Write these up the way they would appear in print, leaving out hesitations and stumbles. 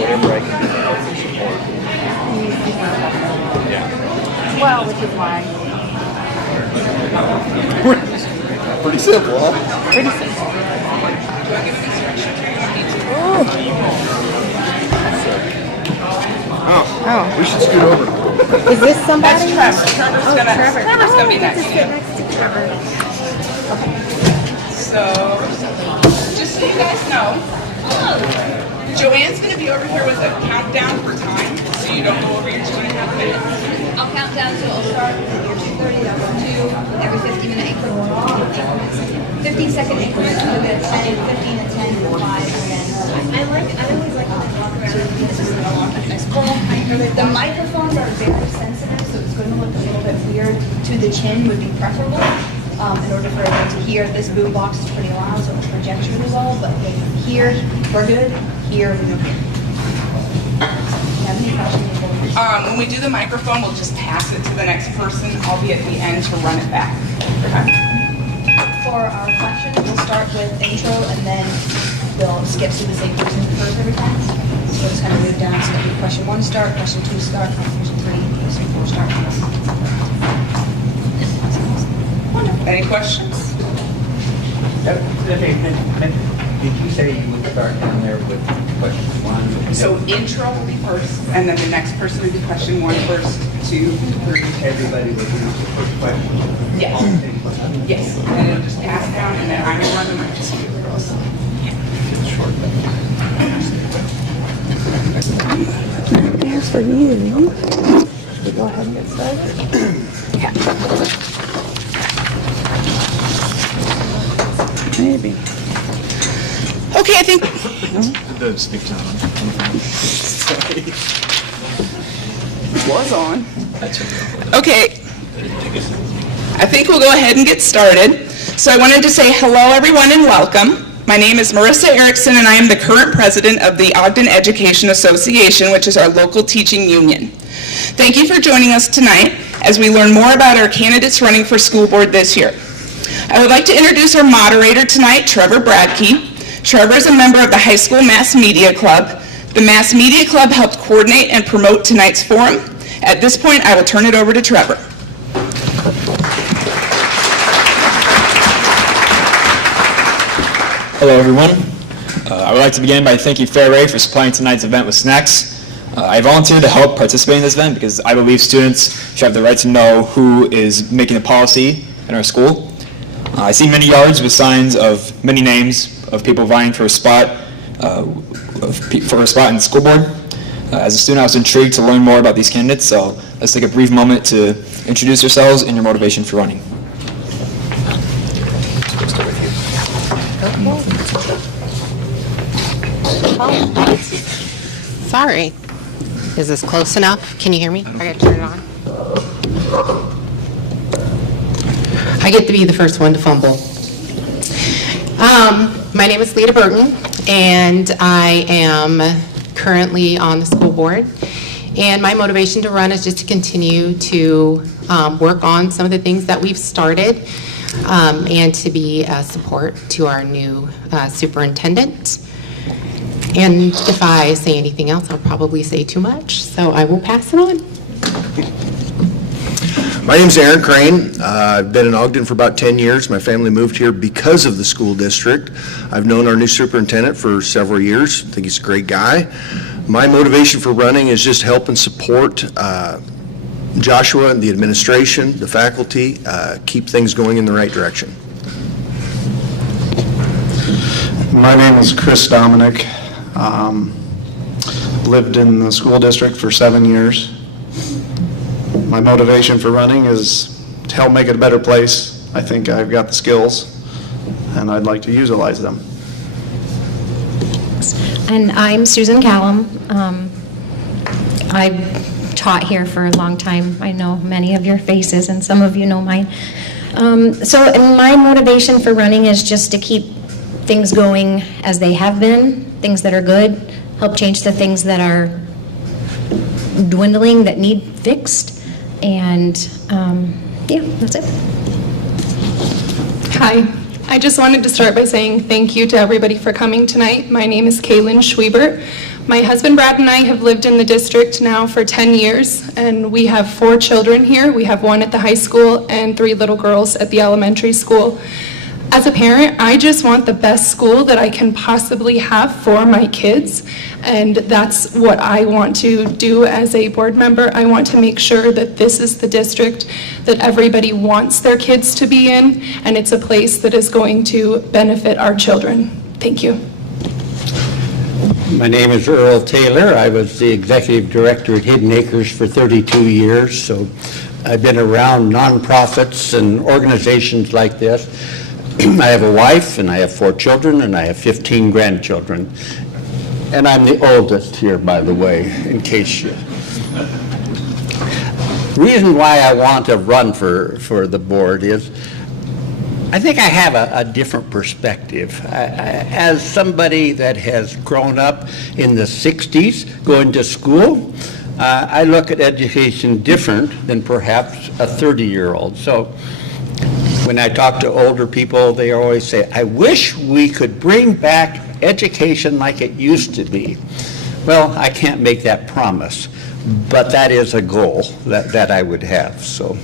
whatever I can do to help and support. Yeah. Well, which is why. Pretty simple, huh? Pretty simple. Oh, we should scoot over. Is this somebody? That's Trevor. Trevor's gonna be next. Sit next to Trevor. So, just so you guys know, Joanne's going to be over here with a countdown for time, so you don't go over your 2.5 minutes. I'll count down, so I'll start at your 2:30, that'll go 2, every 15-minute increment, 15-second increments, so we'll get 10, 15 and 10, and 5, and then I always like to walk around and this is the microphones are very sensitive, so it's going to look a little bit weird. To the chin would be preferable. In order for everyone to hear. This boom box is pretty loud, so it projects really well, but here, we're good. Here, we don't hear. Do you have any questions? When we do the microphone, we'll just pass it to the next person. I'll be at the end to run it back. Okay. For our questions, we'll start with intro, and then we'll skip to the same person first every time. So it's kind of move down, so it'll be question 1 start, question 2 start, question 3, question 4 start. Any questions? Did you say you would start down there with question 1? So intro will be first, and then the next person will be question 1, first, 2, 3. Everybody would do the first question? Yes. Yes. And then it'll just pass down, and then I'm going to run the mic. There's for you. Should we go ahead and get started? Yeah. Maybe. Okay, I think. The speak to It was on. Okay. I think we'll go ahead and get started. So I wanted to say hello, everyone, and welcome. My name is Marissa Erickson, and I am the current president of the Ogden Education Association, which is our local teaching union. Thank you for joining us tonight as we learn more about our candidates running for school board this year. I would like to introduce our moderator tonight, Trevor Bradkey. Trevor is a member of the High School Mass Media Club. The Mass Media Club helped coordinate and promote tonight's forum. At this point, I will turn it over to Trevor. Hello, everyone. I would like to begin by thanking Fairway for supplying tonight's event with snacks. I volunteered to help participate in this event because I believe students should have the right to know who is making the policy in our school. I see many yards with signs of many names of people vying for a spot in the school board. As a student, I was intrigued to learn more about these candidates, so let's take a brief moment to introduce yourselves and your motivation for running. Sorry. Is this close enough? Can you hear me? I gotta turn it on. I get to be the first one to fumble. My name is Lita Burton, and I am currently on the school board. And my motivation to run is just to continue to work on some of the things that we've started and to be a support to our new superintendent. And if I say anything else, I'll probably say too much, so I will pass it on. My name's Aaron Crane. I've been in Ogden for about 10 years. My family moved here because of the school district. I've known our new superintendent for several years. I think he's a great guy. My motivation for running is just help and support Joshua and the administration, the faculty, keep things going in the right direction. My name is Chris Dominic. Lived in the school district for 7 years. My motivation for running is to help make it a better place. I think I've got the skills, and I'd like to utilize them. And I'm Susan Callum. I've taught here for a long time. I know many of your faces, and some of you know mine. And my motivation for running is just to keep things going as they have been, things that are good, help change the things that are dwindling, that need fixed. And yeah, that's it. Hi, I just wanted to start by saying thank you to everybody for coming tonight. My name is Kaylin Schwiebert. My husband Brad and I have lived in the district now for 10 years, and we have 4 children here. We have 1 at the high school and 3 little girls at the elementary school. As a parent, I just want the best school that I can possibly have for my kids, and that's what I want to do as a board member. I want to make sure that this is the district that everybody wants their kids to be in, and it's a place that is going to benefit our children. Thank you. My name is Earl Taylor. I was the executive director at Hidden Acres for 32 years, so I've been around nonprofits and organizations like this. I have a wife, and I have 4 children, and I have 15 grandchildren. And I'm the oldest here, by the way, in case you... Reason why I want to run for the board is I think I have a different perspective. As somebody that has grown up in the 60s going to school, I look at education different than perhaps a 30-year-old. So when I talk to older people, they always say, I wish we could bring back education like it used to be. Well, I can't make that promise, but that is a goal that I would have. So.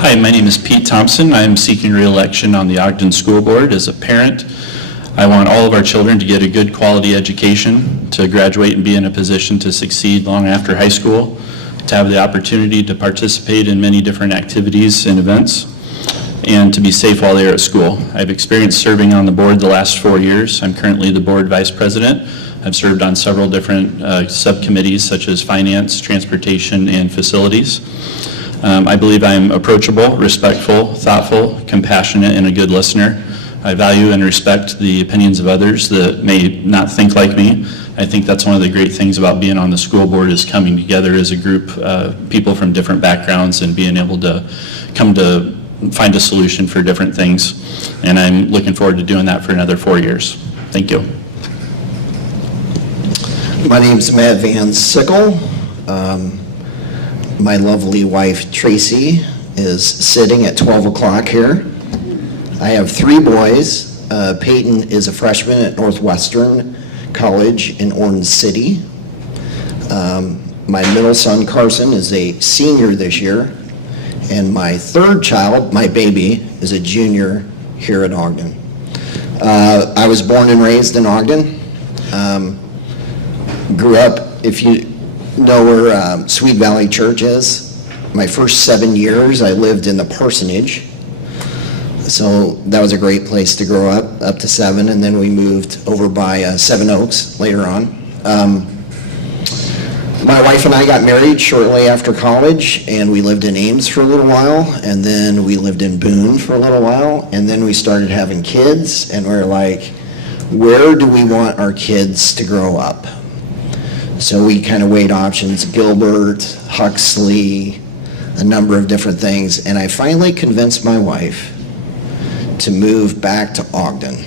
Hi, my name is Pete Thompson. I am seeking re-election on the Ogden School Board. As a parent, I want all of our children to get a good quality education, to graduate and be in a position to succeed long after high school, to have the opportunity to participate in many different activities and events, and to be safe while they're at school. I've experienced serving on the board the last 4 years. I'm currently the board vice president. I've served on several different subcommittees such as finance, transportation, and facilities. I believe I'm approachable, respectful, thoughtful, compassionate, and a good listener. I value and respect the opinions of others that may not think like me. I think that's one of the great things about being on the school board is coming together as a group, people from different backgrounds, and being able to come to find a solution for different things. And I'm looking forward to doing that for another 4 years. Thank you. My name's Matt Van Sickle. My lovely wife Tracy is sitting at 12 o'clock here. I have 3 boys. Peyton is a freshman at Northwestern College in Orange City. My middle son Carson is a senior this year. And my 3rd child, my baby, is a junior here at Ogden. I was born and raised in Ogden. Grew up, if you know where Sweet Valley Church is, my first 7 years I lived in the parsonage. So that was a great place to grow up to 7, and then we moved over by Seven Oaks later on. My wife and I got married shortly after college, and we lived in Ames for a little while, and then we lived in Boone for a little while, and then we started having kids, and we were like, where do we want our kids to grow up? So we kind of weighed options, Gilbert, Huxley, a number of different things, and I finally convinced my wife to move back to Ogden.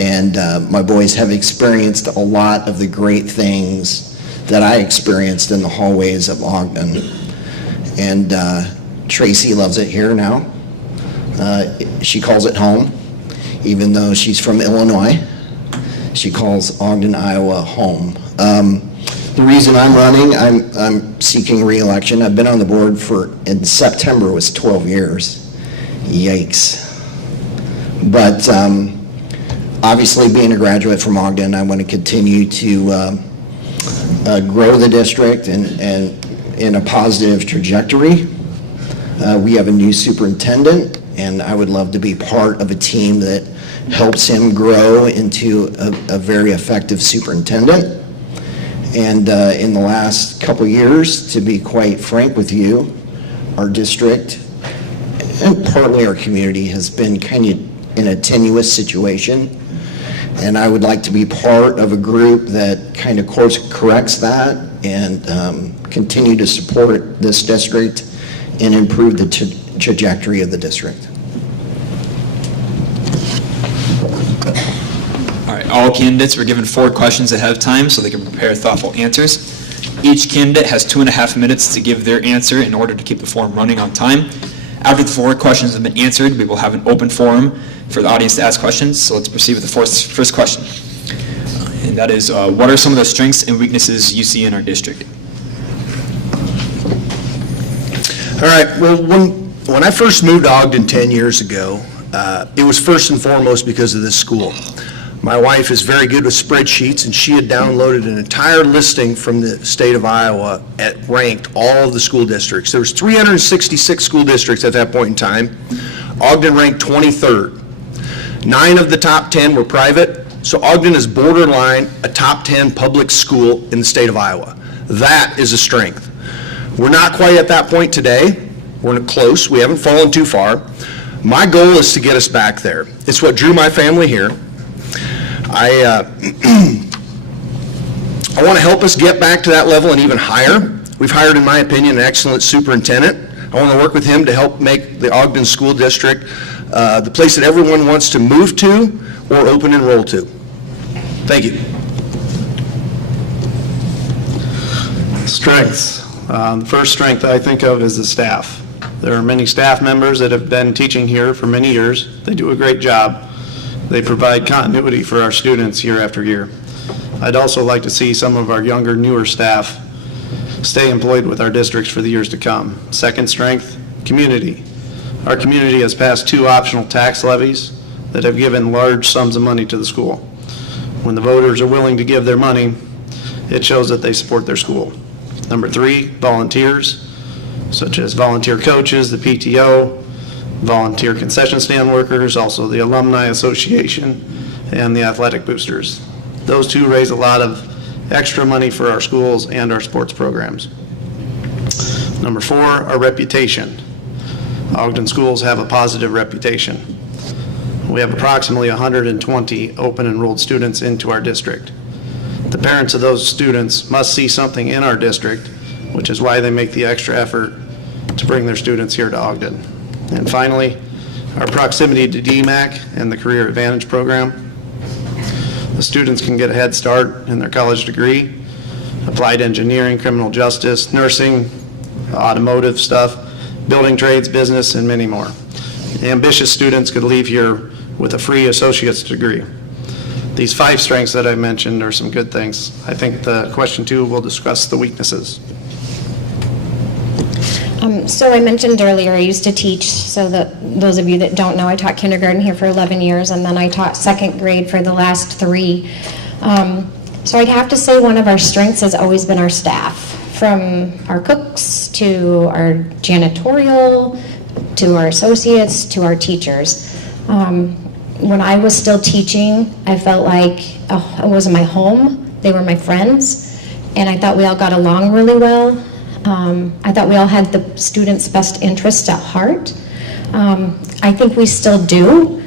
And my boys have experienced a lot of the great things that I experienced in the hallways of Ogden. And Tracy loves it here now. She calls it home, even though she's from Illinois. She calls Ogden, Iowa home. The reason I'm running, I'm seeking re-election. I've been on the board in September was 12 years. Yikes. But obviously being a graduate from Ogden, I want to continue to grow the district and in a positive trajectory. We have a new superintendent, and I would love to be part of a team that helps him grow into a very effective superintendent. And in the last couple years, to be quite frank with you, our district and partly our community has been kind of in a tenuous situation. And I would like to be part of a group that kind of course corrects that and continue to support this district and improve the trajectory of the district. All right, all candidates were given 4 questions ahead of time so they can prepare thoughtful answers. Each candidate has 2.5 minutes to give their answer in order to keep the forum running on time. After the 4 questions have been answered, we will have an open forum for the audience to ask questions. So let's proceed with the first question. And that is, what are some of the strengths and weaknesses you see in our district? All right, well, when I first moved to Ogden 10 years ago, it was first and foremost because of this school. My wife is very good with spreadsheets, and she had downloaded an entire listing from the state of Iowa that ranked all of the school districts. There was 366 school districts at that point in time. Ogden ranked 23rd. 9 of the top 10 were private, so Ogden is borderline a top 10 public school in the state of Iowa. That is a strength. We're not quite at that point today. We're close. We haven't fallen too far. My goal is to get us back there. It's what drew my family here. I want to help us get back to that level and even higher. We've hired, in my opinion, an excellent superintendent. I want to work with him to help make the Ogden School District the place that everyone wants to move to or open enroll to. Thank you. Strengths. The first strength I think of is the staff. There are many staff members that have been teaching here for many years. They do a great job. They provide continuity for our students year after year. I'd also like to see some of our younger, newer staff stay employed with our districts for the years to come. Second strength, community. Our community has passed 2 optional tax levies that have given large sums of money to the school. When the voters are willing to give their money, it shows that they support their school. Number 3, volunteers, such as volunteer coaches, the PTO, volunteer concession stand workers, also the Alumni Association, and the athletic boosters. Those 2 raise a lot of extra money for our schools and our sports programs. Number 4, our reputation. Ogden schools have a positive reputation. We have approximately 120 open enrolled students into our district. The parents of those students must see something in our district, which is why they make the extra effort to bring their students here to Ogden. And finally, our proximity to DMAC and the Career Advantage program. The students can get a head start in their college degree, applied engineering, criminal justice, nursing, automotive stuff, building trades, business, and many more. Ambitious students could leave here with a free associate's degree. These 5 strengths that I mentioned are some good things. I think the question 2 will discuss the weaknesses. So I mentioned earlier, I used to teach, so that those of you that don't know, I taught kindergarten here for 11 years, and then I taught 2nd grade for the last 3. So I'd have to say one of our strengths has always been our staff, from our cooks to our janitorial, to our associates, to our teachers. When I was still teaching, I felt like it was my home, they were my friends, and I thought we all got along really well. I thought we all had the students' best interests at heart. I think we still do.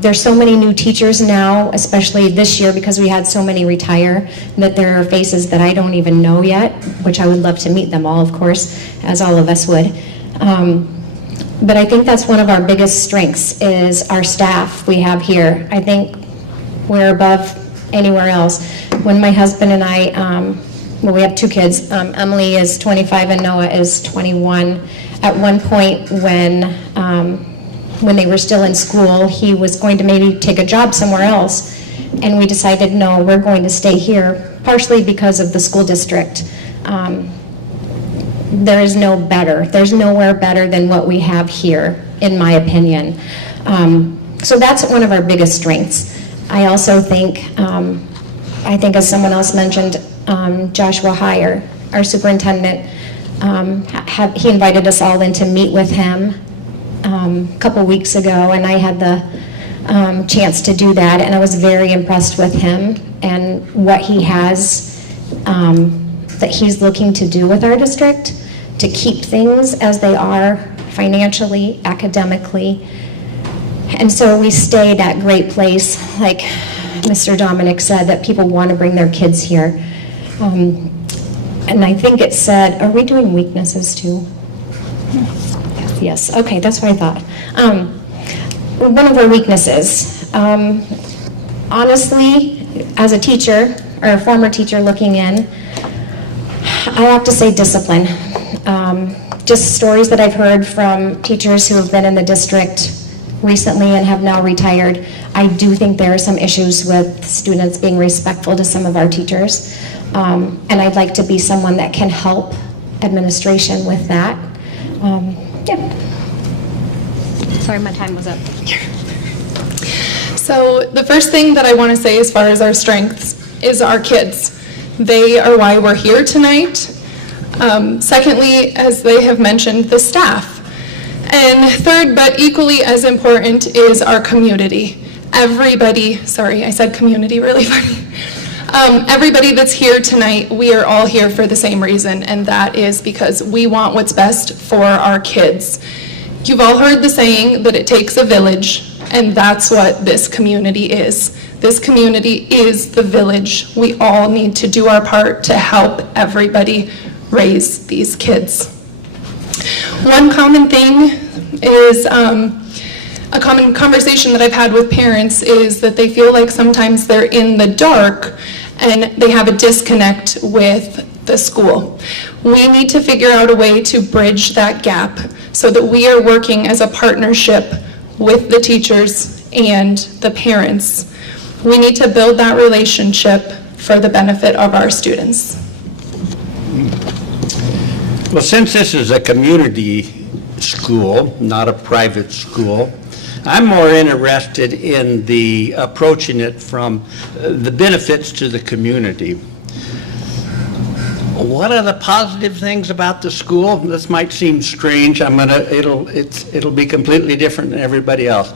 There's so many new teachers now, especially this year because we had so many retire, that there are faces that I don't even know yet, which I would love to meet them all, of course, as all of us would. But I think that's one of our biggest strengths is our staff we have here. I think we're above anywhere else. When my husband and I, well, we have 2 kids. Emily is 25 and Noah is 21. At one point when they were still in school, he was going to maybe take a job somewhere else. And we decided, no, we're going to stay here, partially because of the school district. There is no better. There's nowhere better than what we have here, in my opinion. So that's one of our biggest strengths. I also think, as someone else mentioned, Joshua Heyer, our superintendent, he invited us all in to meet with him a couple weeks ago, and I had the chance to do that, and I was very impressed with him and what he has that he's looking to do with our district to keep things as they are financially, academically. And so we stayed at Great Place, like Mr. Dominic said, that people want to bring their kids here. And I think it said, are we doing weaknesses too? Yes, okay, that's what I thought. One of our weaknesses, honestly, as a teacher, or a former teacher looking in, I have to say discipline. Just stories that I've heard from teachers who have been in the district recently and have now retired. I do think there are some issues with students being respectful to some of our teachers. And I'd like to be someone that can help administration with that. Yeah. Sorry, my time was up. So the first thing that I want to say as far as our strengths is our kids. They are why we're here tonight. Secondly, as they have mentioned, the staff. And third, but equally as important, is our community. Everybody, sorry, I said community really funny. Everybody that's here tonight, we are all here for the same reason, and that is because we want what's best for our kids. You've all heard the saying that it takes a village, and that's what this community is. This community is the village. We all need to do our part to help everybody raise these kids. One common thing is, a common conversation that I've had with parents is that they feel like sometimes they're in the dark and they have a disconnect with the school. We need to figure out a way to bridge that gap so that we are working as a partnership with the teachers and the parents. We need to build that relationship for the benefit of our students. Well, since this is a community school, not a private school, I'm more interested in the approaching it from the benefits to the community. What are the positive things about the school? This might seem strange. It'll be completely different than everybody else.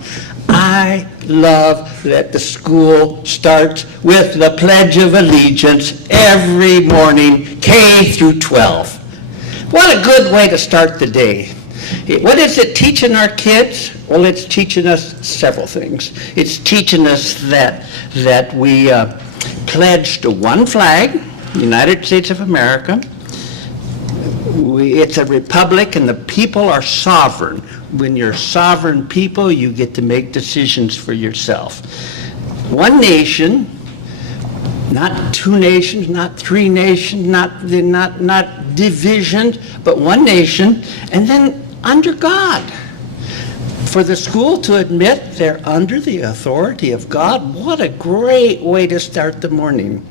I love that the school starts with the Pledge of Allegiance every morning, K through 12. What a good way to start the day. What is it teaching our kids? Well, it's teaching us several things. It's teaching us that we pledge to one flag, United States of America. It's a republic and the people are sovereign. When you're sovereign people, you get to make decisions for yourself. One nation, not two nations, not three nations, not divisions, but one nation, and then under God. For the school to admit they're under the authority of God, what a great way to start the morning.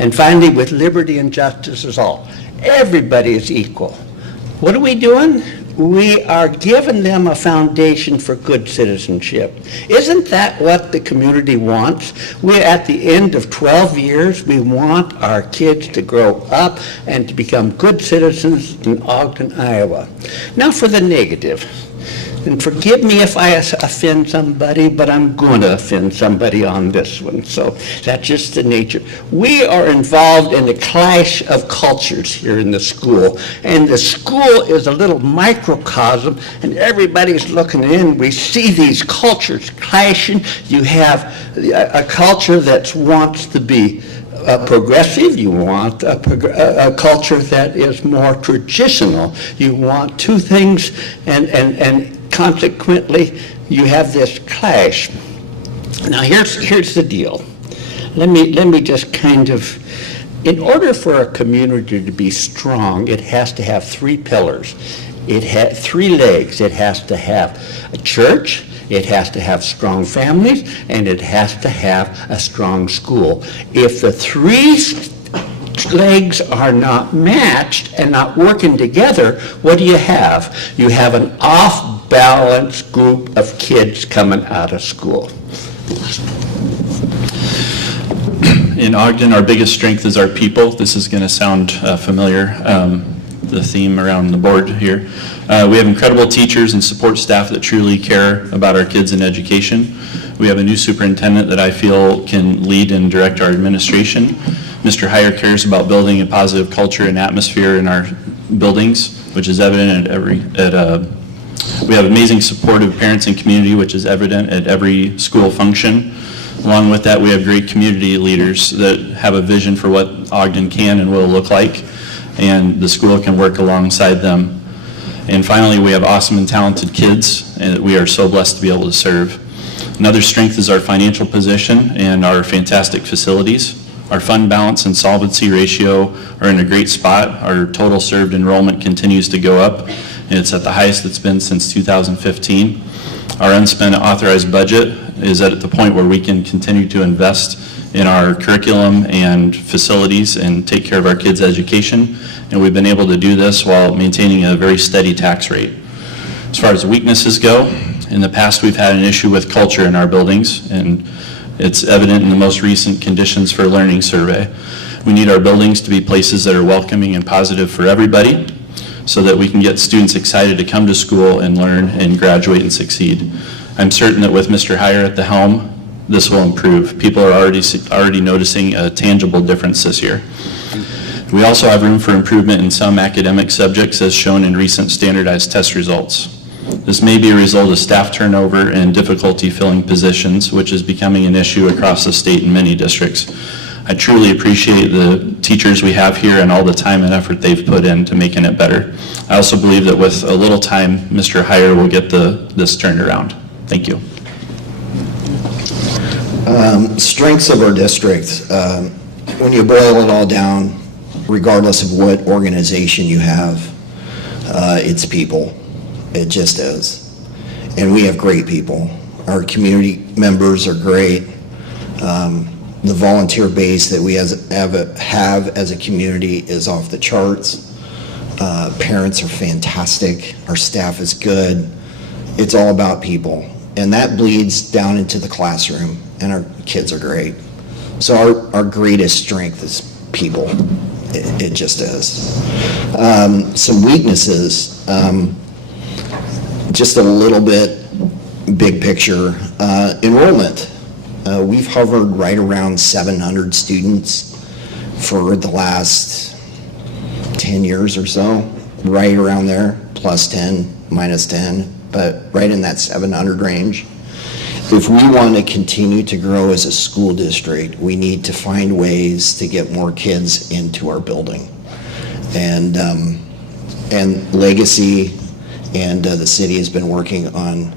And finally, with liberty and justice is all. Everybody is equal. What are we doing? We are giving them a foundation for good citizenship. Isn't that what the community wants? We're at the end of 12 years. We want our kids to grow up and to become good citizens in Ogden, Iowa. Now for the negative. And forgive me if I offend somebody, but I'm going to offend somebody on this one. So that's just the nature. We are involved in the clash of cultures here in the school. And the school is a little microcosm, and everybody's looking in. We see these cultures clashing. You have a culture that wants to be progressive, you want a culture that is more traditional. You want two things, and consequently, you have this clash. Now, here's the deal. Let me just kind of, in order for a community to be strong, it has to have three pillars. It has three legs. It has to have a church, it has to have strong families, and it has to have a strong school. If the three legs are not matched and not working together, what do you have? You have an off-balance group of kids coming out of school. In Ogden, our biggest strength is our people. This is going to sound familiar, the theme around the board here. We have incredible teachers and support staff that truly care about our kids and education. We have a new superintendent that I feel can lead and direct our administration. Mr. Heyer cares about building a positive culture and atmosphere in our buildings, which is evident we have amazing supportive parents and community, which is evident at every school function. Along with that, we have great community leaders that have a vision for what Ogden can and will look like, and the school can work alongside them. And finally, we have awesome and talented kids, and we are so blessed to be able to serve. Another strength is our financial position and our fantastic facilities. Our fund balance and solvency ratio are in a great spot. Our total served enrollment continues to go up, and it's at the highest it's been since 2015. Our unspent authorized budget is at the point where we can continue to invest in our curriculum and facilities and take care of our kids' education. And we've been able to do this while maintaining a very steady tax rate. As far as weaknesses go, in the past we've had an issue with culture in our buildings, and it's evident in the most recent Conditions for Learning survey. We need our buildings to be places that are welcoming and positive for everybody so that we can get students excited to come to school and learn and graduate and succeed. I'm certain that with Mr. Heyer at the helm, this will improve. People are already noticing a tangible difference this year. We also have room for improvement in some academic subjects as shown in recent standardized test results. This may be a result of staff turnover and difficulty filling positions, which is becoming an issue across the state in many districts. I truly appreciate the teachers we have here and all the time and effort they've put into making it better. I also believe that with a little time, Mr. Heyer will get this turned around. Thank you. Strengths of our district. When you boil it all down, regardless of what organization you have, it's people. It just is. And we have great people. Our community members are great. The volunteer base that we have as a community is off the charts. Parents are fantastic. Our staff is good. It's all about people. And that bleeds down into the classroom, and our kids are great. So our greatest strength is people. It just is. Some weaknesses, just a little bit big picture. Enrollment. We've hovered right around 700 students for the last 10 years or so, right around there, plus 10, minus 10, but right in that 700 range. If we want to continue to grow as a school district, we need to find ways to get more kids into our building. And Legacy and the city has been working on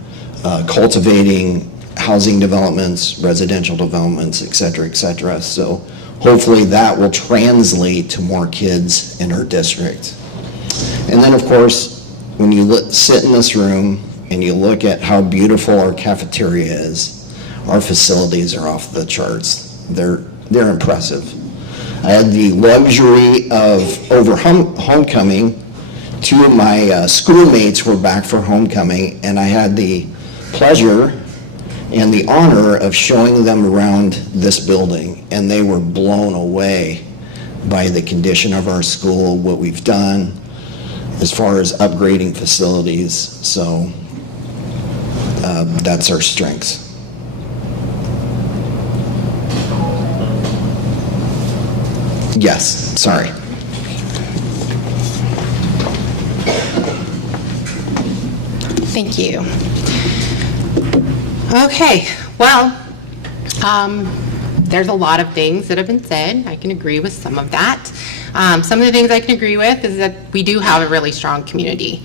cultivating housing developments, residential developments, et cetera, et cetera. So hopefully that will translate to more kids in our district. And then, of course, when you sit in this room and you look at how beautiful our cafeteria is, our facilities are off the charts. They're impressive. I had the luxury of, over homecoming, two of my schoolmates were back for homecoming, and I had the pleasure and the honor of showing them around this building, and they were blown away by the condition of our school, what we've done as far as upgrading facilities. So that's our strengths. Yes, sorry. Thank you. Okay, well, there's a lot of things that have been said. I can agree with some of that. Some of the things I can agree with is that we do have a really strong community.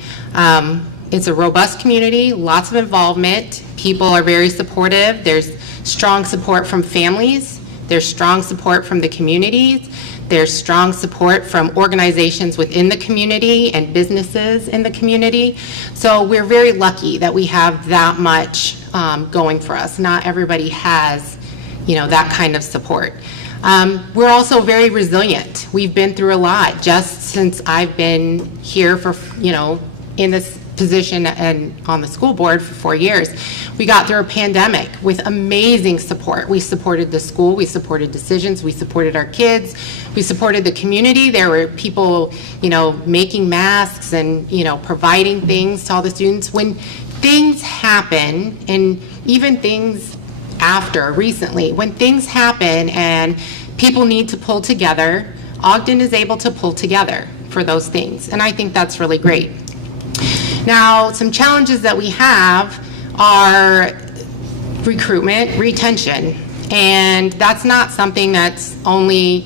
It's a robust community, lots of involvement. People are very supportive. There's strong support from families. There's strong support from the communities. There's strong support from organizations within the community and businesses in the community. So we're very lucky that we have that much going for us. Not everybody has, that kind of support. We're also very resilient. We've been through a lot just since I've been here for, in this position and on the school board for 4 years. We got through a pandemic with amazing support. We supported the school, we supported decisions, we supported our kids, we supported the community. There were people, making masks and, providing things to all the students. When things happen, and even things after recently, when things happen and people need to pull together, Ogden is able to pull together for those things. And I think that's really great. Now, some challenges that we have are recruitment, retention, and that's not something that's only,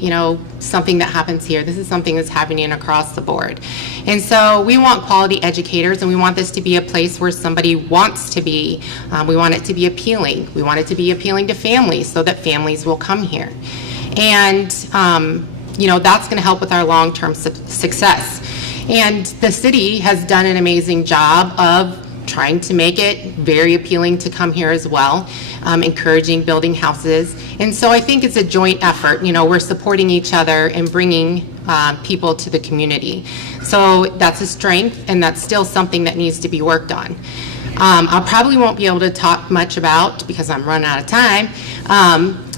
something that happens here. This is something that's happening across the board. And so we want quality educators, and we want this to be a place where somebody wants to be. We want it to be appealing. We want it to be appealing to families so that families will come here. And, that's going to help with our long-term success. And the city has done an amazing job of trying to make it very appealing to come here as well, encouraging building houses. And so I think it's a joint effort. You know, we're supporting each other and bringing people to the community. So that's a strength, and that's still something that needs to be worked on. I probably won't be able to talk much about, because I'm running out of time,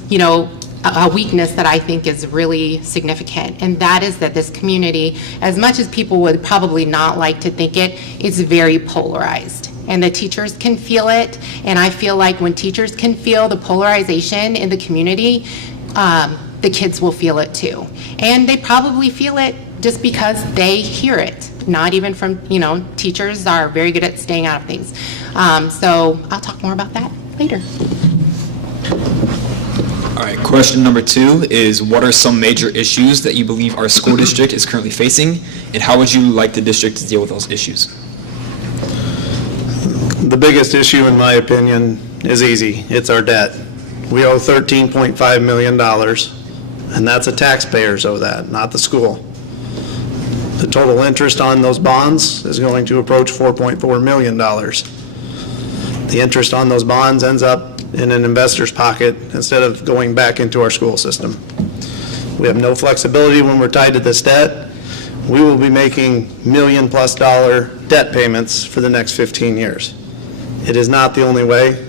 you know, a weakness that I think is really significant, and that is that this community, as much as people would probably not like to think it, is very polarized. And the teachers can feel it, and I feel like when teachers can feel the polarization in the community, the kids will feel it too. And they probably feel it just because they hear it, not even from, you know, teachers are very good at staying out of things. So I'll talk more about that later. All right, question number 2 is, what are some major issues that you believe our school district is currently facing, and how would you like the district to deal with those issues? The biggest issue, in my opinion, is easy. It's our debt. We owe $13.5 million, and that's the taxpayers owe that, not the school. The total interest on those bonds is going to approach $4.4 million. The interest on those bonds ends up in an investor's pocket instead of going back into our school system. We have no flexibility when we're tied to this debt. We will be making $1 million+ debt payments for the next 15 years. It is not the only way.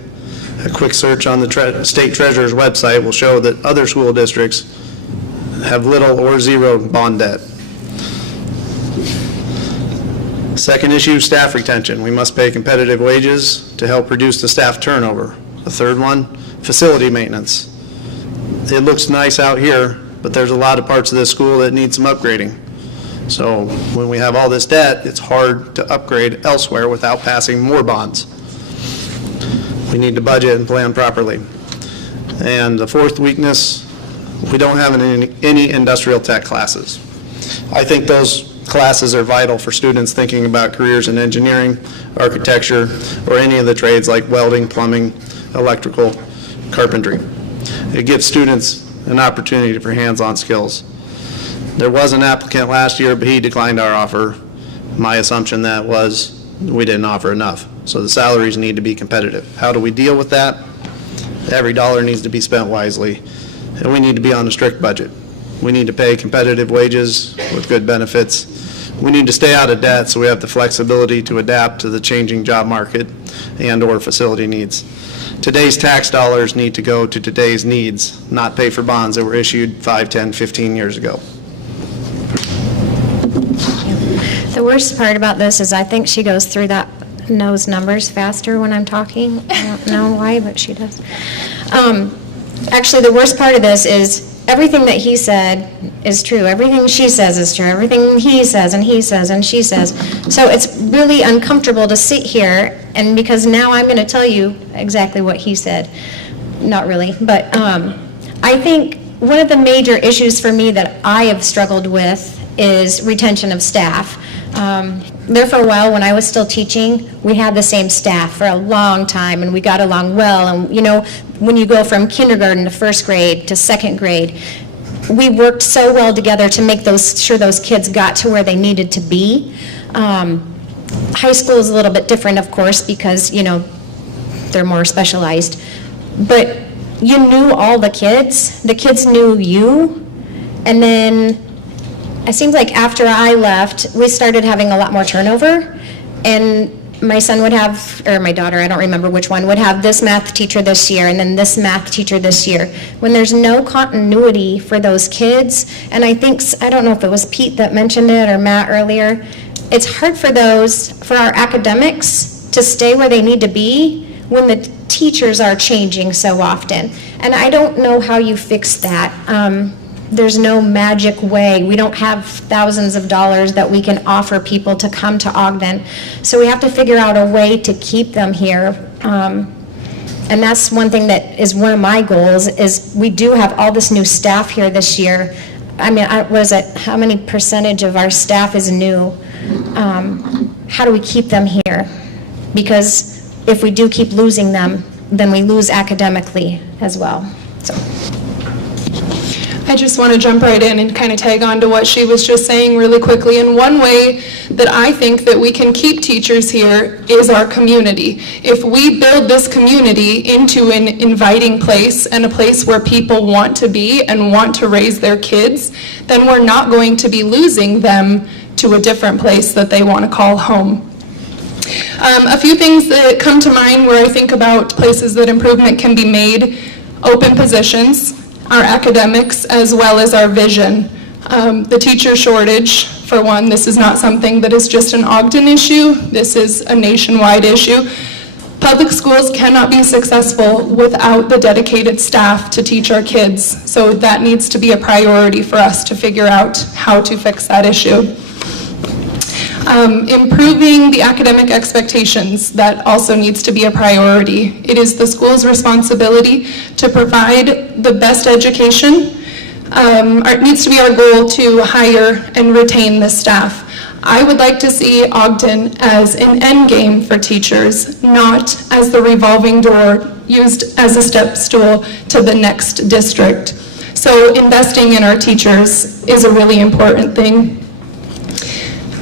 A quick search on the state treasurer's website will show that other school districts have little or zero bond debt. Second issue, staff retention. We must pay competitive wages to help reduce the staff turnover. The third one, facility maintenance. It looks nice out here, but there's a lot of parts of this school that need some upgrading. So when we have all this debt, it's hard to upgrade elsewhere without passing more bonds. We need to budget and plan properly. And the fourth weakness, we don't have any industrial tech classes. I think those classes are vital for students thinking about careers in engineering, architecture, or any of the trades like welding, plumbing, electrical, carpentry. It gives students an opportunity for hands-on skills. There was an applicant last year, but he declined our offer. My assumption that was we didn't offer enough. So the salaries need to be competitive. How do we deal with that? Every dollar needs to be spent wisely, and we need to be on a strict budget. We need to pay competitive wages with good benefits. We need to stay out of debt so we have the flexibility to adapt to the changing job market and/or facility needs. Today's tax dollars need to go to today's needs, not pay for bonds that were issued 5, 10, 15 years ago. The worst part about this is I think she goes through those numbers faster when I'm talking. I don't know why, but she does. Actually, the worst part of this is everything that he said is true. Everything she says is true. Everything he says and she says. So it's really uncomfortable to sit here, and because now I'm going to tell you exactly what he said. Not really, but I think one of the major issues for me that I have struggled with is retention of staff. There for a while, when I was still teaching, we had the same staff for a long time, and we got along well. And you know, when you go from kindergarten to first grade to second grade, we worked so well together to make sure those kids got to where they needed to be. High school is a little bit different, of course, because you know they're more specialized. But you knew all the kids knew you, and then it seems like after I left, we started having a lot more turnover, and my son would have, or my daughter, I don't remember which one, would have this math teacher this year and then this math teacher this year. When there's no continuity for those kids, and I don't know if it was Pete that mentioned it or Matt earlier, it's hard for our academics to stay where they need to be when the teachers are changing so often. And I don't know how you fix that. There's no magic way. We don't have thousands of dollars that we can offer people to come to Ogden. So we have to figure out a way to keep them here. And that's one thing that is one of my goals, is we do have all this new staff here this year. I mean, how many percentage of our staff is new? How do we keep them here? Because if we do keep losing them, then we lose academically as well. So. I I just want to jump right in and kind of tag on to what she was just saying really quickly. And one way that I think that we can keep teachers here is our community. If we build this community into an inviting place and a place where people want to be and want to raise their kids, then we're not going to be losing them to a different place that they want to call home. A few things that come to mind where I think about places that improvement can be made: open positions, our academics, as well as our vision. The teacher shortage, for one, this is not something that is just an Ogden issue. This is a nationwide issue. Public schools cannot be successful without the dedicated staff to teach our kids. So that needs to be a priority for us to figure out how to fix that issue. Improving the academic expectations, that also needs to be a priority. It is the school's responsibility to provide the best education. It needs to be our goal to hire and retain the staff. I would like to see Ogden as an end game for teachers, not as the revolving door used as a step stool to the next district. So investing in our teachers is a really important thing.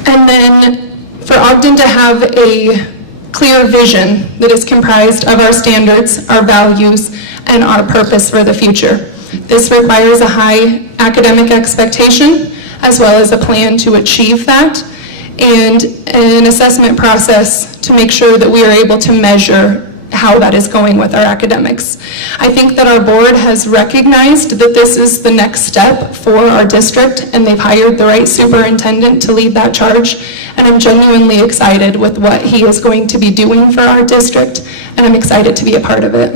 And then for Ogden to have a clear vision that is comprised of our standards, our values, and our purpose for the future. This requires a high academic expectation, as well as a plan to achieve that, and an assessment process to make sure that we are able to measure how that is going with our academics. I think that our board has recognized that this is the next step for our district, and they've hired the right superintendent to lead that charge, and I'm genuinely excited with what he is going to be doing for our district, and I'm excited to be a part of it.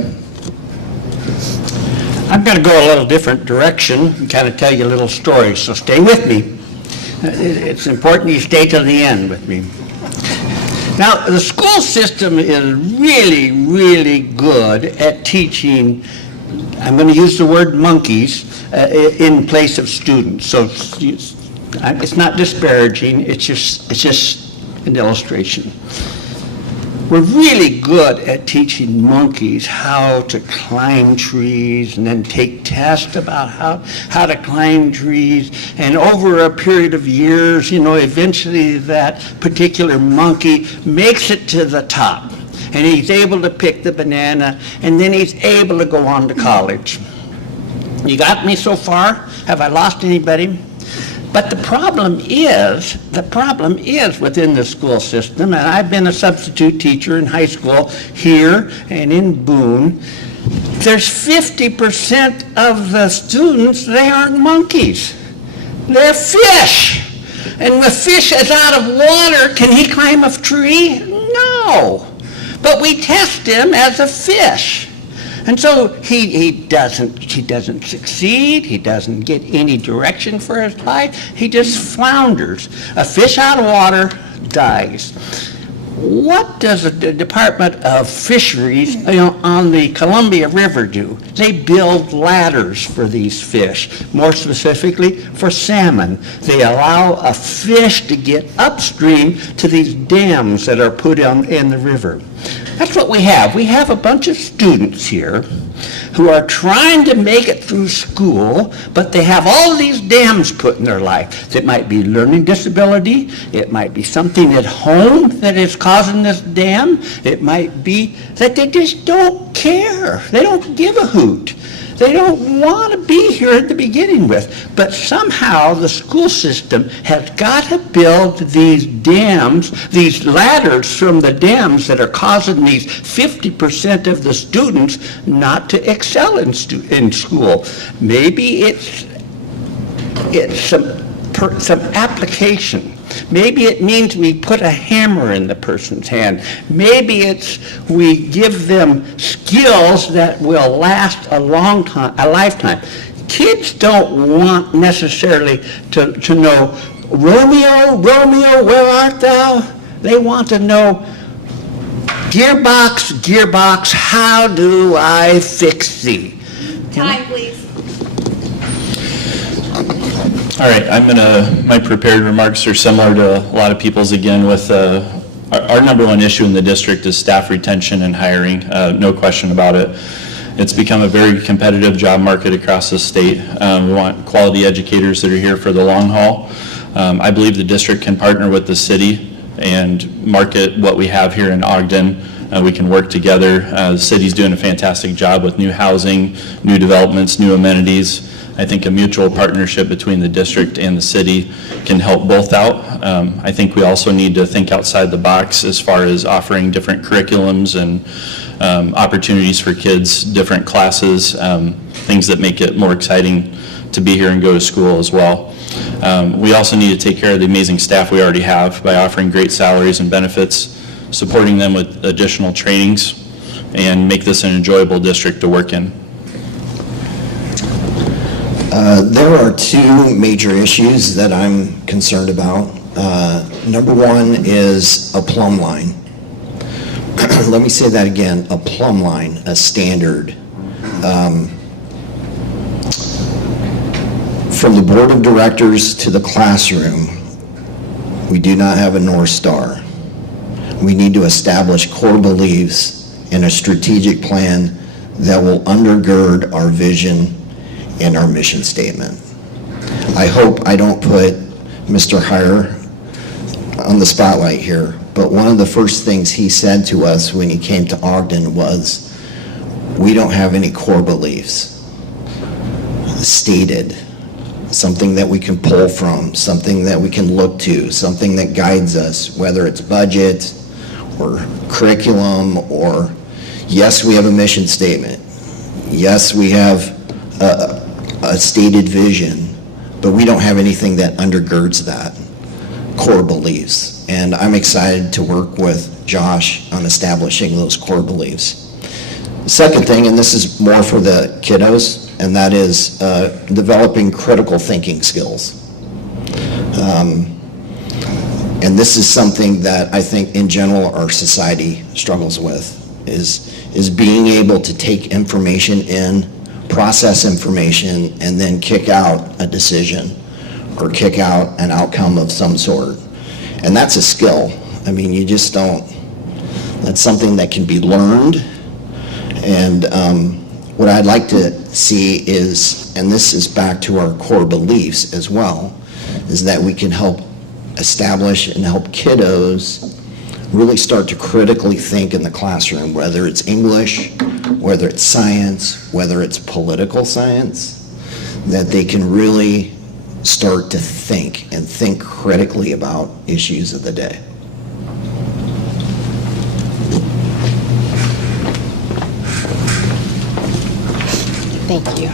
I'm going to go a little different direction and kind of tell you a little story, so stay with me. It's important you stay till the end with me. Now, the school system is really, really good at teaching, I'm going to use the word monkeys, in place of students. So it's not disparaging, it's just an illustration. We're really good at teaching monkeys how to climb trees and then take tests about how to climb trees. And over a period of years, eventually that particular monkey makes it to the top. And he's able to pick the banana, and then he's able to go on to college. You got me so far? Have I lost anybody? But the problem is within the school system, and I've been a substitute teacher in high school here and in Boone, there's 50% of the students, they aren't monkeys. They're fish. And the fish is out of water. Can he climb a tree? No. But we test him as a fish. And so he doesn't succeed, he doesn't get any direction for his life, he just flounders. A fish out of water dies. What does the Department of Fisheries on the Columbia River do? They build ladders for these fish, more specifically for salmon. They allow a fish to get upstream to these dams that are put in the river. That's what we have. We have a bunch of students here who are trying to make it through school, but they have all these dams put in their life. It might be learning disability. It might be something at home that is causing this dam. It might be that they just don't care. They don't give a hoot. They don't want to be here at the beginning with. But somehow the school system has got to build these dams, these ladders from the dams that are causing these 50% of the students not to excel in school. Maybe it's some application. Maybe it means we put a hammer in the person's hand. Maybe it's we give them skills that will last a long time, a lifetime. Kids don't want necessarily to know, Romeo, Romeo, where art thou? They want to know, gearbox, gearbox, how do I fix thee? Time, please. All right, my prepared remarks are similar to a lot of people's again with our number one issue in the district is staff retention and hiring, no question about it. It's become a very competitive job market across the state. We want quality educators that are here for the long haul. I believe the district can partner with the city and market what we have here in Ogden. We can work together. The city's doing a fantastic job with new housing, new developments, new amenities. I think a mutual partnership between the district and the city can help both out. I think we also need to think outside the box as far as offering different curriculums and opportunities for kids, different classes, things that make it more exciting to be here and go to school as well. We also need to take care of the amazing staff we already have by offering great salaries and benefits, supporting them with additional trainings, and make this an enjoyable district to work in. There are two major issues that I'm concerned about. Number one is a plumb line. Let me say that again, a plumb line, a standard. From the board of directors to the classroom, we do not have a North Star. We need to establish core beliefs and a strategic plan that will undergird our vision and our mission statement. I hope I don't put Mr. Heyer on the spotlight here, but one of the first things he said to us when he came to Ogden was, we don't have any core beliefs stated, something that we can pull from, something that we can look to, something that guides us, whether it's budget or curriculum, or yes, we have a mission statement. Yes, we have a stated vision, but we don't have anything that undergirds that core beliefs. And I'm excited to work with Josh on establishing those core beliefs. The second thing, and this is more for the kiddos, and that is developing critical thinking skills. And this is something that I think in general our society struggles with, is being able to take information in, process information, and then kick out a decision or kick out an outcome of some sort. And that's a skill. I mean, you just don't, that's something that can be learned. And what I'd like to see is, and this is back to our core beliefs as well, is that we can help establish and help kiddos really start to critically think in the classroom, whether it's English, whether it's science, whether it's political science, that they can really start to think and think critically about issues of the day. Thank you.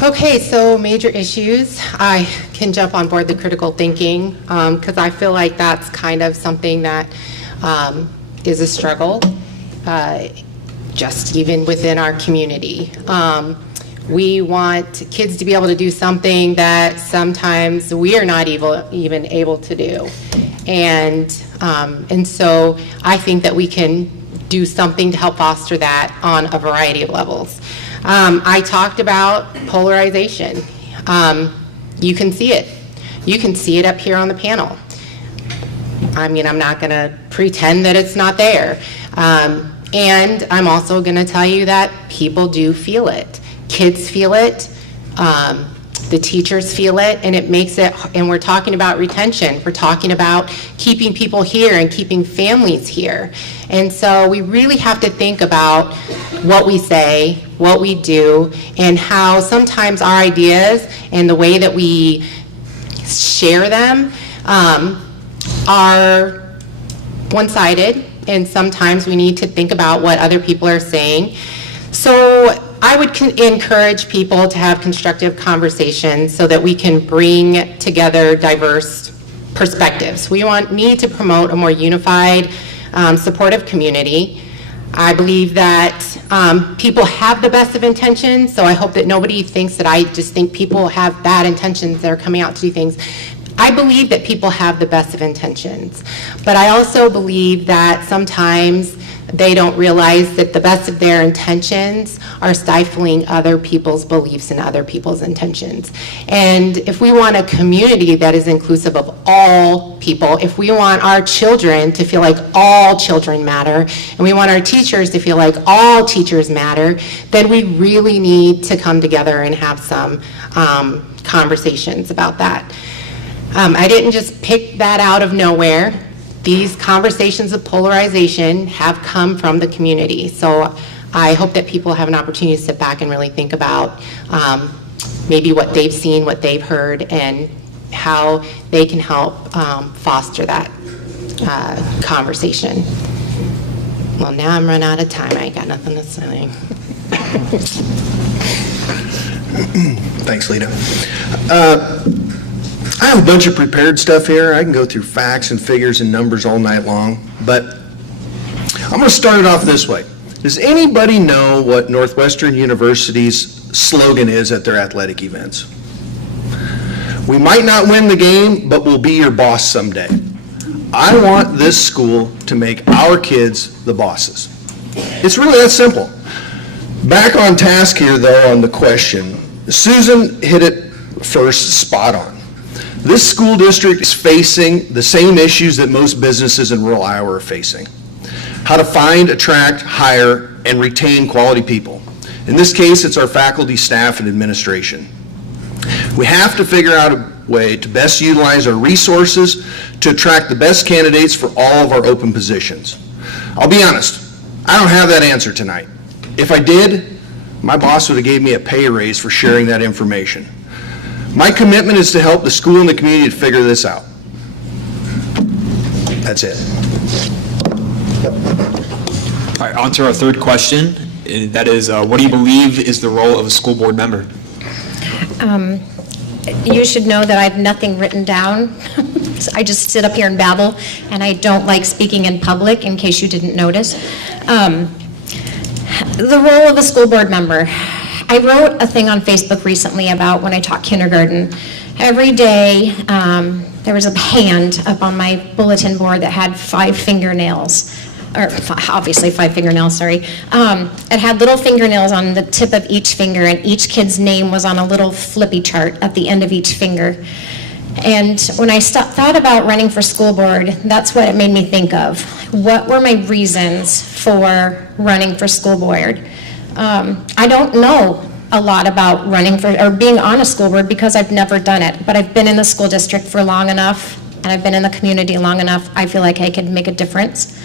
Okay, so major issues. I can jump on board the critical thinking because I feel like that's kind of something that is a struggle, just even within our community. We want kids to be able to do something that sometimes we are not even able to do. And so I think that we can do something to help foster that on a variety of levels. I talked about polarization. You can see it. You can see it up here on the panel. I mean, I'm not going to pretend that it's not there. And I'm also going to tell you that people do feel it. Kids feel it. The teachers feel it, and it makes it, and we're talking about retention. We're talking about keeping people here and keeping families here. And so we really have to think about what we say, what we do, and how sometimes our ideas and the way that we share them are one-sided, and sometimes we need to think about what other people are saying. So I would encourage people to have constructive conversations so that we can bring together diverse perspectives. We need to promote a more unified, supportive community. I believe that people have the best of intentions, so I hope that nobody thinks that I just think people have bad intentions that are coming out to do things. I believe that people have the best of intentions, but I also believe that sometimes They don't realize that the best of their intentions are stifling other people's beliefs and other people's intentions. And if we want a community that is inclusive of all people, if we want our children to feel like all children matter, and we want our teachers to feel like all teachers matter, then we really need to come together and have some conversations about that. I didn't just pick that out of nowhere. These conversations of polarization have come from the community. So I hope that people have an opportunity to sit back and really think about maybe what they've seen, what they've heard, and how they can help foster that conversation. Well, now I'm run out of time. I ain't got nothing to say. Thanks, Lita. I have a bunch of prepared stuff here. I can go through facts and figures and numbers all night long, but I'm going to start it off this way. Does anybody know what Northwestern University's slogan is at their athletic events? We might not win the game, but we'll be your boss someday. I want this school to make our kids the bosses. It's really that simple. Back on task here, though, on the question. Susan hit it first spot on. This school district is facing the same issues that most businesses in rural Iowa are facing. How to find, attract, hire, and retain quality people. In this case, it's our faculty, staff, and administration. We have to figure out a way to best utilize our resources to attract the best candidates for all of our open positions. I'll be honest, I don't have that answer tonight. If I did, my boss would have gave me a pay raise for sharing that information. My commitment is to help the school and the community to figure this out. That's it. All right, on to our third question. And that is, what do you believe is the role of a school board member? You should know that I have nothing written down. I just sit up here and babble, and I don't like speaking in public, in case you didn't notice. The role of a school board member. I wrote a thing on Facebook recently about when I taught kindergarten. Every day, there was a hand up on my bulletin board that had 5 fingernails, or obviously 5 fingernails, sorry. It had little fingernails on the tip of each finger, and each kid's name was on a little flippy chart at the end of each finger. And when I thought about running for school board, that's what it made me think of. What were my reasons for running for school board? I don't know a lot about running for, or being on a school board, because I've never done it, but I've been in the school district for long enough, and I've been in the community long enough, I feel like I could make a difference.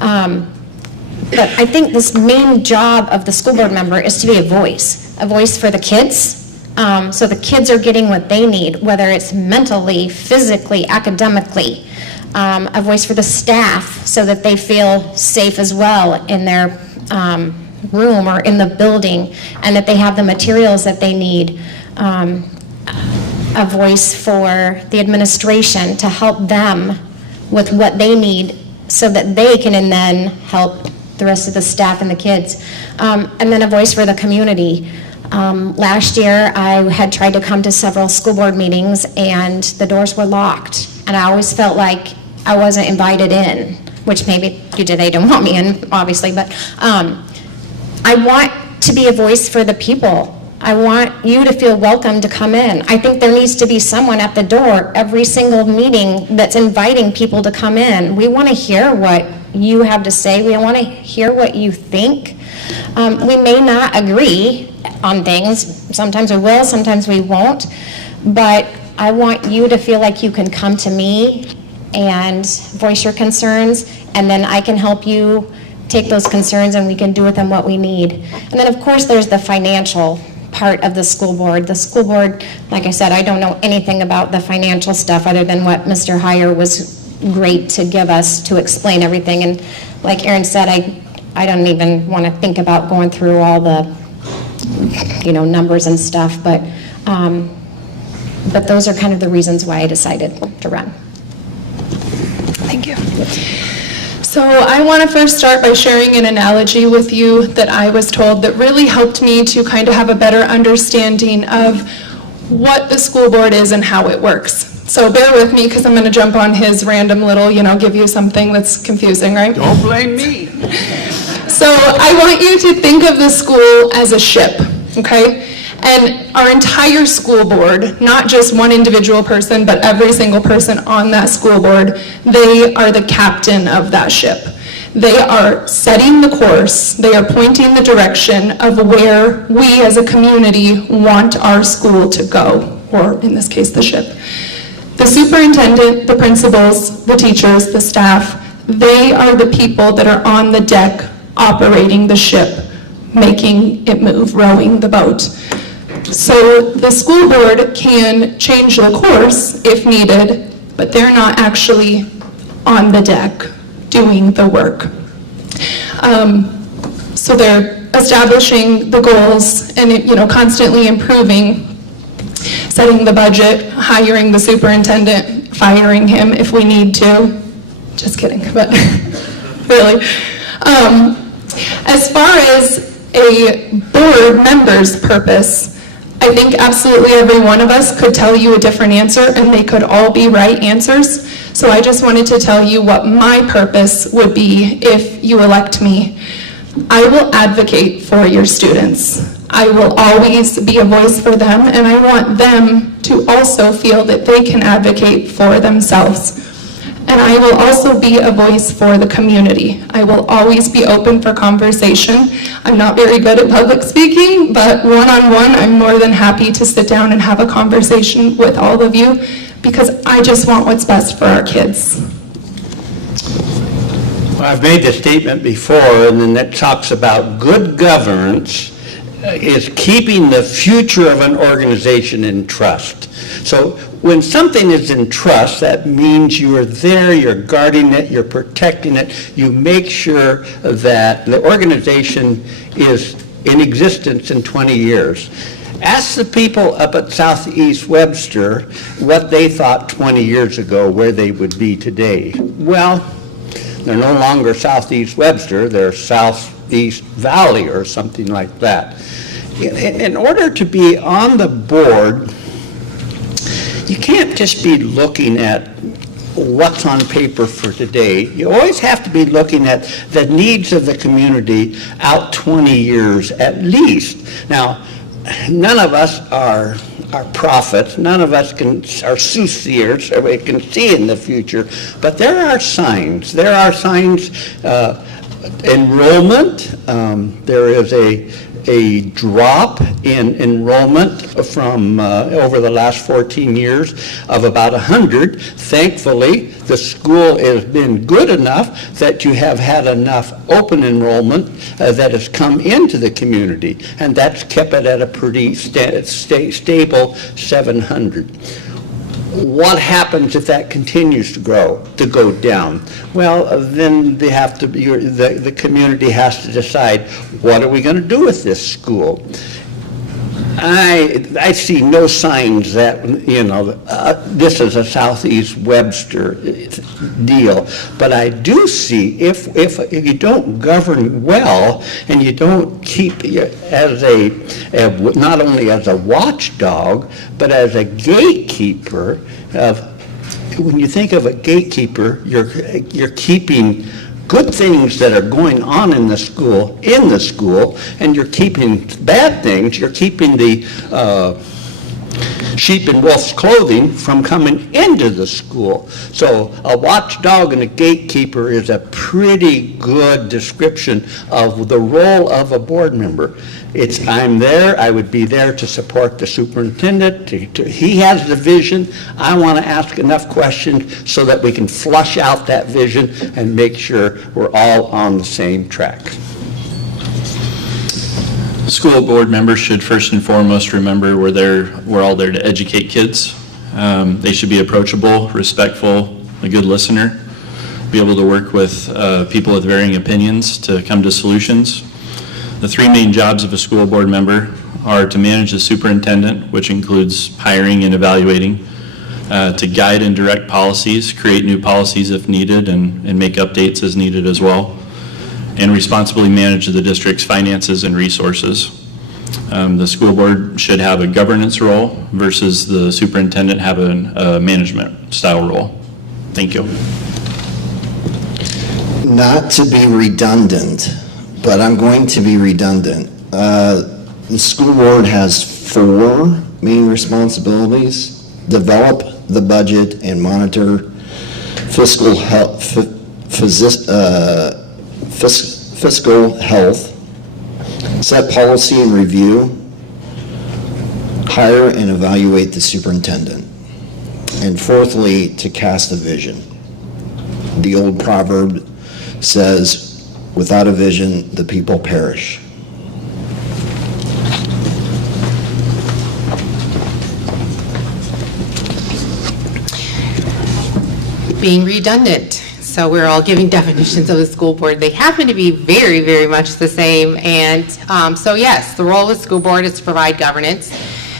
But I think this main job of the school board member is to be a voice for the kids, so the kids are getting what they need, whether it's mentally, physically, academically, a voice for the staff so that they feel safe as well in their room or in the building, and that they have the materials that they need, a voice for the administration to help them with what they need so that they can then help the rest of the staff and the kids, and then a voice for the community. Last year I had tried to come to several school board meetings and the doors were locked, and I always felt like I wasn't invited in, which maybe you did, they don't want me in, obviously, but I want to be a voice for the people. I want you to feel welcome to come in. I think there needs to be someone at the door every single meeting that's inviting people to come in. We want to hear what you have to say. We want to hear what you think. We may not agree on things. Sometimes we will, sometimes we won't. But I want you to feel like you can come to me and voice your concerns, and then I can help you take those concerns and we can do with them what we need. And then of course there's the financial part of the school board. The school board, like I said, I don't know anything about the financial stuff other than what Mr. Heyer was great to give us to explain everything. And like Aaron said, I don't even want to think about going through all the numbers and stuff, but those are kind of the reasons why I decided to run. Thank you. So I want to first start by sharing an analogy with you that I was told that really helped me to kind of have a better understanding of what the school board is and how it works. So bear with me because I'm going to jump on his random little, give you something that's confusing, right? Don't blame me. So I want you to think of the school as a ship, okay? And our entire school board, not just one individual person, but every single person on that school board, they are the captain of that ship. They are setting the course, they are pointing the direction of where we as a community want our school to go, or in this case, the ship. The superintendent, the principals, the teachers, the staff, they are the people that are on the deck operating the ship, making it move, rowing the boat. So the school board can change the course if needed, but they're not actually on the deck doing the work. So they're establishing the goals and constantly improving, setting the budget, hiring the superintendent, firing him if we need to. Just kidding, but really. As far as a board member's purpose, I think absolutely every one of us could tell you a different answer, and they could all be right answers. So I just wanted to tell you what my purpose would be if you elect me. I will advocate for your students. I will always be a voice for them, and I want them to also feel that they can advocate for themselves. And I will also be a voice for the community. I will always be open for conversation. I'm not very good at public speaking, but one-on-one, I'm more than happy to sit down and have a conversation with all of you because I just want what's best for our kids. Well, I've made this statement before, and then that talks about good governance is keeping the future of an organization in trust. So when something is in trust, that means you are there, you're guarding it, you're protecting it, you make sure that the organization is in existence in 20 years. Ask the people up at Southeast Webster what they thought 20 years ago, where they would be today. Well, they're no longer Southeast Webster, they're Southeast Valley or something like that. In order to be on the board, you can't just be looking at what's on paper for today. You always have to be looking at the needs of the community out 20 years at least. Now, none of us are prophets, none of us are soothsayers, so we can see in the future, but there are signs. There are signs, enrollment, there is a drop in enrollment from over the last 14 years of about 100. Thankfully, the school has been good enough that you have had enough open enrollment that has come into the community, and that's kept it at a pretty stable 700. What happens if that continues to go down? Well, then they have to be, the community has to decide, what are we going to do with this school? I see no signs that, this is a Southeast Webster deal, but I do see if you don't govern well and you don't keep as not only as a watchdog, but as a gatekeeper of, when you think of a gatekeeper, you're keeping good things that are going on in the school, and you're keeping bad things, you're keeping the sheep in wolf's clothing from coming into the school. So a watchdog and a gatekeeper is a pretty good description of the role of a board member. I'm there, I would be there to support the superintendent. He has the vision. I want to ask enough questions so that we can flush out that vision and make sure we're all on the same track. School board members should first and foremost remember we're all there to educate kids. They should be approachable, respectful, a good listener, be able to work with people with varying opinions to come to solutions. The three main jobs of a school board member are to manage the superintendent, which includes hiring and evaluating, to guide and direct policies, create new policies if needed, and make updates as needed as well, and responsibly manage the district's finances and resources. The school board should have a governance role versus the superintendent having a management style role. Thank you. Not to be redundant, but I'm going to be redundant. The school board has 4 main responsibilities: develop the budget and monitor fiscal health, fiscal health, set policy and review, hire and evaluate the superintendent, and fourthly, to cast a vision. The old proverb says, without a vision, the people perish. Being redundant. So we're all giving definitions of the school board. They happen to be very, very much the same. And so yes, the role of the school board is to provide governance.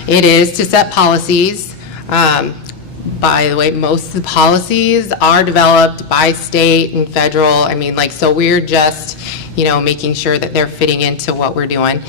It is to set policies. By the way, most of the policies are developed by state and federal. I mean, like, so we're just, making sure that they're fitting into what we're doing.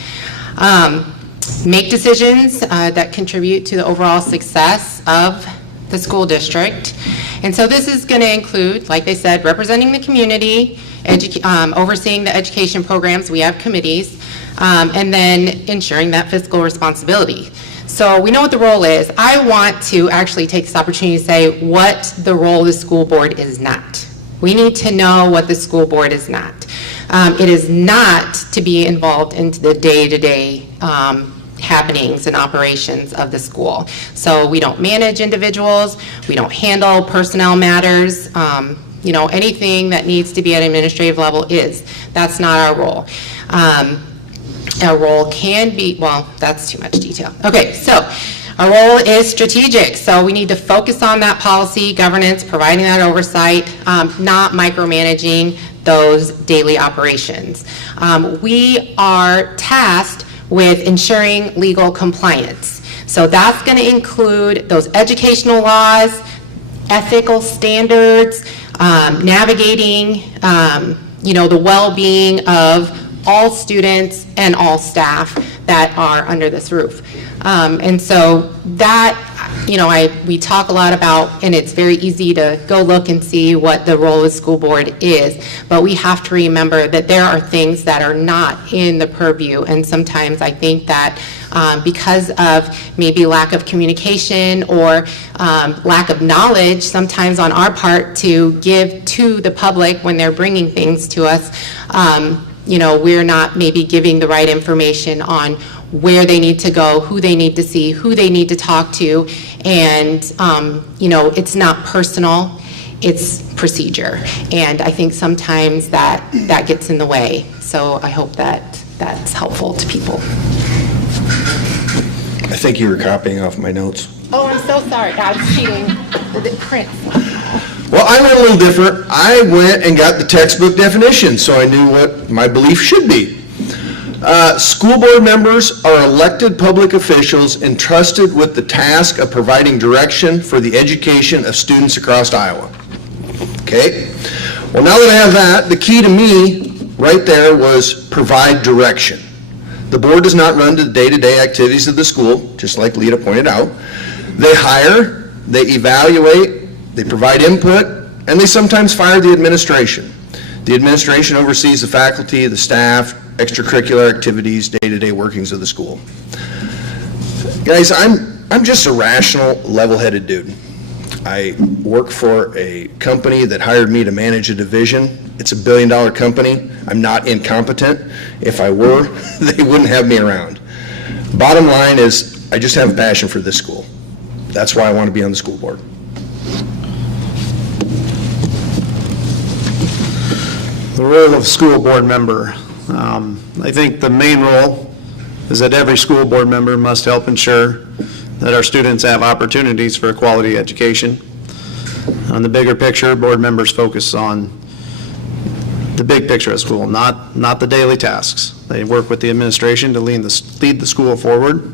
Make decisions that contribute to the overall success of the school district. And so this is going to include, like they said, representing the community, overseeing the education programs. We have committees, and then ensuring that fiscal responsibility. So we know what the role is. I want to actually take this opportunity to say what the role of the school board is not. We need to know what the school board is not. It is not to be involved into the day-to-day happenings and operations of the school. So we don't manage individuals, we don't handle personnel matters, anything that needs to be at administrative level that's not our role. Our role can be, well, that's too much detail. Okay, so our role is strategic, so we need to focus on that policy, governance, providing that oversight, not micromanaging those daily operations. We are tasked with ensuring legal compliance. So that's going to include those educational laws, ethical standards, navigating, the well-being of all students and all staff that are under this roof. And so that, we talk a lot about, and it's very easy to go look and see what the role of the school board is, but we have to remember that there are things that are not in the purview, and sometimes I think that because of maybe lack of communication or lack of knowledge, sometimes on our part to give to the public when they're bringing things to us, we're not maybe giving the right information on where they need to go, who they need to see, who they need to talk to, and it's not personal, it's procedure. And I think sometimes that gets in the way. So I hope that that's helpful to people. I think you were copying off my notes. Oh, I'm so sorry. I was cheating with the print. Well, I went a little different. I went and got the textbook definition, so I knew what my belief should be. School board members are elected public officials entrusted with the task of providing direction for the education of students across Iowa. Okay? Well, now that I have that, the key to me right there was provide direction. The board does not run the day-to-day activities of the school, just like Lita pointed out. They hire, they evaluate, they provide input, and they sometimes fire the administration. The administration oversees the faculty, the staff, extracurricular activities, day-to-day workings of the school. Guys, I'm just a rational, level-headed dude. I work for a company that hired me to manage a division. It's a billion-dollar company. I'm not incompetent. If I were, they wouldn't have me around. Bottom line is, I just have a passion for this school. That's why I want to be on the school board. The role of school board member. I think the main role is that every school board member must help ensure that our students have opportunities for a quality education. On the bigger picture, board members focus on the big picture of school, not the daily tasks. They work with the administration to lead the school forward.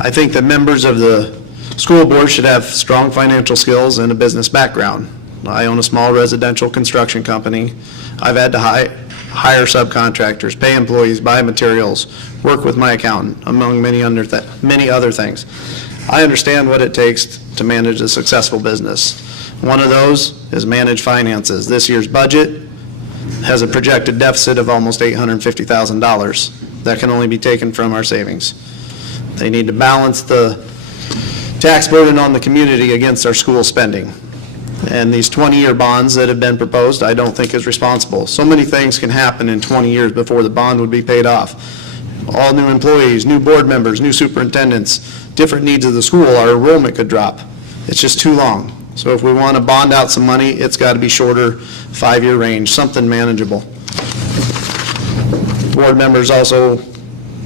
I think that members of the school board should have strong financial skills and a business background. I own a small residential construction company. I've had to hire subcontractors, pay employees, buy materials, work with my accountant, among many other things. I understand what it takes to manage a successful business. One of those is manage finances. This year's budget has a projected deficit of almost $850,000 that can only be taken from our savings. They need to balance the tax burden on the community against our school spending. And these 20-year bonds that have been proposed, I don't think is responsible. So many things can happen in 20 years before the bond would be paid off. All new employees, new board members, new superintendents, different needs of the school, our enrollment could drop. It's just too long. So if we want to bond out some money, it's got to be shorter, 5-year range, something manageable. Board members also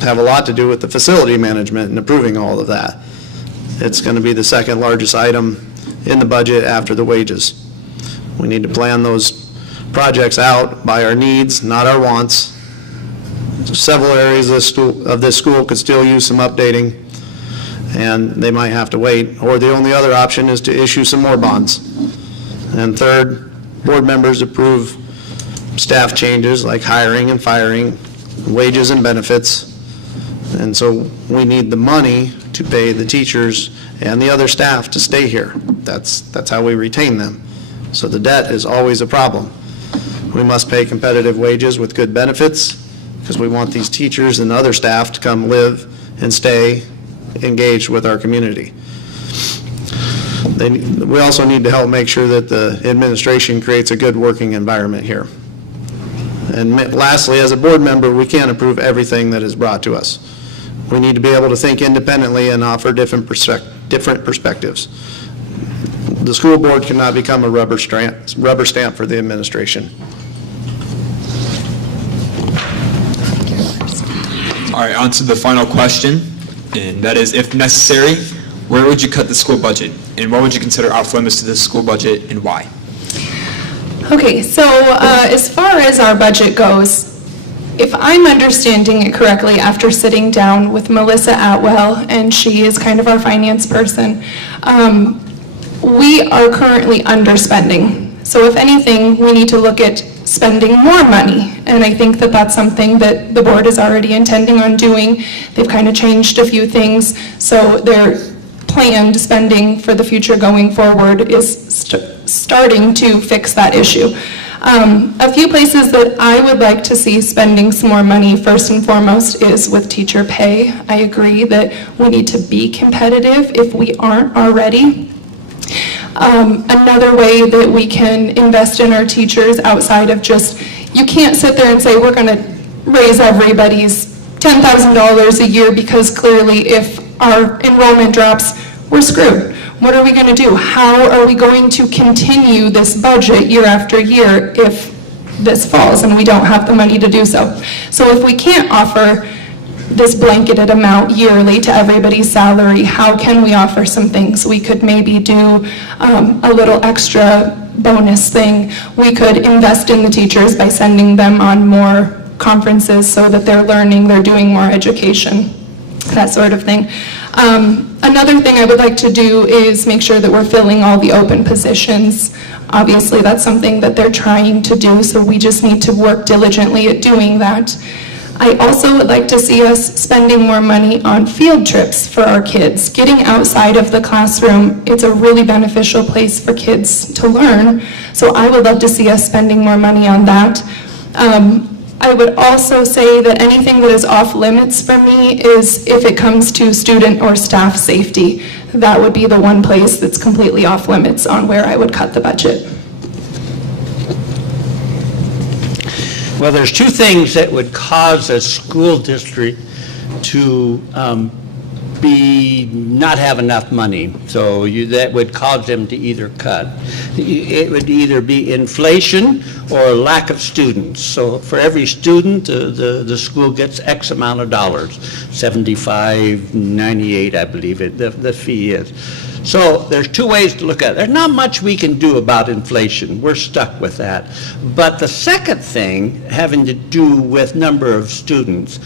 have a lot to do with the facility management and approving all of that. It's going to be the second largest item in the budget after the wages. We need to plan those projects out by our needs, not our wants. So several areas of this school could still use some updating, and they might have to wait. Or the only other option is to issue some more bonds. And third, board members approve staff changes like hiring and firing, wages and benefits. And so we need the money to pay the teachers and the other staff to stay here. That's how we retain them. So the debt is always a problem. We must pay competitive wages with good benefits because we want these teachers and other staff to come live and stay engaged with our community. We also need to help make sure that the administration creates a good working environment here. And lastly, as a board member, we can't approve everything that is brought to us. We need to be able to think independently and offer different perspectives. The school board cannot become a rubber stamp for the administration. All right, on to the final question, and that is, if necessary, where would you cut the school budget? And what would you consider off limits to the school budget and why? Okay, so as far as our budget goes, if I'm understanding it correctly, after sitting down with Melissa Atwell, and she is kind of our finance person, we are currently underspending. So if anything, we need to look at spending more money. And I think that that's something that the board is already intending on doing. They've kind of changed a few things. So their planned spending for the future going forward is starting to fix that issue. A few places that I would like to see spending some more money, first and foremost, is with teacher pay. I agree that we need to be competitive if we aren't already. Another way that we can invest in our teachers outside of just, you can't sit there and say we're going to raise everybody's $10,000 a year because clearly if our enrollment drops, we're screwed. What are we going to do? How are we going to continue this budget year after year if this falls and we don't have the money to do so? So if we can't offer this blanketed amount yearly to everybody's salary, how can we offer some things? We could maybe do a little extra bonus thing. We could invest in the teachers by sending them on more conferences so that they're learning, they're doing more education, that sort of thing. Another thing I would like to do is make sure that we're filling all the open positions. Obviously, that's something that they're trying to do, so we just need to work diligently at doing that. I also would like to see us spending more money on field trips for our kids. Getting outside of the classroom, it's a really beneficial place for kids to learn, so I would love to see us spending more money on that. I would also say that anything that is off limits for me is if it comes to student or staff safety. That would be the one place that's completely off limits on where I would cut the budget. Well, there's two things that would cause a school district to not have enough money. So that would cause them to either cut. It would either be inflation or lack of students. So for every student, the school gets X amount of dollars, $75, $98, I believe the fee is. So there's two ways to look at it. There's not much we can do about inflation. We're stuck with that. But the second thing, having to do with number of students,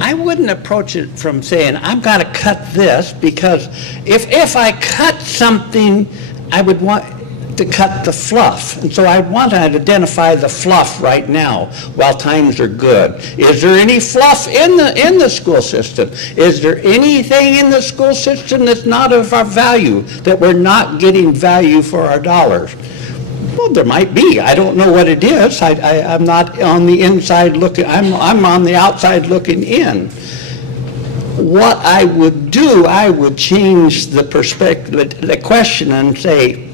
I wouldn't approach it from saying, I've got to cut this, because if I cut something, I would want, to cut the fluff. And so I want to identify the fluff right now while times are good. Is there any fluff in the school system? Is there anything in the school system that's not of our value, that we're not getting value for our dollars? Well, there might be. I don't know what it is. I'm not on the inside looking. I'm on the outside looking in. What I would do, I would change the perspective, the question, and say,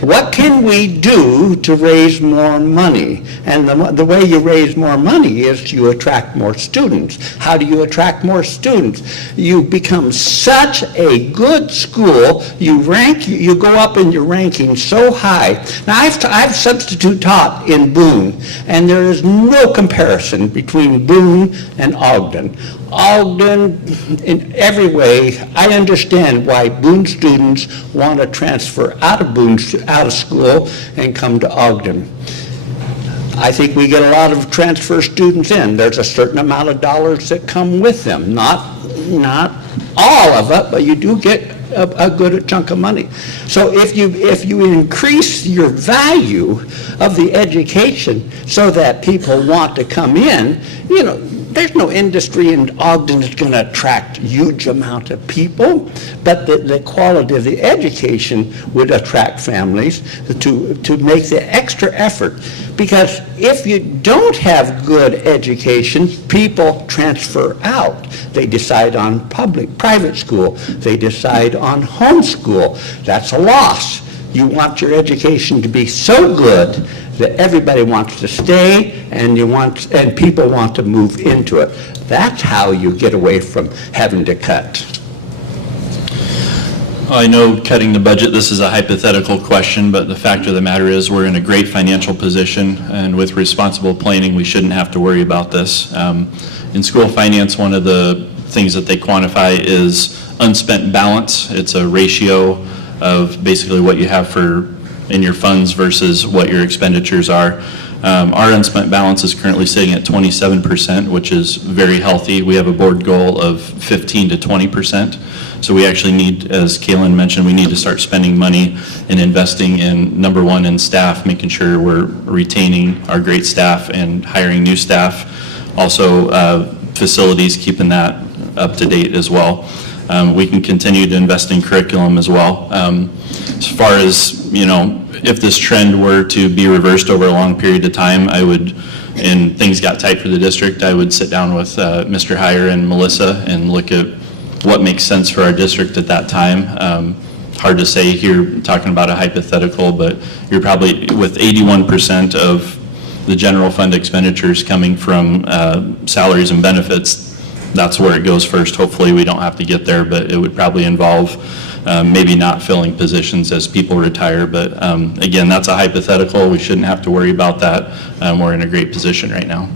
what can we do to raise more money? And the way you raise more money is you attract more students. How do you attract more students? You become such a good school, you go up in your ranking so high. Now, I've substitute taught in Boone, and there is no comparison between Boone and Ogden. Ogden, in every way, I understand why Boone students want to transfer out of school and come to Ogden. I think we get a lot of transfer students in. There's a certain amount of dollars that come with them. Not all of it, but you do get a good chunk of money. So if you increase your value of the education so that people want to come in, there's no industry in Ogden that's going to attract huge amount of people, but the quality of the education would attract families to make the extra effort. Because if you don't have good education, people transfer out. They decide on private school. They decide on homeschool. That's a loss. You want your education to be so good that everybody wants to stay and people want to move into it. That's how you get away from having to cut. I know cutting the budget, this is a hypothetical question, but the fact of the matter is we're in a great financial position, and with responsible planning, we shouldn't have to worry about this. In school finance, one of the things that they quantify is unspent balance. It's a ratio of basically what you have in your funds versus what your expenditures are. Our unspent balance is currently sitting at 27%, which is very healthy. We have a board goal of 15 to 20%. So we actually need, as Kaylin mentioned, we need to start spending money and investing in, number one, in staff, making sure we're retaining our great staff and hiring new staff. Also, facilities, keeping that up to date as well. We can continue to invest in curriculum as well. As far as, if this trend were to be reversed over a long period of time, and things got tight for the district, I would sit down with Mr. Heyer and Melissa and look at what makes sense for our district at that time. Hard to say here, talking about a hypothetical, but you're probably, with 81% of the general fund expenditures coming from salaries and benefits, that's where it goes first. Hopefully we don't have to get there, but it would probably involve maybe not filling positions as people retire. But again, that's a hypothetical. We shouldn't have to worry about that. We're in a great position right now.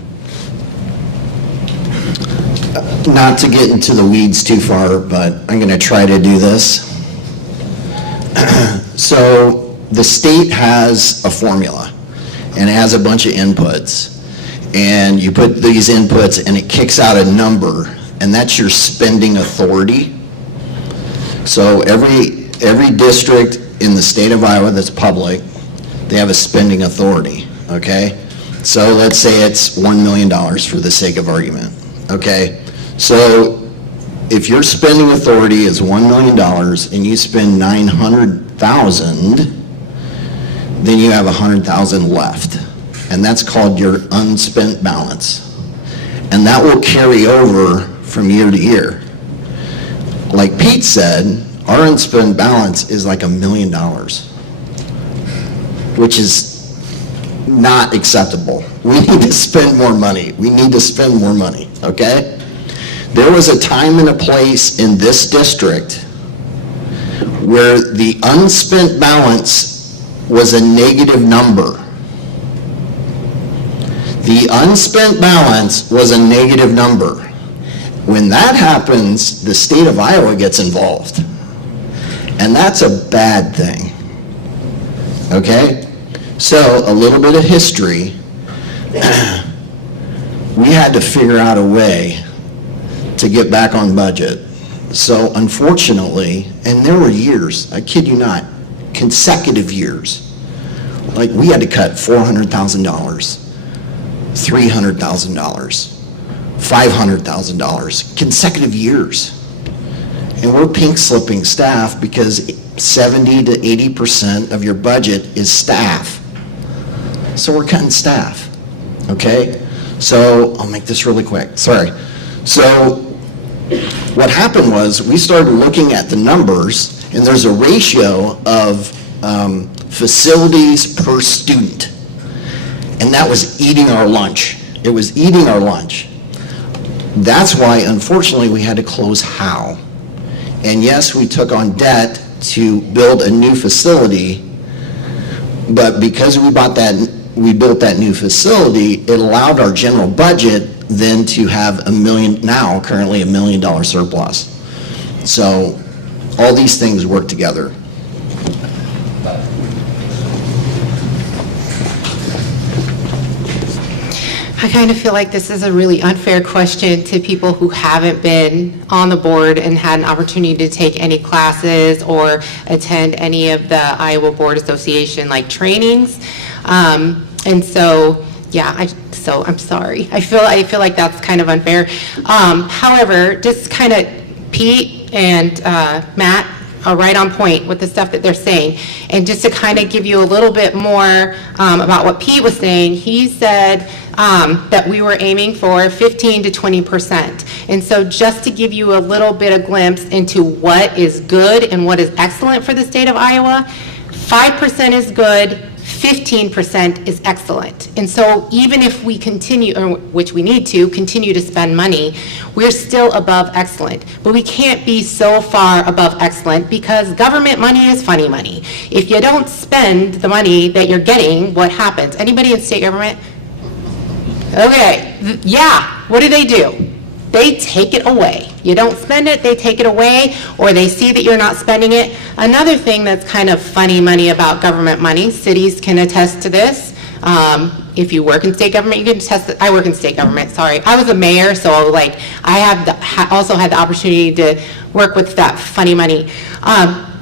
Not to get into the weeds too far, but I'm going to try to do this. So the state has a formula, and it has a bunch of inputs. And you put these inputs, and it kicks out a number, and that's your spending authority. So every district in the state of Iowa that's public, they have a spending authority, okay? So let's say it's $1 million for the sake of argument, okay? So if your spending authority is $1 million and you spend $900,000, then you have $100,000 left. And that's called your unspent balance. And that will carry over from year to year. Like Pete said, our unspent balance is like $1 million, which is not acceptable. We need to spend more money. We need to spend more money, okay? There was a time and a place in this district where the unspent balance was a negative number. The unspent balance was a negative number. When that happens, the state of Iowa gets involved. And that's a bad thing. Okay? So, a little bit of history. We had to figure out a way to get back on budget. So, unfortunately, and there were years, I kid you not, consecutive years, Like, we had to cut $400,000, $300,000, $500,000, consecutive years. And we're pink slipping staff because 70 to 80% of your budget is staff. So we're cutting staff, okay? So I'll make this really quick, sorry. So what happened was we started looking at the numbers, and there's a ratio of facilities per student. And that was eating our lunch. It was eating our lunch. That's why, unfortunately, we had to close Howe. And yes, we took on debt to build a new facility, but because we built that new facility, it allowed our general budget then to have currently $1 million surplus. So all these things work together. I kind of feel like this is a really unfair question to people who haven't been on the board and had an opportunity to take any classes or attend any of the Iowa Board Association like trainings. And so, yeah, I'm sorry. I feel like that's kind of unfair. However, just kind of Pete and Matt are right on point with the stuff that they're saying. And just to kind of give you a little bit more about what Pete was saying, he said that we were aiming for 15 to 20%. And so just to give you a little bit of glimpse into what is good and what is excellent for the state of Iowa, 5% is good, 15% is excellent. And so even if we continue, or which we need to, continue to spend money, we're still above excellent. But we can't be so far above excellent because government money is funny money. If you don't spend the money that you're getting, what happens? Anybody in state government? Okay, yeah, what do? They take it away. You don't spend it, they take it away, or they see that you're not spending it. Another thing that's kind of funny money about government money, cities can attest to this. If you work in state government, you can attest that. I work in state government, sorry. I was a mayor, so like I have also had the opportunity to work with that funny money.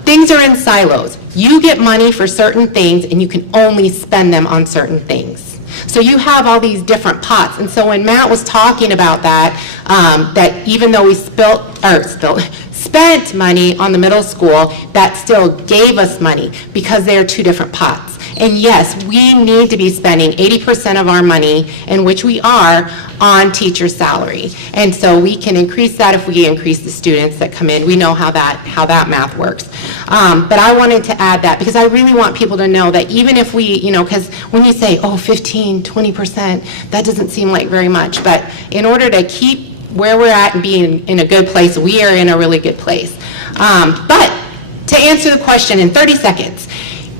Things are in silos. You get money for certain things, and you can only spend them on certain things. So you have all these different pots. And so when Matt was talking about that, that even though we spent money on the middle school, that still gave us money because they are two different pots. And yes, we need to be spending 80% of our money, in which we are, on teacher salary. And so we can increase that if we increase the students that come in. We know how that math works. But I wanted to add that because I really want people to know that even if we, because when you say, 15, 20%, that doesn't seem like very much. But in order to keep where we're at and being in a good place, we are in a really good place. But to answer the question in 30 seconds,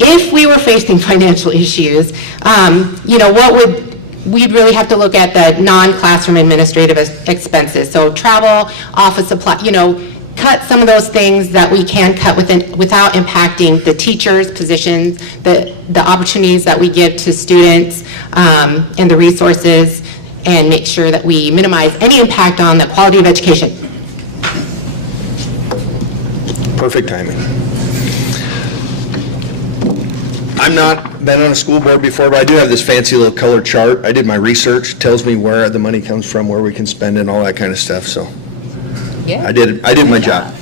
if we were facing financial issues, we'd really have to look at the non-classroom administrative expenses. So travel, office supply, cut some of those things that we can cut without impacting the teachers' positions, the opportunities that we give to students, and the resources, and make sure that we minimize any impact on the quality of education. Perfect timing. I've not been on a school board before, but I do have this fancy little color chart. I did my research, tells me where the money comes from, where we can spend it, and all that kind of stuff, so yeah. I did my job.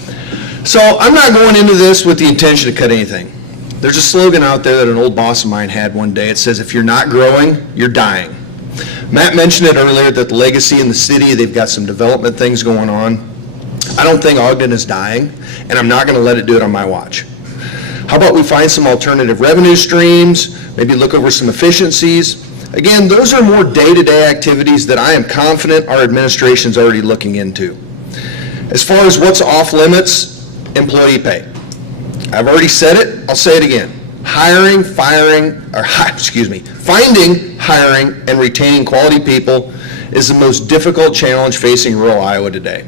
So I'm not going into this with the intention to cut anything. There's a slogan out there that an old boss of mine had one day. It says, if you're not growing, you're dying. Matt mentioned it earlier that the legacy in the city, they've got some development things going on. I don't think Ogden is dying, and I'm not going to let it do it on my watch. How about we find some alternative revenue streams, maybe look over some efficiencies. Again, those are more day-to-day activities that I am confident our administration's already looking into. As far as what's off limits, employee pay. I've already said it, I'll say it again. Finding, hiring, and retaining quality people is the most difficult challenge facing rural Iowa today.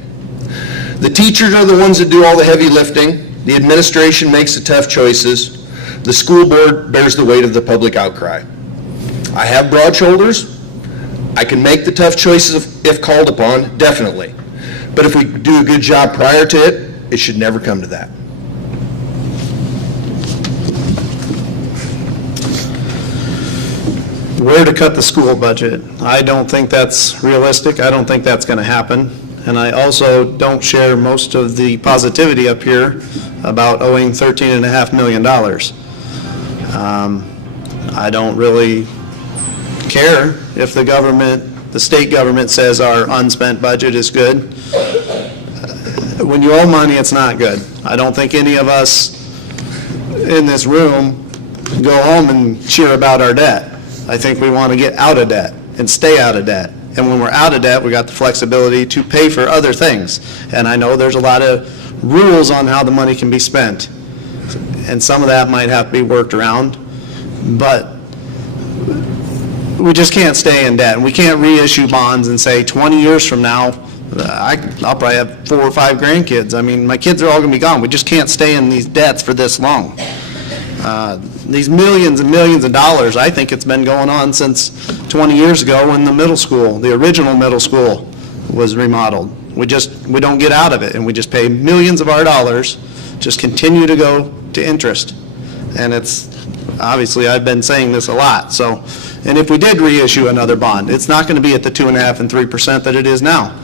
The teachers are the ones that do all the heavy lifting. The administration makes the tough choices. The school board bears the weight of the public outcry. I have broad shoulders. I can make the tough choices if called upon, definitely. But if we do a good job prior to it, it should never come to that. where to cut the school budget. I don't think that's realistic. I don't think that's going to happen. And I also don't share most of the positivity up here about owing $13.5 million. I don't really care if the government, the state government says our unspent budget is good. When you owe money, it's not good. I don't think any of us in this room go home and cheer about our debt. I think we want to get out of debt and stay out of debt. And when we're out of debt, we got the flexibility to pay for other things. And I know there's a lot of rules on how the money can be spent. And some of that might have to be worked around. But we just can't stay in debt. And we can't reissue bonds and say 20 years from now, I'll probably have 4 or 5 grandkids. I mean, my kids are all going to be gone. We just can't stay in these debts for this long. These millions and millions of dollars, I think it's been going on since 20 years ago when the middle school, the original middle school was remodeled. We don't get out of it, and we just pay millions of our dollars, just continue to go to interest. And it's, obviously, I've been saying this a lot. So, and if we did reissue another bond, it's not going to be at the 2.5% and 3% that it is now.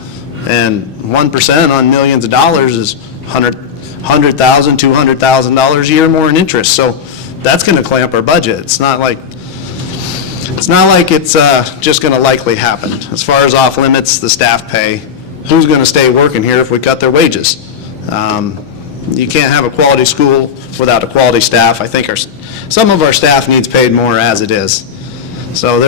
And 1% on millions of dollars is $100,000, $200,000 a year more in interest. So that's going to clamp our budget. It's not like it's just going to likely happen. As far as off limits, the staff pay, who's going to stay working here if we cut their wages? You can't have a quality school without a quality staff. I think some of our staff needs paid more as it is. So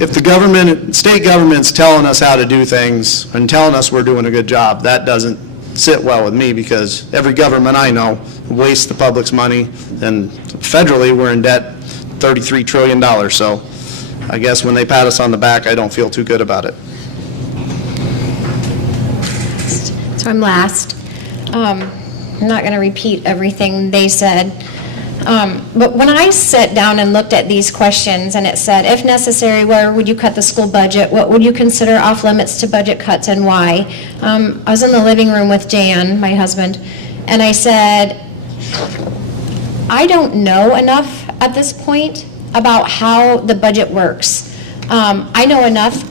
if the government, state government's telling us how to do things and telling us we're doing a good job, that doesn't sit well with me, because every government I know wastes the public's money, and federally we're in debt $33 trillion. So I guess when they pat us on the back, I don't feel too good about it. So I'm last. I'm not going to repeat everything they said. But when I sat down and looked at these questions, and it said, if necessary, where would you cut the school budget? What would you consider off limits to budget cuts, and why? I was in the living room with Jan, my husband, and I said, I don't know enough at this point about how the budget works. I know enough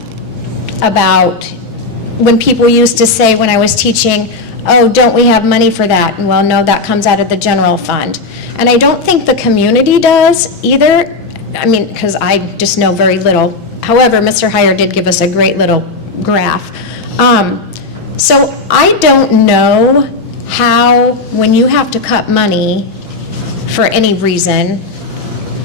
about when people used to say when I was teaching, oh, don't we have money for that? And well, no, that comes out of the general fund. And I don't think the community does either. I mean, because I just know very little. However, Mr. Heyer did give us a great little graph. So I don't know how, when you have to cut money for any reason,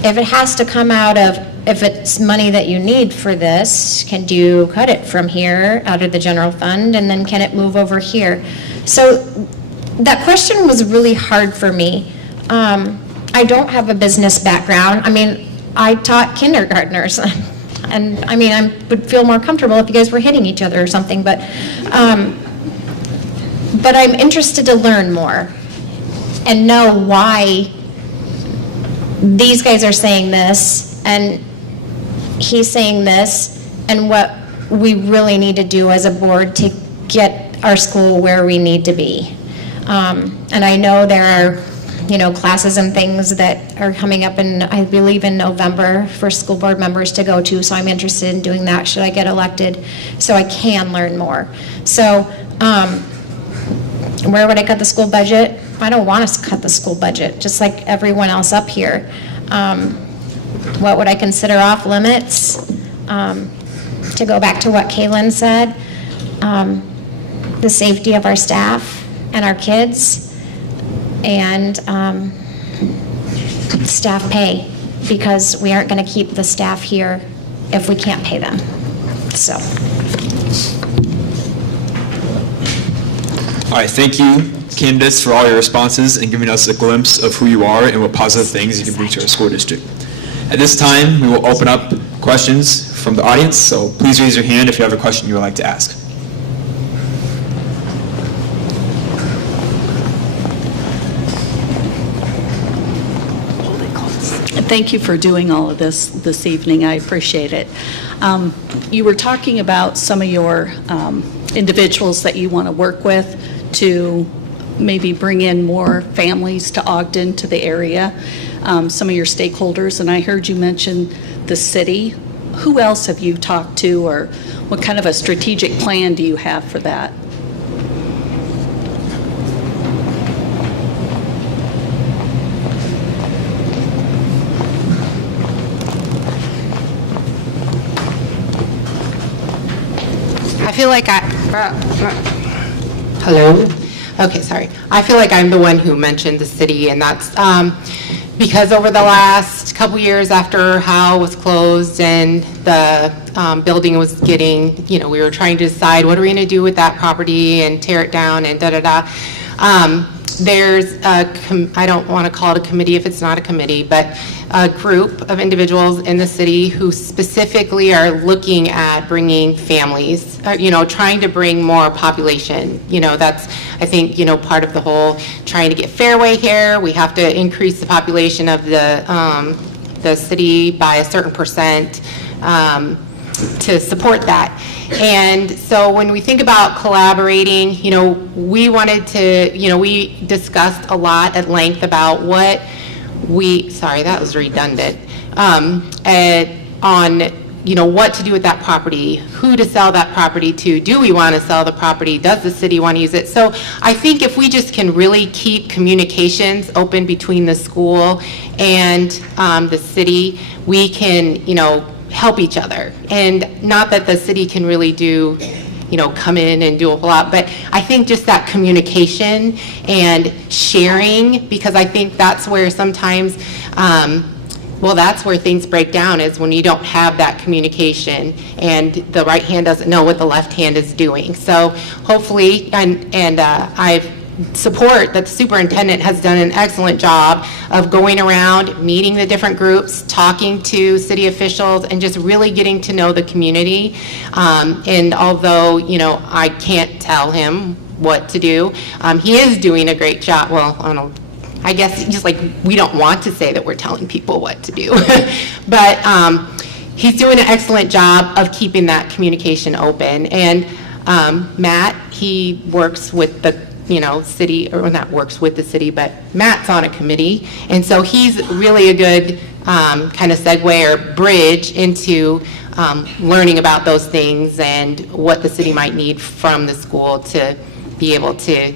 if it has to come out of, if it's money that you need for this, can you cut it from here out of the general fund, and then can it move over here? So that question was really hard for me. I don't have a business background. I mean, I taught kindergartners, and I mean, I would feel more comfortable if you guys were hitting each other or something, but I'm interested to learn more and know why these guys are saying this, and he's saying this, and what we really need to do as a board to get our school where we need to be. And I know there are, classes and things that are coming up in, I believe, in November for school board members to go to, so I'm interested in doing that should I get elected, so I can learn more. So where would I cut the school budget? I don't want to cut the school budget, just like everyone else up here. What would I consider off limits? To go back to what Kaylin said, the safety of our staff and our kids, and staff pay, because we aren't going to keep the staff here if we can't pay them. So. All right, thank you, candidates, for all your responses and giving us a glimpse of who you are and what positive things you can bring to our school district. At this time, we will open up questions from the audience, so please raise your hand if you have a question you would like to ask. Thank you for doing all of this evening. I appreciate it. You were talking about some of your individuals that you want to work with to maybe bring in more families to Ogden, to the area. some of your stakeholders, and I heard you mention the city. Who else have you talked to, or what kind of a strategic plan do you have for that? I feel like hello? Okay, sorry. I feel like I'm the one who mentioned the city, and that's because over the last couple years after Howe was closed and the building was getting, we were trying to decide what are we going to do with that property and tear it down and da-da-da. There's I don't want to call it a committee if it's not a committee, but a group of individuals in the city who specifically are looking at bringing families, trying to bring more population. That's, I think, part of the whole trying to get Fairway here. We have to increase the population of the city by a certain percent to support that. And so when we think about collaborating, we wanted to, we discussed a lot at length about what sorry, that was redundant, on, what to do with that property, who to sell that property to, do we want to sell the property, does the city want to use it? So I think if we just can really keep communications open between the school and the city, we can, help each other. And not that the city can really do, come in and do a whole lot, but I think just that communication and sharing, because I think that's where sometimes, that's where things break down, is when you don't have that communication and the right hand doesn't know what the left hand is doing. So hopefully, and I've support that the superintendent has done an excellent job of going around, meeting the different groups, talking to city officials, and just really getting to know the community. And although, I can't tell him what to do, he is doing a great job. Well, I don't know. I guess just like we don't want to say that we're telling people what to do, but he's doing an excellent job of keeping that communication open. And Matt, he works with the city, or not works with the city, but Matt's on a committee, and so he's really a good kind of segue or bridge into learning about those things and what the city might need from the school to be able to,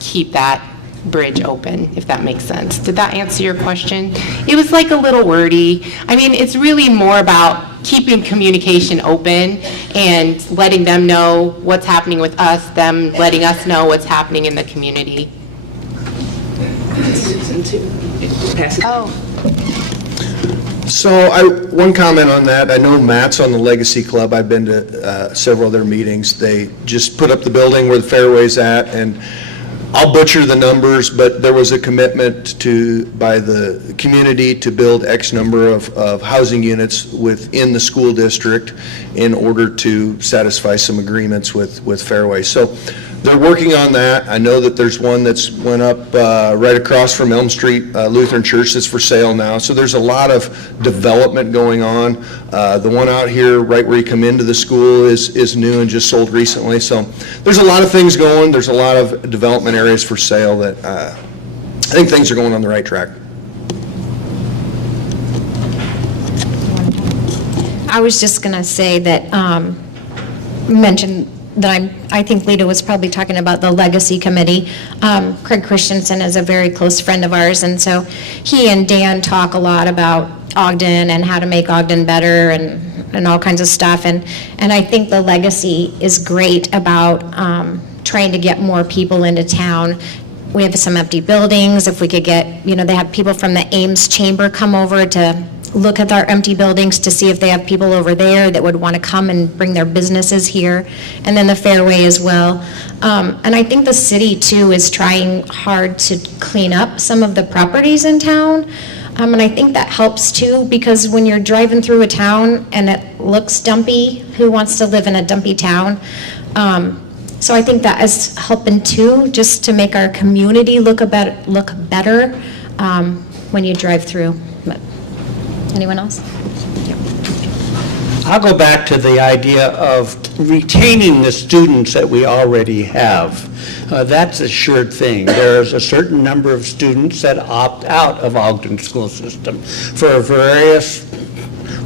keep that bridge open, if that makes sense. Did that answer your question? It was like a little wordy. I mean, it's really more about keeping communication open and letting them know what's happening with us, them letting us know what's happening in the community. So one comment on that. I know Matt's on the Legacy Club. I've been to several of their meetings. They just put up the building where the Fairway's at, and I'll butcher the numbers, but there was a commitment by the community to build X number of housing units within the school district in order to satisfy some agreements with Fairway. So they're working on that. I know that there's one that's went up right across from Elm Street Lutheran Church that's for sale now. So there's a lot of development going on. The one out here right where you come into the school is new and just sold recently. So there's a lot of things going. There's a lot of development areas for sale that I think things are going on the right track. I was just going to say that, mention that I think Lita was probably talking about the Legacy Committee. Craig Christensen is a very close friend of ours, and so he and Dan talk a lot about Ogden and how to make Ogden better and all kinds of stuff. And I think the Legacy is great about trying to get more people into town. We have some empty buildings. If we could get, they have people from the Ames Chamber come over to look at our empty buildings to see if they have people over there that would want to come and bring their businesses here, and then the Fairway as well. And I think the city too is trying hard to clean up some of the properties in town. And I think that helps too, because when you're driving through a town and it looks dumpy, who wants to live in a dumpy town? So I think that is helping too, just to make our community look better when you drive through. But anyone else? I'll go back to the idea of retaining the students that we already have. That's a sure thing. There's a certain number of students that opt out of Ogden school system for various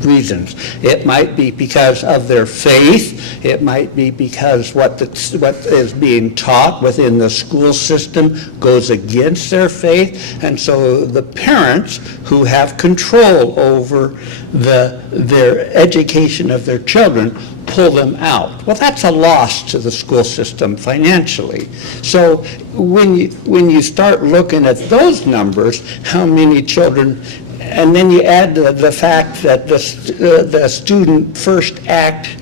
reasons. It might be because of their faith. It might be because what is being taught within the school system goes against their faith. And so the parents who have control over their education of their children pull them out. Well, that's a loss to the school system financially. So when you start looking at those numbers, how many children, and then you add the fact that the student first act,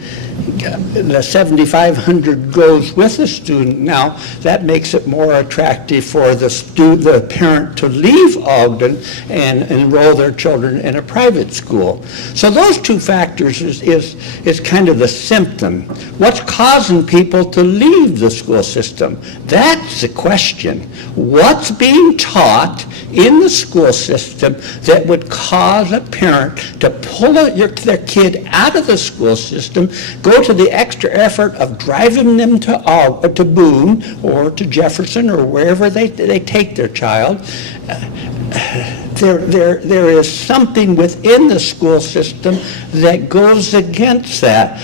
the 7,500 goes with the student now, that makes it more attractive for the parent to leave Ogden and enroll their children in a private school. So those two factors is kind of the symptom. What's causing people to leave the school system? That's the question. What's being taught in the school system that would cause a parent to pull their kid out of the school system, go to the extra effort of driving them to Boone or to Jefferson or wherever they take their child? There is something within the school system that goes against that.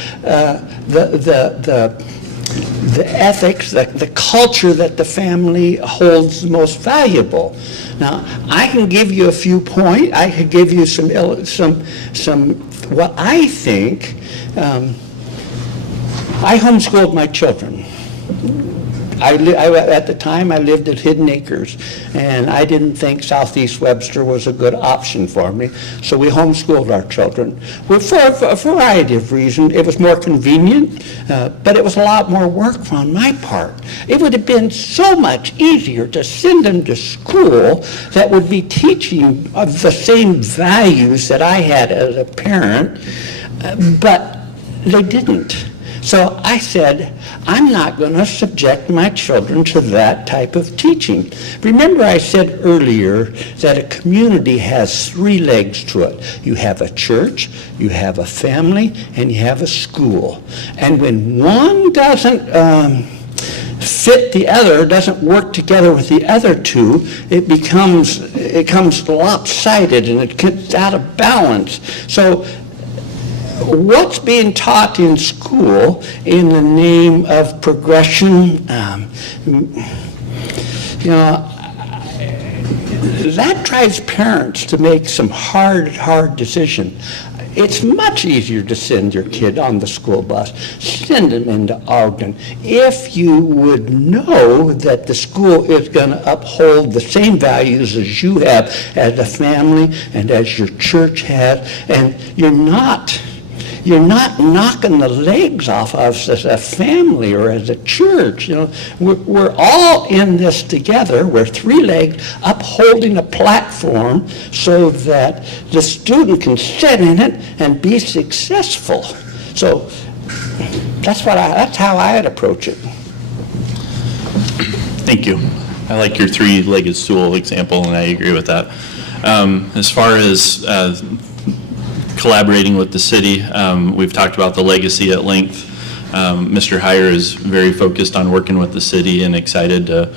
The ethics, the culture that the family holds most valuable. Now, I can give you a few points. I could give you some what I think. I homeschooled my children. At the time, I lived at Hidden Acres, and I didn't think Southeast Webster was a good option for me, so we homeschooled our children. For a variety of reasons. It was more convenient, but it was a lot more work on my part. It would have been so much easier to send them to school that would be teaching of the same values that I had as a parent, but they didn't. So I said, I'm not going to subject my children to that type of teaching. Remember I said earlier that a community has three legs to it. You have a church, you have a family, and you have a school. And when one doesn't fit the other, doesn't work together with the other two, it becomes lopsided and it gets out of balance. So what's being taught in school in the name of progression, that drives parents to make some hard decisions. It's much easier to send your kid on the school bus, send them into Ogden, if you would know that the school is going to uphold the same values as you have as a family and as your church has, and you're not knocking the legs off of us as a family or as a church. We're all in this together. We're three-legged, upholding a platform so that the student can sit in it and be successful. So that's how I'd approach it. Thank you. I like your three-legged stool example, and I agree with that. As far as collaborating with the city, we've talked about the legacy at length. Mr. Heyer is very focused on working with the city and excited to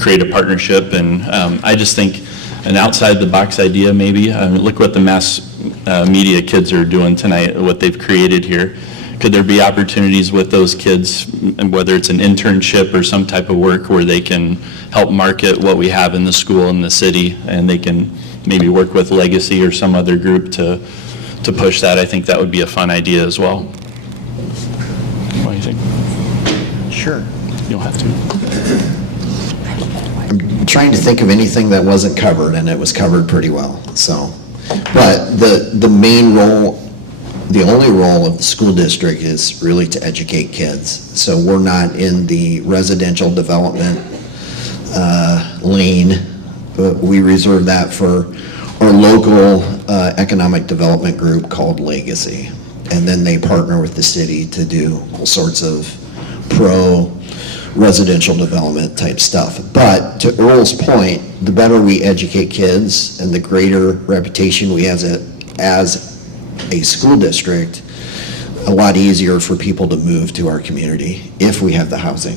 create a partnership. And I just think an outside-the-box idea maybe. Look what the mass media kids are doing tonight, what they've created here. Could there be opportunities with those kids, whether it's an internship or some type of work where they can help market what we have in the school and the city, and they can maybe work with Legacy or some other group to push that? I think that would be a fun idea as well. What do you think? Sure. You don't have to. I'm trying to think of anything that wasn't covered, and it was covered pretty well, so. But the main role, the only role of the school district is really to educate kids. So we're not in the residential development lane, but we reserve that for our local economic development group called Legacy. And then they partner with the city to do all sorts of pro-residential development type stuff. But to Earl's point, the better we educate kids and the greater reputation we have as a school district, a lot easier for people to move to our community if we have the housing.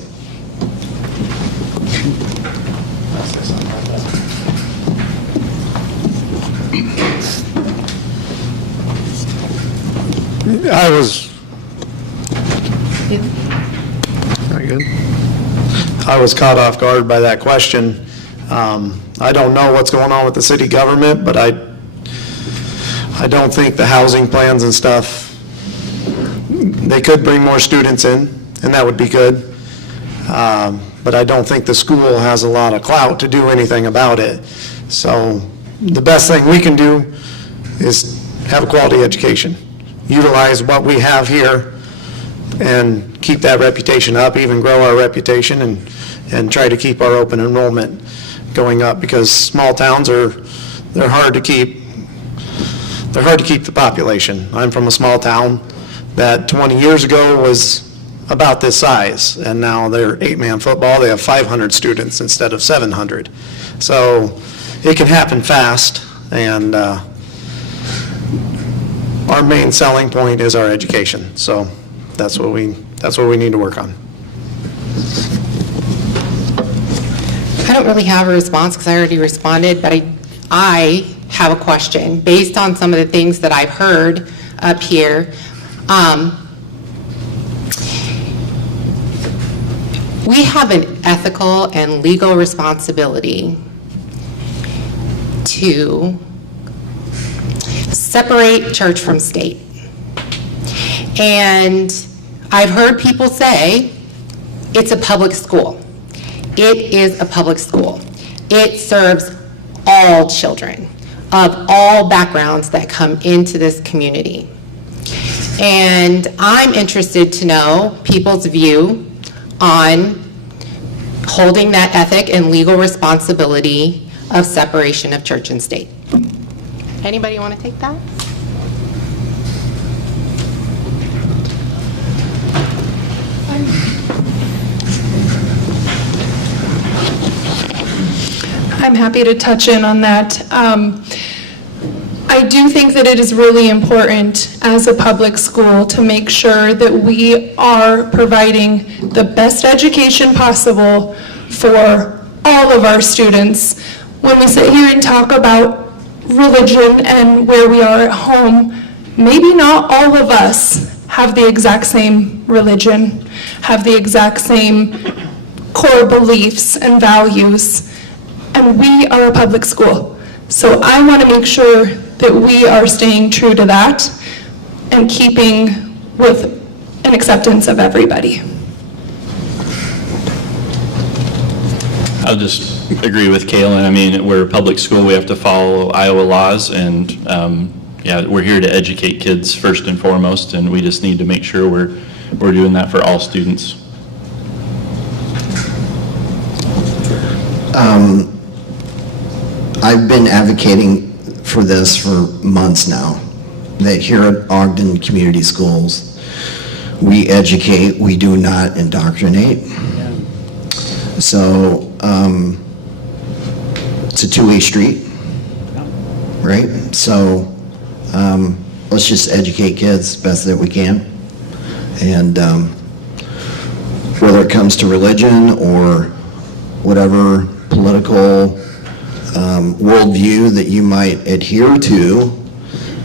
I was caught off guard by that question. I don't know what's going on with the city government, but I don't think the housing plans and stuff, they could bring more students in, and that would be good. But I don't think the school has a lot of clout to do anything about it. So the best thing we can do is have a quality education, utilize what we have here, and keep that reputation up, even grow our reputation, and try to keep our open enrollment going up, because small towns they're hard to keep. They're hard to keep the population. I'm from a small town that 20 years ago was about this size, and now they're 8-man football. They have 500 students instead of 700. So it can happen fast, and our main selling point is our education. So that's what we need to work on. I don't really have a response because I already responded, but I have a question based on some of the things that I've heard up here. We have an ethical and legal responsibility to separate church from state. And I've heard people say it's a public school. It is a public school. It serves all children of all backgrounds that come into this community. And I'm interested to know people's view on holding that ethic and legal responsibility of separation of church and state. Anybody want to take that? I'm happy to touch in on that. I do think that it is really important as a public school to make sure that we are providing the best education possible for all of our students. When we sit here and talk about religion and where we are at home, maybe not all of us have the exact same religion, have the exact same core beliefs and values. And we are a public school. So I want to make sure that we are staying true to that and keeping with an acceptance of everybody. I'll just agree with Kaylin. I mean, we're a public school. We have to follow Iowa laws, and yeah, we're here to educate kids first and foremost, and we just need to make sure we're doing that for all students. I've been advocating for this for months now, that here at Ogden Community Schools, we educate, we do not indoctrinate. So it's a two-way street, right? So let's just educate kids best that we can. And whether it comes to religion or whatever political worldview that you might adhere to,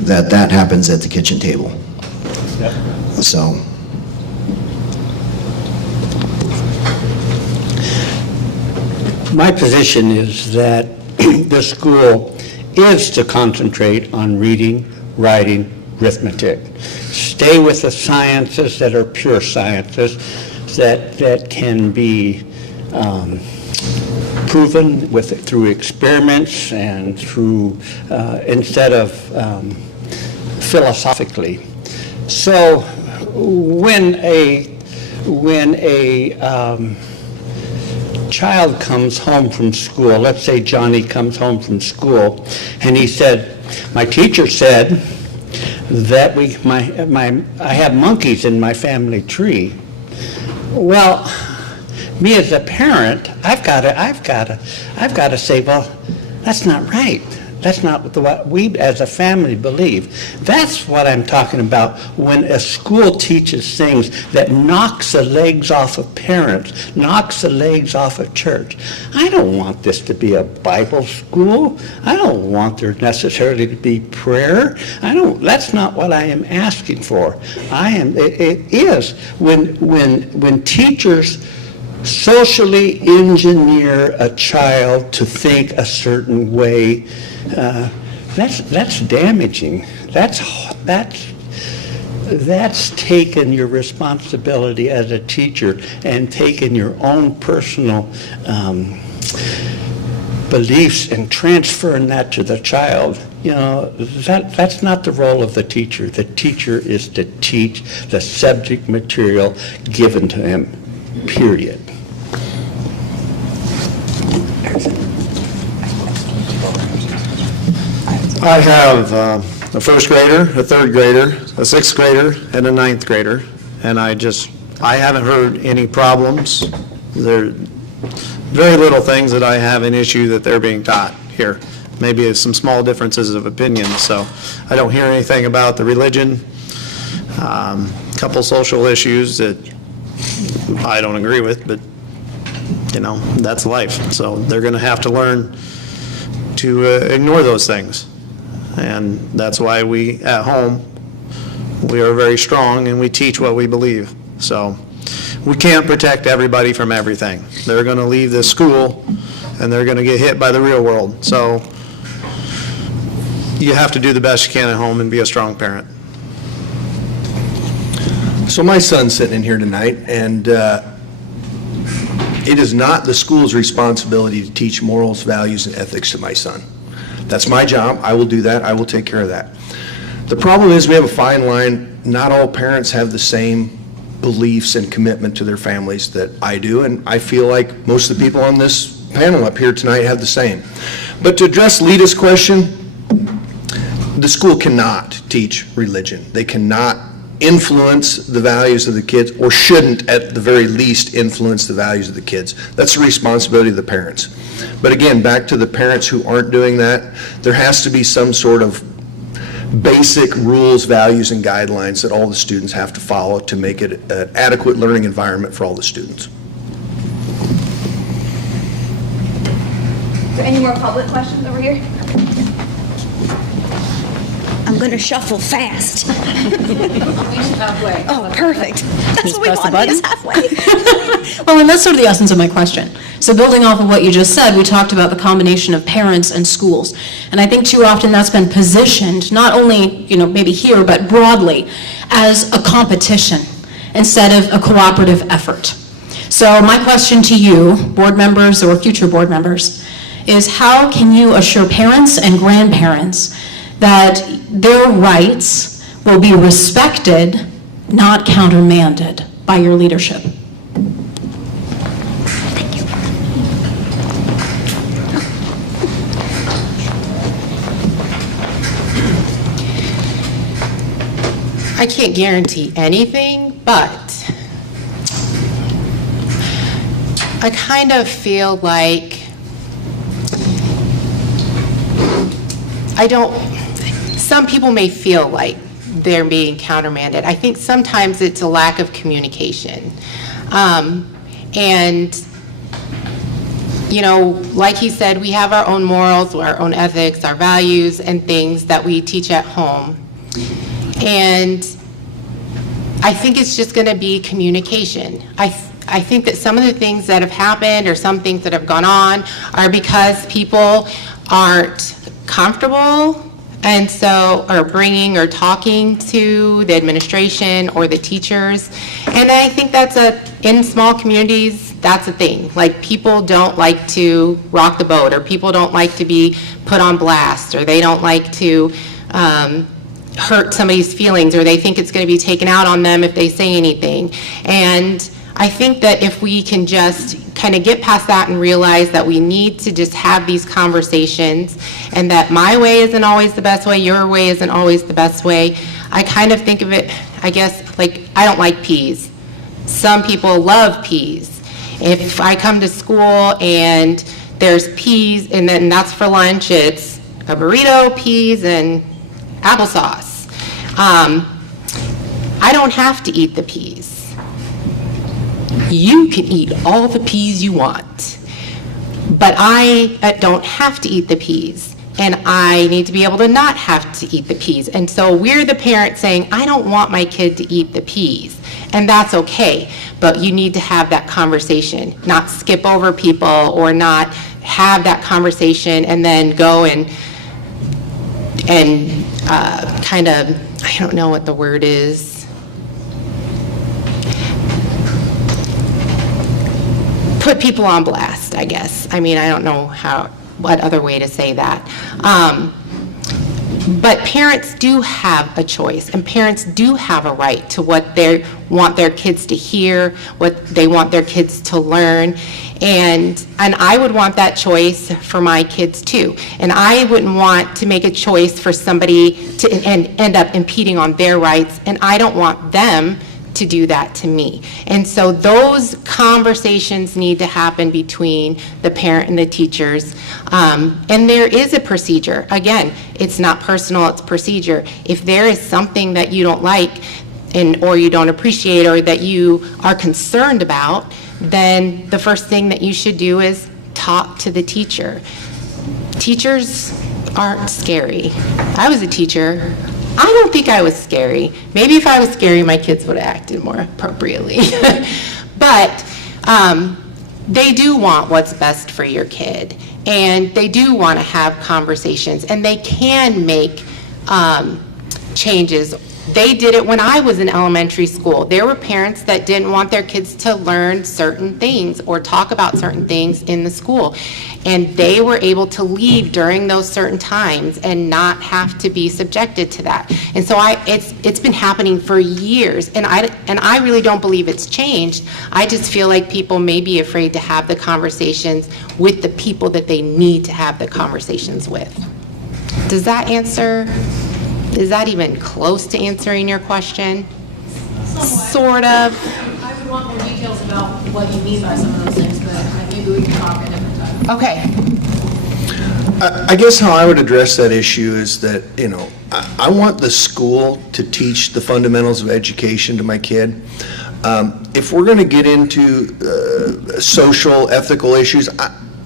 that happens at the kitchen table. Yep. So. My position is that the school is to concentrate on reading, writing, arithmetic. Stay with the sciences that are pure sciences that can be proven through experiments and through instead of philosophically. So when a child comes home from school, let's say Johnny comes home from school, and he said, "My teacher said that I have monkeys in my family tree." Well, me as a parent, I've got to say, well, that's not right. That's not what we as a family believe. That's what I'm talking about when a school teaches things that knocks the legs off of parents, knocks the legs off of church. I don't want this to be a Bible school. I don't want there necessarily to be prayer. That's not what I am asking for. It is when teachers socially engineer a child to think a certain way, that's damaging. That's taken your responsibility as a teacher and taken your own personal beliefs and transferring that to the child. That's not the role of the teacher. The teacher is to teach the subject material given to him, period. I have a first grader, a third grader, a sixth grader, and a ninth grader, and I haven't heard any problems. There are very little things that I have an issue that they're being taught here. Maybe it's some small differences of opinion, so I don't hear anything about the religion, couple social issues that I don't agree with, but, that's life. So they're going to have to learn to ignore those things. And that's why we, at home, we are very strong and we teach what we believe. So we can't protect everybody from everything. They're going to leave this school and they're going to get hit by the real world. So you have to do the best you can at home and be a strong parent. So my son's sitting in here tonight, and it is not the school's responsibility to teach morals, values, and ethics to my son. That's my job. I will do that. I will take care of that. The problem is we have a fine line. Not all parents have the same beliefs and commitment to their families that I do, and I feel like most of the people on this panel up here tonight have the same. But to address Lita's question, the school cannot teach religion. They cannot influence the values of the kids, or shouldn't at the very least influence the values of the kids. That's the responsibility of the parents. But again, back to the parents who aren't doing that, there has to be some sort of basic rules, values, and guidelines that all the students have to follow to make it an adequate learning environment for all the students. Is there any more public questions over here? I'm going to shuffle fast. Halfway. Oh, perfect. That's what we want, is halfway. Well, and that's sort of the essence of my question. So building off of what you just said, we talked about the combination of parents and schools. And I think too often that's been positioned, not only, maybe here, but broadly, as a competition instead of a cooperative effort. So my question to you, board members or future board members, is how can you assure parents and grandparents that their rights will be respected, not countermanded by your leadership? Thank you. I can't guarantee anything, but I kind of feel like some people may feel like they're being countermanded. I think sometimes it's a lack of communication. And, like he said, we have our own morals, our own ethics, our values, and things that we teach at home. And I think it's just going to be communication. I think that some of the things that have happened or some things that have gone on are because people aren't comfortable and so are bringing or talking to the administration or the teachers. And I think in small communities, that's a thing. Like, people don't like to rock the boat, or people don't like to be put on blast, or they don't like to hurt somebody's feelings, or they think it's going to be taken out on them if they say anything. And I think that if we can just kind of get past that and realize that we need to just have these conversations, and that my way isn't always the best way, your way isn't always the best way. I kind of think of it, I guess, like, I don't like peas. Some people love peas. If I come to school and there's peas and then that's for lunch, it's a burrito, peas, and applesauce. I don't have to eat the peas. You can eat all the peas you want, but I don't have to eat the peas. And I need to be able to not have to eat the peas. And so we're the parent saying, I don't want my kid to eat the peas. And that's okay, but you need to have that conversation, not skip over people or not have that conversation and then go and kind of, I don't know what the word is, put people on blast, I guess. I mean, I don't know what other way to say that. But parents do have a choice, and parents do have a right to what they want their kids to hear, what they want their kids to learn, and I would want that choice for my kids too. And I wouldn't want to make a choice for somebody to end up impeding on their rights, and I don't want them to do that to me. And so those conversations need to happen between the parent and the teachers. And there is a procedure. Again, it's not personal, it's procedure. If there is something that you don't like or you don't appreciate or that you are concerned about, then the first thing that you should do is talk to the teacher. Teachers aren't scary. I was a teacher. I don't think I was scary. Maybe if I was scary, my kids would have acted more appropriately. But they do want what's best for your kid, and they do want to have conversations, and they can make changes. They did it when I was in elementary school. There were parents that didn't want their kids to learn certain things or talk about certain things in the school. And they were able to leave during those certain times and not have to be subjected to that. And so it's been happening for years, and I really don't believe it's changed. I just feel like people may be afraid to have the conversations with the people that they need to have the conversations with. Does that answer? Is that even close to answering your question? Sort of. I would want more details about what you mean by some of those things, but maybe we can talk at a different time. Okay. I guess how I would address that issue is that, I want the school to teach the fundamentals of education to my kid. If we're going to get into social, ethical issues,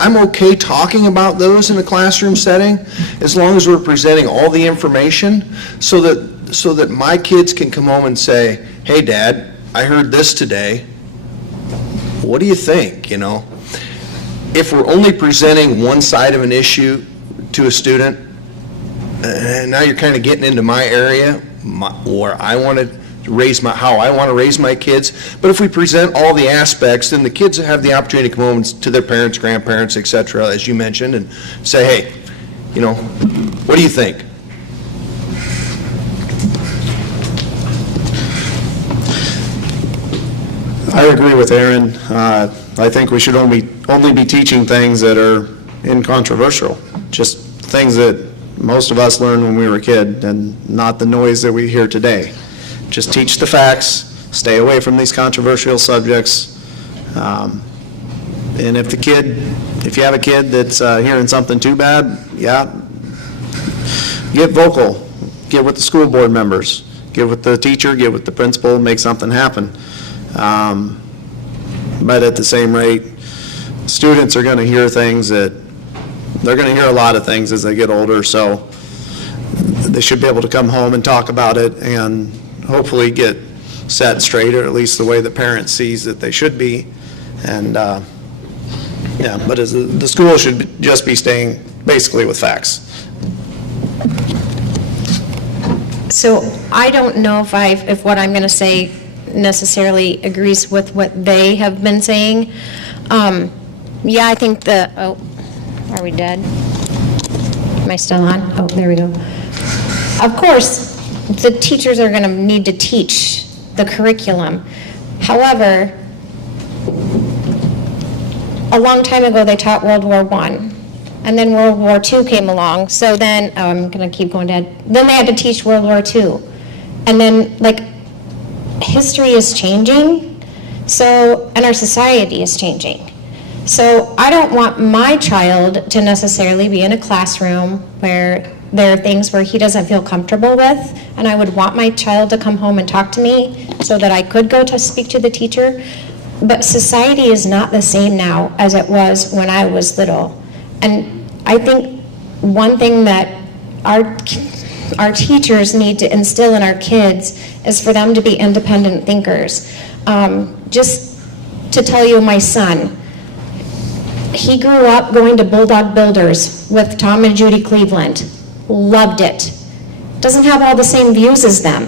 I'm okay talking about those in a classroom setting as long as we're presenting all the information so that my kids can come home and say, hey, Dad, I heard this today. What do you think, If we're only presenting one side of an issue to a student, and now you're kind of getting into my area where I want to how I want to raise my kids. But if we present all the aspects, then the kids have the opportunity to come home to their parents, grandparents, etc., as you mentioned, and say, hey, what do you think? I agree with Aaron. I think we should only be teaching things that are incontroversial, just things that most of us learned when we were a kid and not the noise that we hear today. Just teach the facts, stay away from these controversial subjects. And if you have a kid that's hearing something too bad, get vocal, get with the school board members, get with the teacher, get with the principal, make something happen. But at the same rate, students are going to hear they're going to hear a lot of things as they get older, so they should be able to come home and talk about it and hopefully get set straight, or at least the way the parent sees that they should be. And but the school should just be staying basically with facts. So I don't know if what I'm going to say necessarily agrees with what they have been saying. I think are we dead? Am I still on? Oh, there we go. Of course, the teachers are going to need to teach the curriculum. However, a long time ago, they taught World War I, and then World War II came along. So then, I'm going to keep going ahead. Then they had to teach World War II. And then, history is changing, and our society is changing. So I don't want my child to necessarily be in a classroom where there are things where he doesn't feel comfortable with, and I would want my child to come home and talk to me so that I could go to speak to the teacher. But society is not the same now as it was when I was little. And I think one thing that our teachers need to instill in our kids is for them to be independent thinkers. Just to tell you, my son, he grew up going to Bulldog Builders with Tom and Judy Cleveland. Loved it. Doesn't have all the same views as them.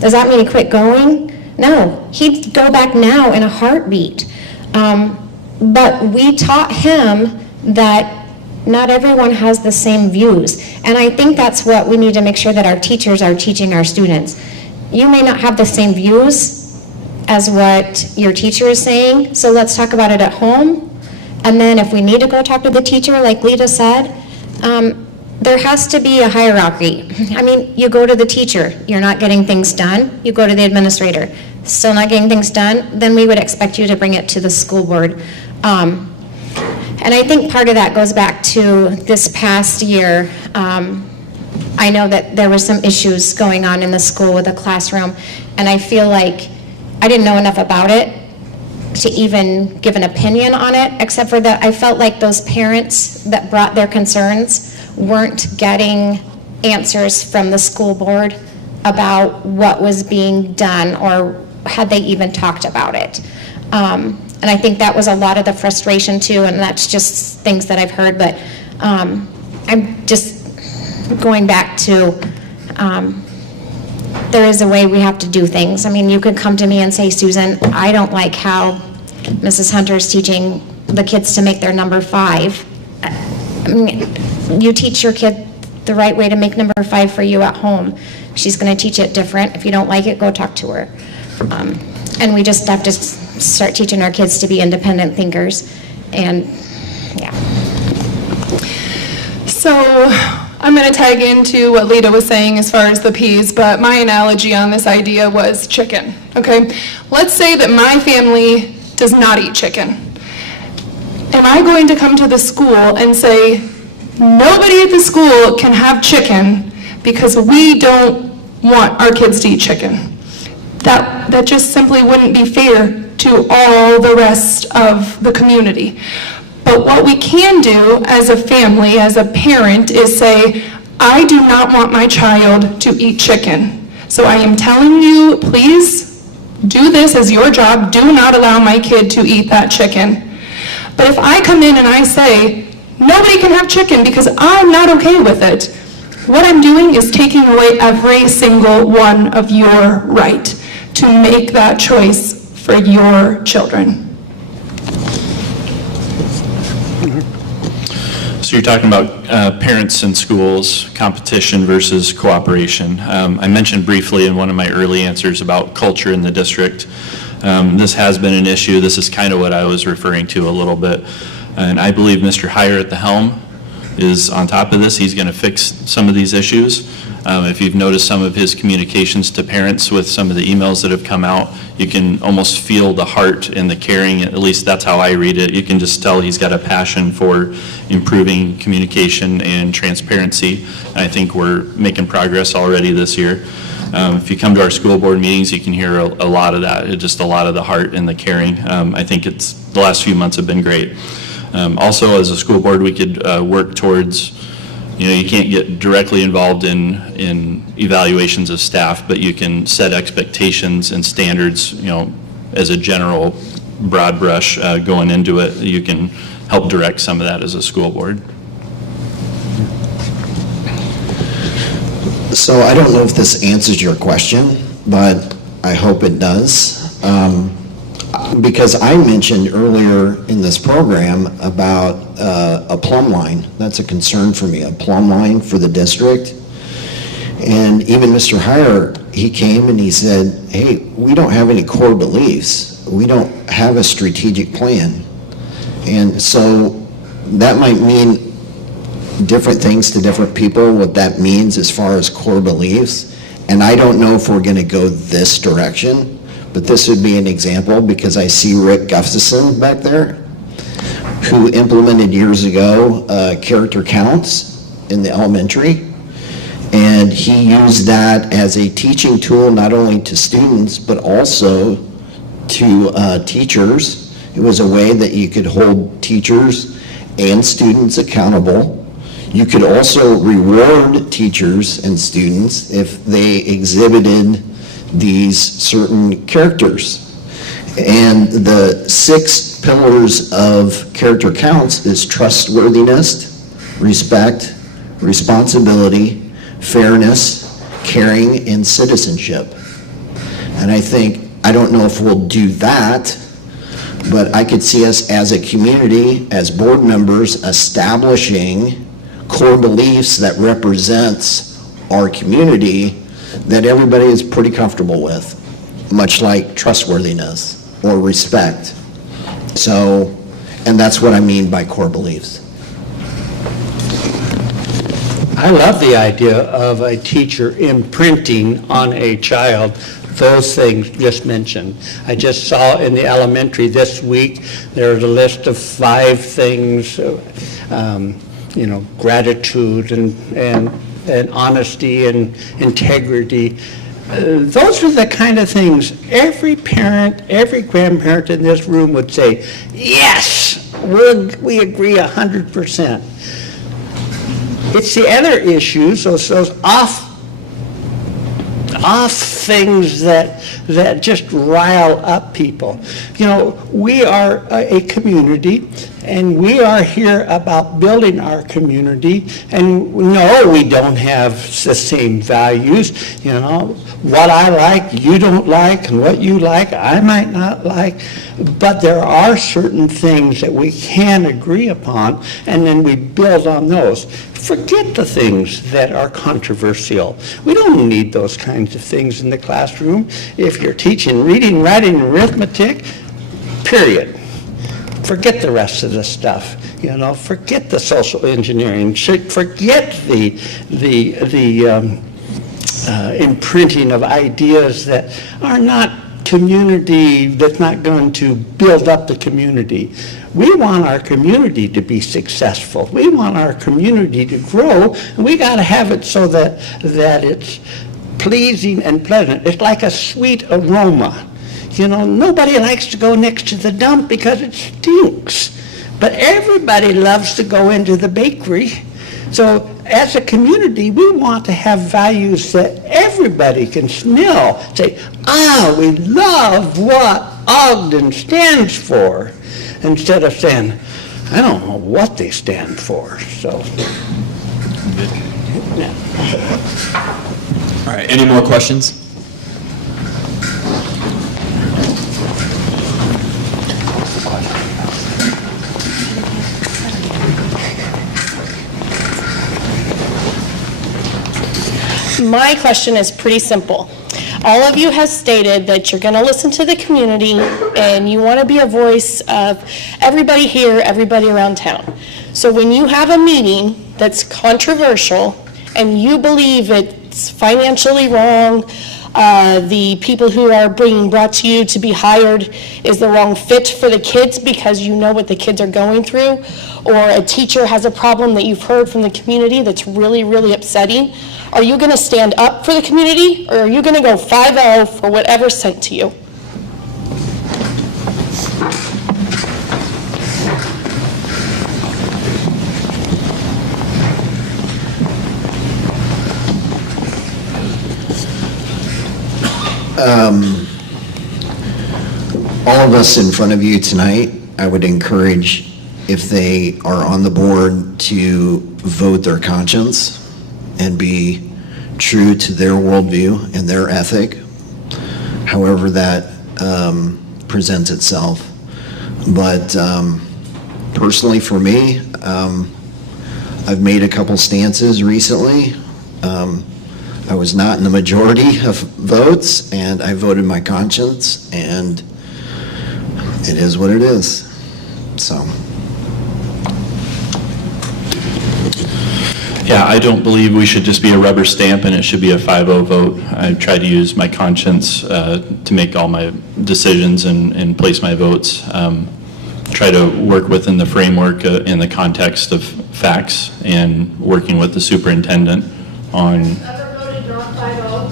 Does that mean he quit going? No, he'd go back now in a heartbeat. But we taught him that not everyone has the same views. And I think that's what we need to make sure that our teachers are teaching our students. You may not have the same views as what your teacher is saying, so let's talk about it at home. And then if we need to go talk to the teacher, like Lita said, there has to be a hierarchy. I mean, you go to the teacher, you're not getting things done, you go to the administrator, still not getting things done, then we would expect you to bring it to the school board. And I think part of that goes back to this past year. I know that there were some issues going on in the school with the classroom, and I feel like I didn't know enough about it to even give an opinion on it, except for that I felt like those parents that brought their concerns weren't getting answers from the school board about what was being done, or had they even talked about it. And I think that was a lot of the frustration too, and that's just things that I've heard, but I'm just going back to there is a way we have to do things. I mean, you could come to me and say, Susan, I don't like how Mrs. Hunter is teaching the kids to make their number 5. I mean, you teach your kid the right way to make number 5 for you at home. She's going to teach it different. If you don't like it, go talk to her. And we just have to start teaching our kids to be independent thinkers. And yeah. So I'm going to tag into what Lita was saying as far as the peas, but my analogy on this idea was chicken, okay? Let's say that my family does not eat chicken. Am I going to come to the school and say, nobody at the school can have chicken because we don't want our kids to eat chicken? That just simply wouldn't be fair to all the rest of the community. But what we can do as a family, as a parent, is say, I do not want my child to eat chicken. So I am telling you, please do this as your job. Do not allow my kid to eat that chicken. But if I come in and I say, nobody can have chicken because I'm not okay with it, what I'm doing is taking away every single one of your right to make that choice for your children. So you're talking about parents and schools, competition versus cooperation. I mentioned briefly in one of my early answers about culture in the district. This has been an issue. This is kind of what I was referring to a little bit. And I believe Mr. Heyer at the helm is on top of this. He's going to fix some of these issues. If you've noticed some of his communications to parents with some of the emails that have come out, you can almost feel the heart and the caring, at least that's how I read it. You can just tell he's got a passion for improving communication and transparency. I think we're making progress already this year. If you come to our school board meetings, you can hear a lot of that, just a lot of the heart and the caring. I think the last few months have been great. Also, as a school board, we could work towards, you can't get directly involved in evaluations of staff, but you can set expectations and standards, as a general broad brush going into it. You can help direct some of that as a school board. So I don't know if this answers your question, but I hope it does. Because I mentioned earlier in this program about a plumb line. That's a concern for me, a plumb line for the district. And even Mr. Heyer, he came and he said, hey, we don't have any core beliefs. We don't have a strategic plan. And so that might mean different things to different people, what that means as far as core beliefs. And I don't know if we're going to go this direction, but this would be an example because I see Rick Gustafson back there. who implemented years ago character counts in the elementary. And he used that as a teaching tool, not only to students, but also to teachers. It was a way that you could hold teachers and students accountable. You could also reward teachers and students if they exhibited these certain characters. And the 6 pillars of character counts is trustworthiness, respect, responsibility, fairness, caring, and citizenship. And I don't know if we'll do that, but I could see us as a community, as board members, establishing core beliefs that represents our community that everybody is pretty comfortable with, much like trustworthiness or respect. So, and that's what I mean by core beliefs. I love the idea of a teacher imprinting on a child those things just mentioned. I just saw in the elementary this week, there's a list of 5 things, gratitude and honesty and integrity. Those are the kind of things every parent, every grandparent in this room would say, yes, we agree 100%. It's the other issues, those off things that just rile up people. We are a community, and we are here about building our community, and no, we don't have the same values. What I like, you don't like, and what you like, I might not like, but there are certain things that we can agree upon, and then we build on those. Forget the things that are controversial. We don't need those kinds of things in the classroom. If you're teaching reading, writing, and arithmetic, period. Forget the rest of the stuff. Forget the social engineering. Forget the imprinting of ideas that are not community, that's not going to build up the community. We want our community to be successful. We want our community to grow, and we got to have it so that it's pleasing and pleasant. It's like a sweet aroma. Nobody likes to go next to the dump because it stinks, but everybody loves to go into the bakery. So as a community, we want to have values that everybody can smell, say, we love what Ogden stands for, instead of saying, I don't know what they stand for. So, yeah. All right, any more questions? My question is pretty simple. All of you have stated that you're going to listen to the community and you want to be a voice of everybody here, everybody around town. So when you have a meeting that's controversial and you believe it's financially wrong, the people who are being brought to you to be hired is the wrong fit for the kids because you know what the kids are going through, or a teacher has a problem that you've heard from the community that's really, really upsetting, are you going to stand up for the community, or are you going to go 5-0 for whatever's sent to you? All of us in front of you tonight, I would encourage, if they are on the board, to vote their conscience and be true to their worldview and their ethic, however that presents itself. But personally for me, I've made a couple stances recently. I was not in the majority of votes, and I voted my conscience, and it is what it is. So. Yeah, I don't believe we should just be a rubber stamp and it should be a 5-0 vote. I try to use my conscience to make all my decisions and place my votes. try to work within the framework in the context of facts and working with the superintendent on. Ever voted not 5-0?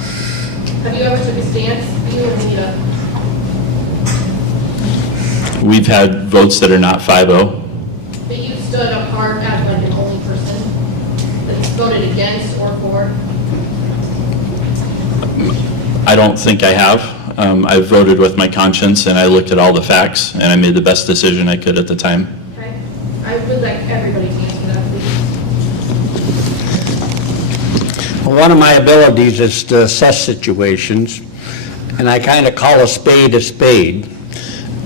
Have you ever took a stance? You and Anita. We've had votes that are not 5-0. That you stood apart as like an only person that's voted against or for? I don't think I have. I voted with my conscience, and I looked at all the facts, and I made the best decision I could at the time. Okay. I would like everybody to answer that, please. Well, one of my abilities is to assess situations, and I kind of call a spade a spade.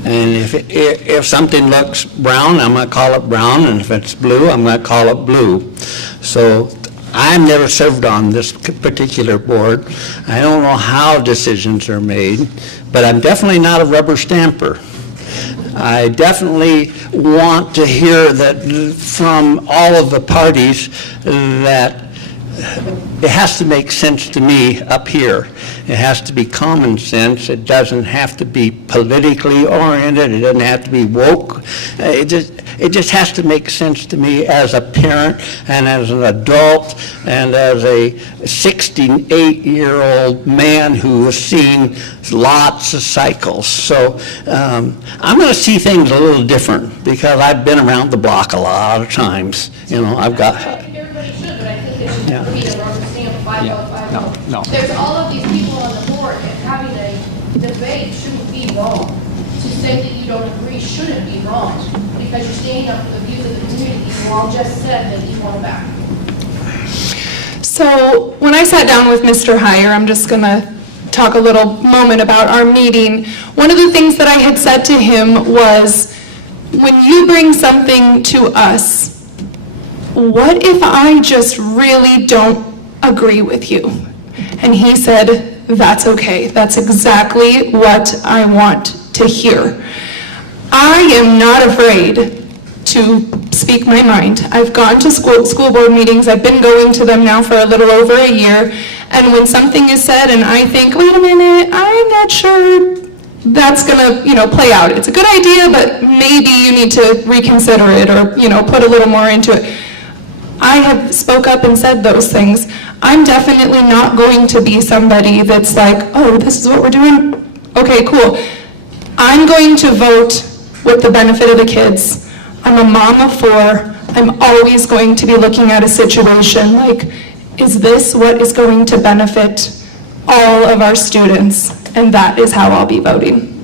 And if something looks brown, I'm going to call it brown, and if it's blue, I'm going to call it blue. So I've never served on this particular board. I don't know how decisions are made, but I'm definitely not a rubber stamper. I definitely want to hear that from all of the parties that it has to make sense to me up here. It has to be common sense. It doesn't have to be politically oriented. It doesn't have to be woke. It just has to make sense to me as a parent and as an adult and as a 68-year-old man who has seen lots of cycles. So I'm going to see things a little different because I've been around the block a lot of times. You know, I've got. I think everybody should, but I think it should Yeah. be a rubber stamp 5-0, 5-0. No. There's all of these people on the board, and having a debate shouldn't be wrong. To say that you don't agree shouldn't be wrong, because you're standing up for the views of the community. You all just said that you want it back. So when I sat down with Mr. Heyer, I'm just going to talk a little moment about our meeting. One of the things that I had said to him was, when you bring something to us, what if I just really don't agree with you? And he said, that's okay. That's exactly what I want to hear. I am not afraid to speak my mind. I've gone to school board meetings. I've been going to them now for a little over a year. And when something is said and I think, wait a minute, I'm not sure that's gonna, play out. It's a good idea, but maybe you need to reconsider it or, put a little more into it. I have spoke up and said those things. I'm definitely not going to be somebody that's like, oh, this is what we're doing? Okay, cool. I'm going to vote with the benefit of the kids. I'm a mom of 4. I'm always going to be looking at a situation like, is this what is going to benefit all of our students? And that is how I'll be voting.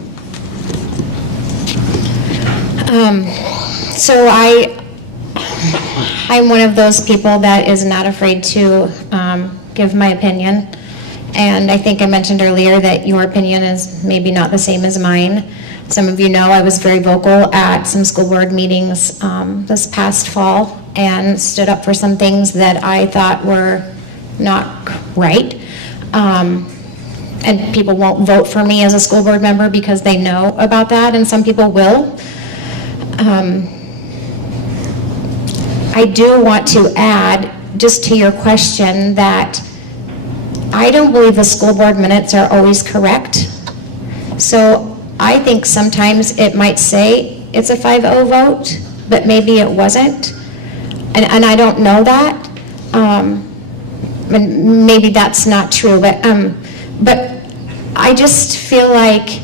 So I'm one of those people that is not afraid to give my opinion. And I think I mentioned earlier that your opinion is maybe not the same as mine. Some of you know I was very vocal at some school board meetings this past fall and stood up for some things that I thought were not right. And people won't vote for me as a school board member because they know about that, and some people will. I do want to add, just to your question, that I don't believe the school board minutes are always correct. So I think sometimes it might say it's a 5-0 vote, but maybe it wasn't. And I don't know that. And maybe that's not true, but I just feel like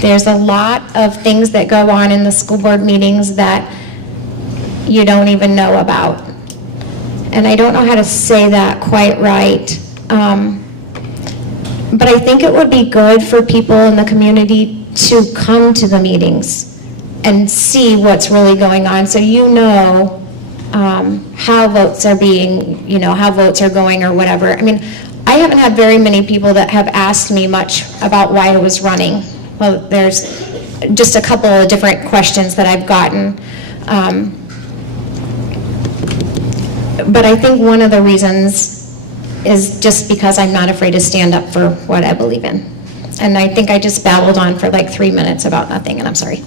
there's a lot of things that go on in the school board meetings that you don't even know about. And I don't know how to say that quite right. But I think it would be good for people in the community to come to the meetings and see what's really going on, so you know how votes are being, how votes are going or whatever. I mean, I haven't had very many people that have asked me much about why I was running. Well, there's just a couple of different questions that I've gotten. But I think one of the reasons is just because I'm not afraid to stand up for what I believe in. And I think I just babbled on for like 3 minutes about nothing, and I'm sorry.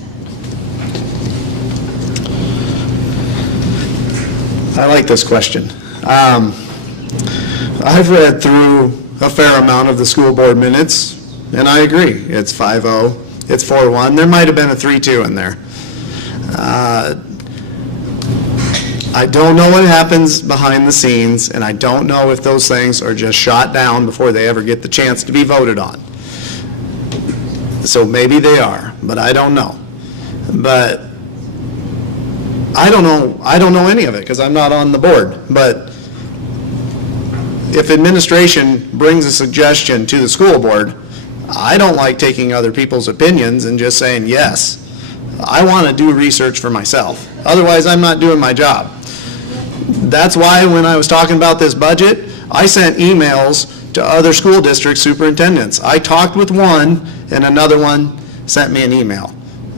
I like this question. I've read through a fair amount of the school board minutes, and I agree. It's 5-0. It's 4-1. There might have been a 3-2 in there. I don't know what happens behind the scenes, and I don't know if those things are just shot down before they ever get the chance to be voted on. So maybe they are, but I don't know. But I don't know any of it because I'm not on the board. But if administration brings a suggestion to the school board, I don't like taking other people's opinions and just saying yes. I want to do research for myself. Otherwise, I'm not doing my job. That's why when I was talking about this budget, I sent emails to other school district superintendents. I talked with one, and another one sent me an email.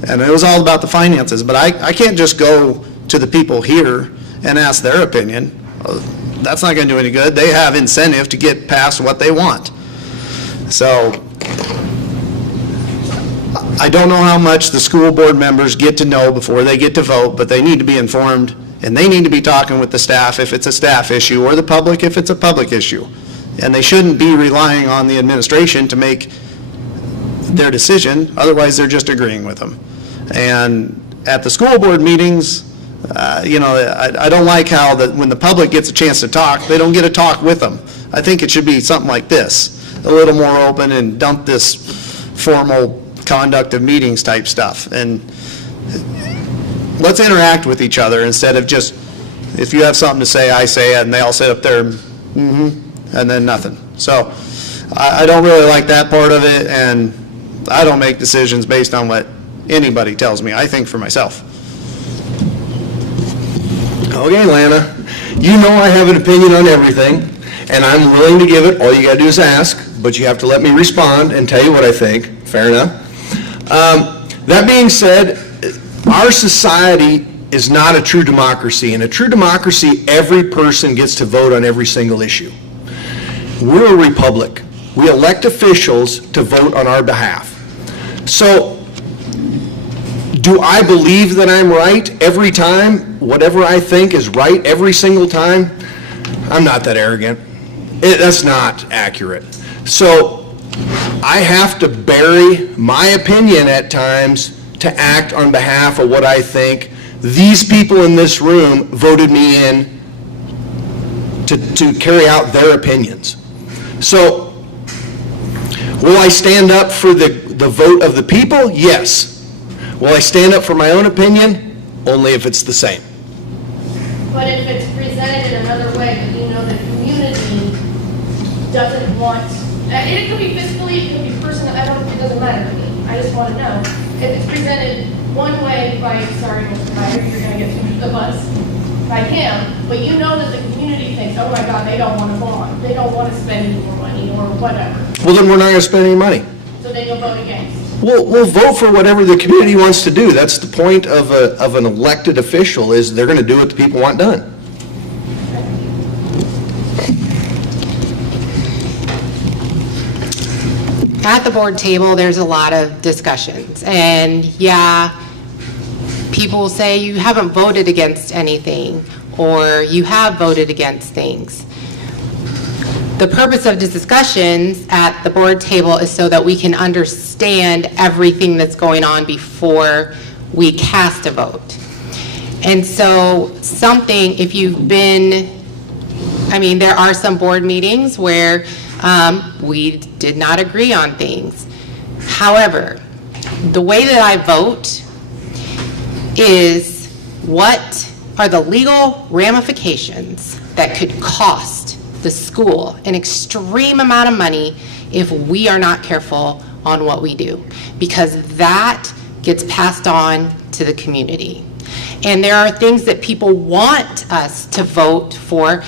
And it was all about the finances, but I can't just go to the people here and ask their opinion. That's not going to do any good. They have incentive to get past what they want. So I don't know how much the school board members get to know before they get to vote, but they need to be informed, and they need to be talking with the staff if it's a staff issue, or the public if it's a public issue. And they shouldn't be relying on the administration to make their decision, otherwise they're just agreeing with them. And at the school board meetings, I don't like how that when the public gets a chance to talk, they don't get to talk with them. I think it should be something like this, a little more open, and dump this formal conduct of meetings type stuff. And let's interact with each other instead of just, if you have something to say, I say it, and they all sit up there, and then nothing. So I don't really like that part of it, and I don't make decisions based on what anybody tells me. I think for myself. Okay, Lana, you know I have an opinion on everything, and I'm willing to give it. All you gotta do is ask, but you have to let me respond and tell you what I think. Fair enough. That being said, our society is not a true democracy. In a true democracy, every person gets to vote on every single issue. We're a republic. We elect officials to vote on our behalf. So, do I believe that I'm right every time? Whatever I think is right every single time? I'm not that arrogant. That's not accurate. So, I have to bury my opinion at times to act on behalf of what I think these people in this room voted me in to carry out their opinions. So, will I stand up for the vote of the people? Yes. Will I stand up for my own opinion? Only if it's the same. But if it's presented another way, but you know the community doesn't want, and it could be fiscally, it could be personal, it doesn't matter to me. I just want to know. If it's presented one way by, sorry, Mr. Meyer, you're going to get too much of us, by him, but you know that the community thinks, oh my God, they don't want to bond, they don't want to spend any more money, or whatever. Well, then we're not going to spend any money. So then you'll vote against. We'll vote for whatever the community wants to do. That's the point of an elected official, is they're going to do what the people want done. At the board table, there's a lot of discussions, and yeah, people will say you haven't voted against anything, or you have voted against things. The purpose of the discussions at the board table is so that we can understand everything that's going on before we cast a vote. And so if you've been, there are some board meetings where we did not agree on things. However, the way that I vote is what are the legal ramifications that could cost the school an extreme amount of money if we are not careful on what we do, because that gets passed on to the community. And there are things that people want us to vote for.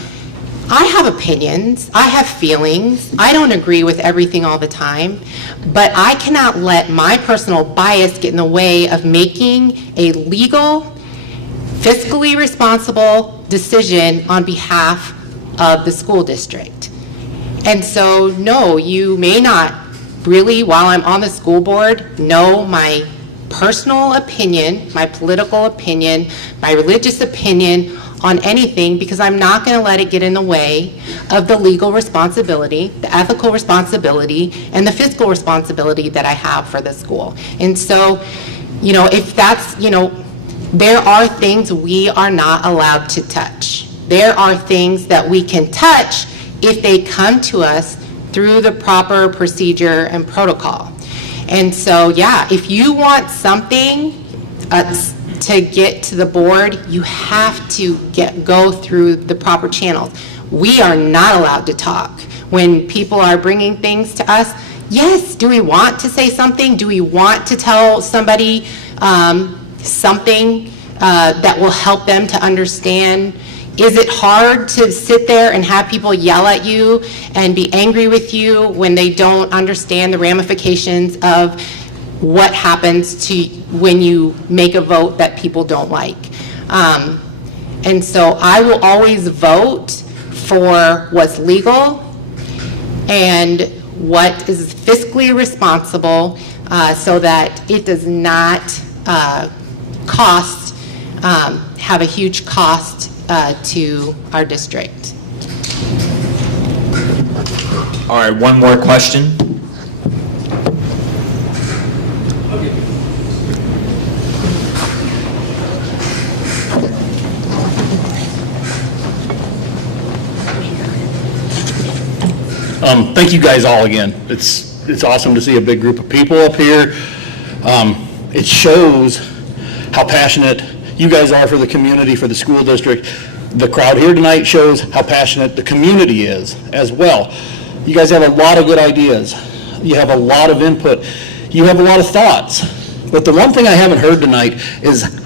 I have opinions, I have feelings, I don't agree with everything all the time, but I cannot let my personal bias get in the way of making a legal, fiscally responsible decision on behalf of the school district. And so, no, you may not really, while I'm on the school board, know my personal opinion, my political opinion, my religious opinion on anything because I'm not going to let it get in the way of the legal responsibility, the ethical responsibility, and the fiscal responsibility that I have for the school. And so, if that's, there are things we are not allowed to touch. There are things that we can touch if they come to us through the proper procedure and protocol. And so, yeah, if you want something to get to the board, you have to go through the proper channels. We are not allowed to talk when people are bringing things to us. Yes, do we want to say something? Do we want to tell somebody something that will help them to understand? Is it hard to sit there and have people yell at you and be angry with you when they don't understand the ramifications of what happens to when you make a vote that people don't like? And so I will always vote for what's legal and what is fiscally responsible so that it does not have a huge cost to our district. All right, one more question. Thank you guys all again. It's awesome to see a big group of people up here. It shows how passionate you guys are for the community, for the school district. The crowd here tonight shows how passionate the community is as well. You guys have a lot of good ideas. You have a lot of input. You have a lot of thoughts. But the one thing I haven't heard tonight is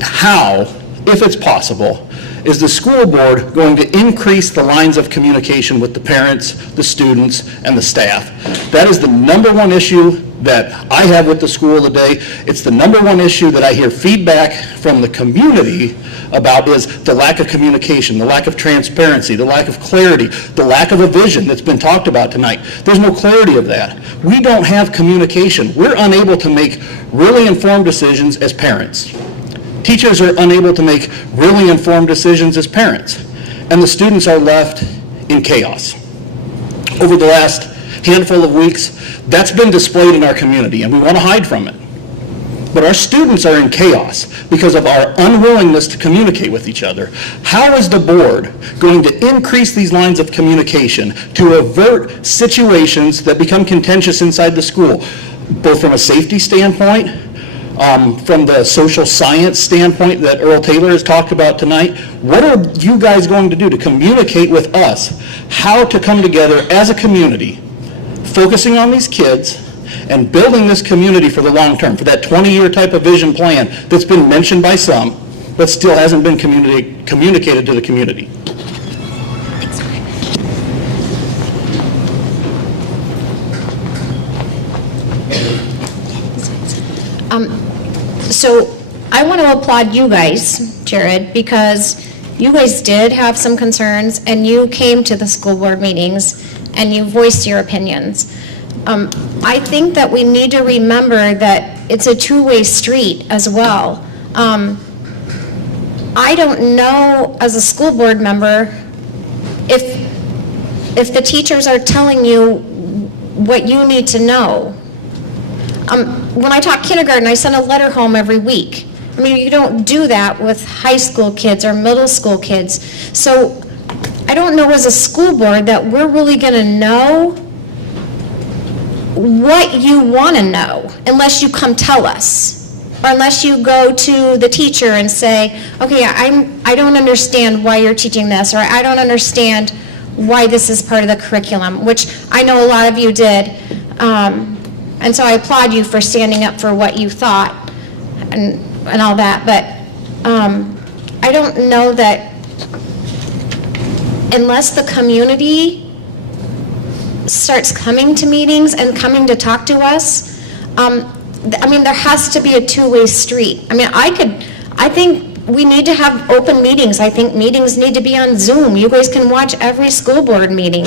how, if it's possible, is the school board going to increase the lines of communication with the parents, the students, and the staff? That is the number one issue that I have with the school today. It's the number one issue that I hear feedback from the community about is the lack of communication, the lack of transparency, the lack of clarity, the lack of a vision that's been talked about tonight. There's no clarity of that. We don't have communication. We're unable to make really informed decisions as parents. Teachers are unable to make really informed decisions as parents, and the students are left in chaos. Over the last handful of weeks, that's been displayed in our community, and we want to hide from it. But our students are in chaos because of our unwillingness to communicate with each other. How is the board going to increase these lines of communication to avert situations that become contentious inside the school, both from a safety standpoint, from the social science standpoint that Earl Taylor has talked about tonight? What are you guys going to do to communicate with us how to come together as a community, focusing on these kids and building this community for the long term, for that 20-year type of vision plan that's been mentioned by some, but still hasn't been communicated to the community? So I want to applaud you guys, Jared, because you guys did have some concerns and you came to the school board meetings and you voiced your opinions. I think that we need to remember that it's a two-way street as well. I don't know, as a school board member, if the teachers are telling you what you need to know. When I taught kindergarten, I sent a letter home every week. I mean, you don't do that with high school kids or middle school kids. So I don't know as a school board that we're really going to know what you want to know unless you come tell us, or unless you go to the teacher and say, okay, I don't understand why you're teaching this, or I don't understand why this is part of the curriculum, which I know a lot of you did. And so I applaud you for standing up for what you thought and all that, but I don't know that unless the community starts coming to meetings and coming to talk to us, I mean, there has to be a two-way street. I mean, I think we need to have open meetings. I think meetings need to be on Zoom. You guys can watch every school board meeting.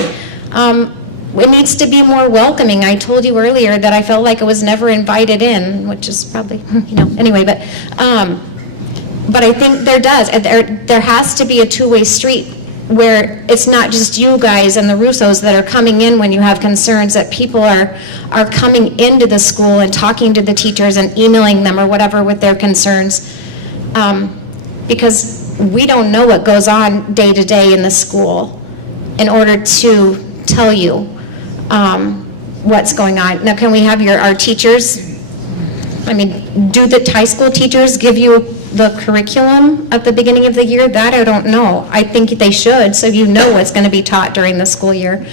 It needs to be more welcoming. I told you earlier that I felt like I was never invited in, which is probably, anyway, but But I think there does. There has to be a two-way street where it's not just you guys and the Russos that are coming in when you have concerns, that people are coming into the school and talking to the teachers and emailing them or whatever with their concerns. Because we don't know what goes on day to day in the school in order to tell you what's going on. Now, can we have our teachers, I mean, do the high school teachers give you the curriculum at the beginning of the year? That I don't know. I think they should, so you know what's going to be taught during the school year.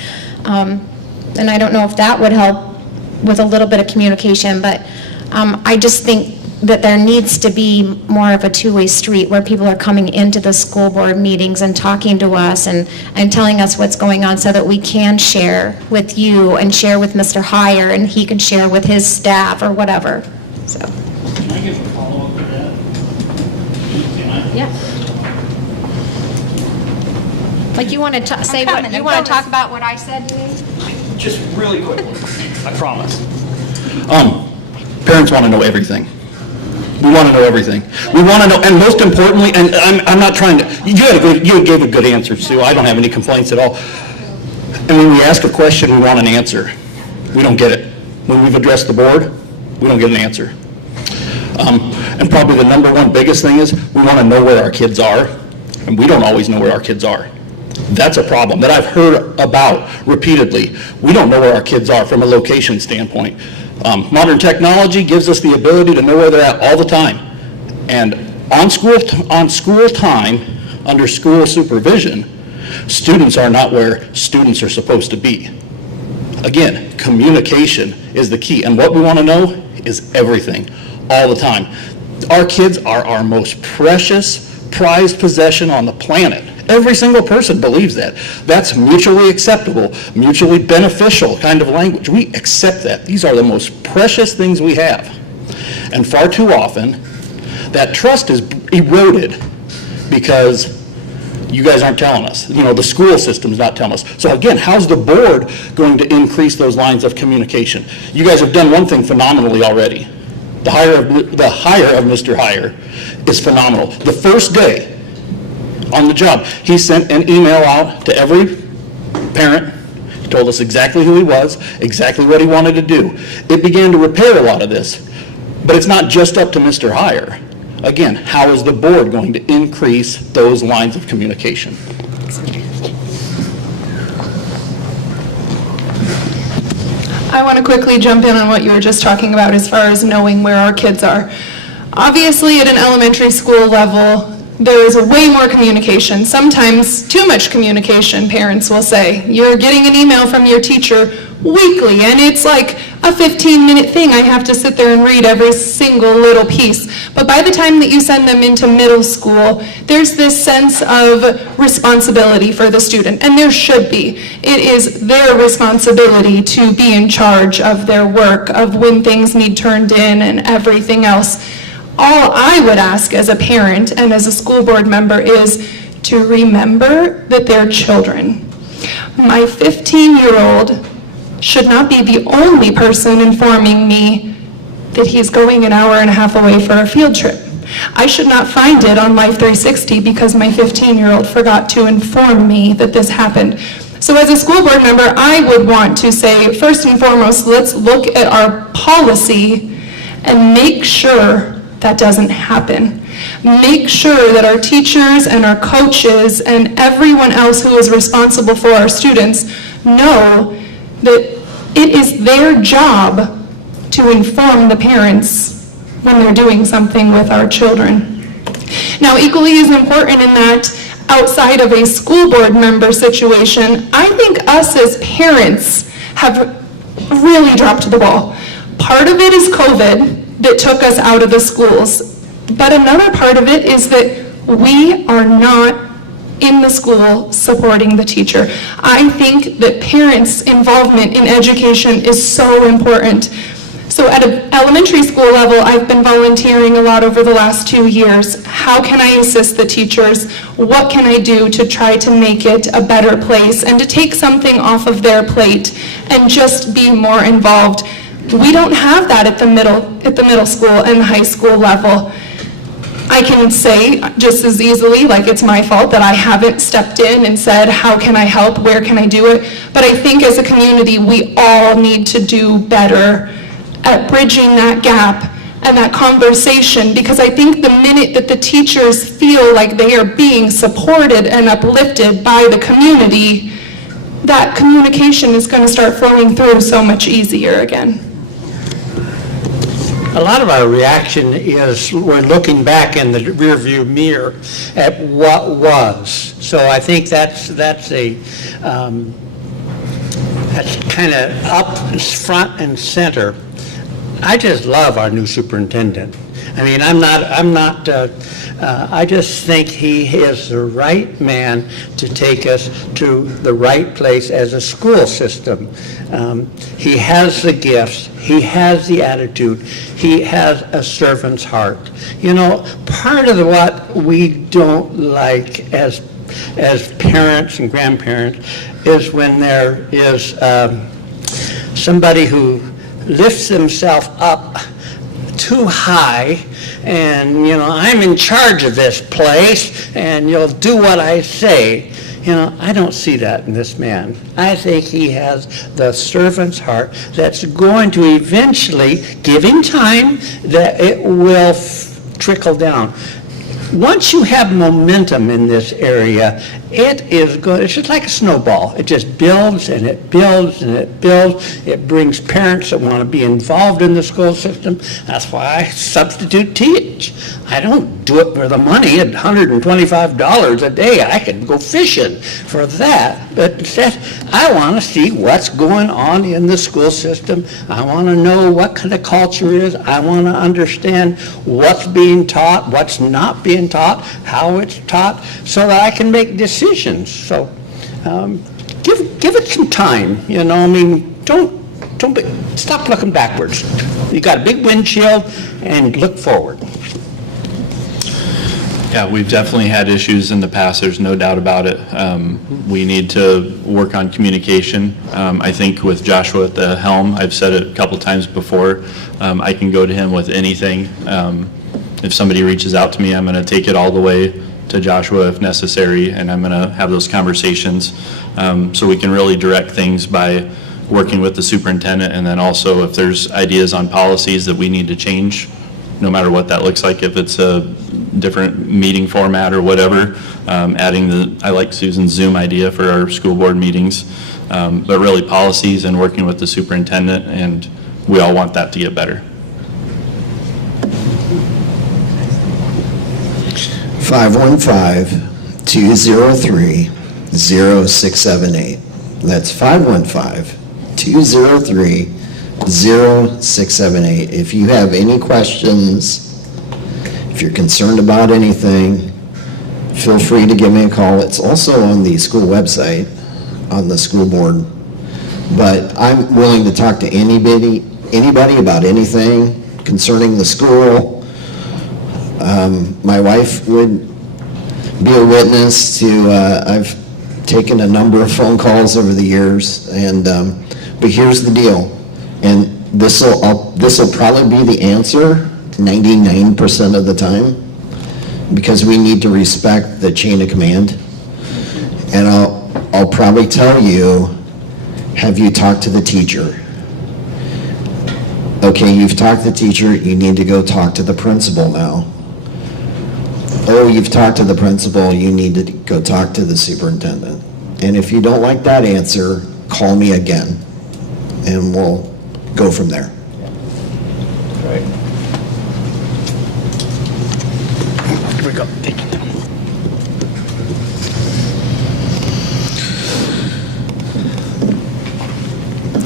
And I don't know if that would help with a little bit of communication, but I just think that there needs to be more of a two-way street where people are coming into the school board meetings and talking to us and telling us what's going on so that we can share with you and share with Mr. Heyer and he can share with his staff or whatever. So. Can I give a follow-up to that? Can I? Yeah. Like you want to say what you want to talk about what I said, you mean? Just really quickly, I promise. Parents want to know everything. We want to know everything. We want to know, and most importantly, and I'm not trying to, you gave a good answer, Sue. I don't have any complaints at all. And when we ask a question, we want an answer. We don't get it. When we've addressed the board, we don't get an answer. And probably the number one biggest thing is we want to know where our kids are, and we don't always know where our kids are. That's a problem that I've heard about repeatedly. We don't know where our kids are from a location standpoint. Modern technology gives us the ability to know where they're at all the time. And on school time, under school supervision, students are not where students are supposed to be. Again, communication is the key. And what we want to know is everything, all the time. Our kids are our most precious, prized possession on the planet. Every single person believes that. That's mutually acceptable, mutually beneficial kind of language. We accept that. These are the most precious things we have. And far too often, that trust is eroded because you guys aren't telling us. You know, the school system's not telling us. So again, how's the board going to increase those lines of communication? You guys have done one thing phenomenally already. The hire of Mr. Heyer is phenomenal. The first day on the job, he sent an email out to every parent. He told us exactly who he was, exactly what he wanted to do. It began to repair a lot of this, but it's not just up to Mr. Heyer. Again, how is the board going to increase those lines of communication? I want to quickly jump in on what you were just talking about as far as knowing where our kids are. Obviously, at an elementary school level, there is way more communication, sometimes too much communication, parents will say. You're getting an email from your teacher weekly, and it's like a 15-minute thing. I have to sit there and read every single little piece. But by the time that you send them into middle school, there's this sense of responsibility for the student, and there should be. It is their responsibility to be in charge of their work, of when things need turned in and everything else. All I would ask as a parent and as a school board member is to remember that they're children. My 15-year-old should not be the only person informing me that he's going an hour and a half away for a field trip. I should not find it on Life 360 because my 15-year-old forgot to inform me that this happened. So as a school board member, I would want to say, first and foremost, let's look at our policy and make sure that doesn't happen. Make sure that our teachers and our coaches and everyone else who is responsible for our students know that it is their job to inform the parents when they're doing something with our children. Now, equally as important in that, outside of a school board member situation, I think us as parents have really dropped the ball. Part of it is COVID that took us out of the schools, but another part of it is that we are not in the school supporting the teacher. I think that parents' involvement in education is so important. So at an elementary school level, I've been volunteering a lot over the last 2 years. How can I assist the teachers? What can I do to try to make it a better place and to take something off of their plate and just be more involved? We don't have that at the middle school and the high school level. I can say just as easily, like it's my fault that I haven't stepped in and said, how can I help, where can I do it? But I think as a community, we all need to do better at bridging that gap and that conversation, because I think the minute that the teachers feel like they are being supported and uplifted by the community, that communication is going to start flowing through so much easier again. A lot of our reaction is we're looking back in the rearview mirror at what was. So I think that's kind of up front and center. I just love our new superintendent. I mean, I just think he is the right man to take us to the right place as a school system. He has the gifts, he has the attitude, he has a servant's heart. You know, part of what we don't like as parents and grandparents is when there is somebody who lifts themselves up too high and, you know, I'm in charge of this place and you'll do what I say. You know, I don't see that in this man. I think he has the servant's heart that's going to eventually, give him time, that it will trickle down. Once you have momentum in this area, it is good. It's just like a snowball. It just builds and it builds and it builds. It brings parents that want to be involved in the school system. That's why I substitute teach. I don't do it for the money at $125 a day. I could go fishing for that. But instead, I want to see what's going on in the school system. I want to know what kind of culture is. I want to understand what's being taught, what's not being taught, how it's taught, so that I can make decisions. So give it some time. You know, I mean, stop looking backwards. You got a big windshield, and look forward. Yeah, we've definitely had issues in the past, there's no doubt about it. We need to work on communication. I think with Joshua at the helm, I've said it a couple times before, I can go to him with anything. If somebody reaches out to me, I'm going to take it all the way to Joshua if necessary, and I'm going to have those conversations so we can really direct things by working with the superintendent, and then also if there's ideas on policies that we need to change, no matter what that looks like, if it's a different meeting format or whatever, adding I like Susan's Zoom idea for our school board meetings, but really policies and working with the superintendent, and we all want that to get better. 515-203-0678. That's 515-203-0678. If you have any questions, if you're concerned about anything, feel free to give me a call. It's also on the school website, on the school board. But I'm willing to talk to anybody about anything concerning the school. My wife would be a witness to, I've taken a number of phone calls over the years, and but here's the deal, and this will probably be the answer 99% of the time, because we need to respect the chain of command. And I'll probably tell you, have you talked to the teacher? Okay, you've talked to the teacher, you need to go talk to the principal now. Oh, you've talked to the principal, you need to go talk to the superintendent. And if you don't like that answer, call me again, and we'll go from there. Right. Here we go. Thank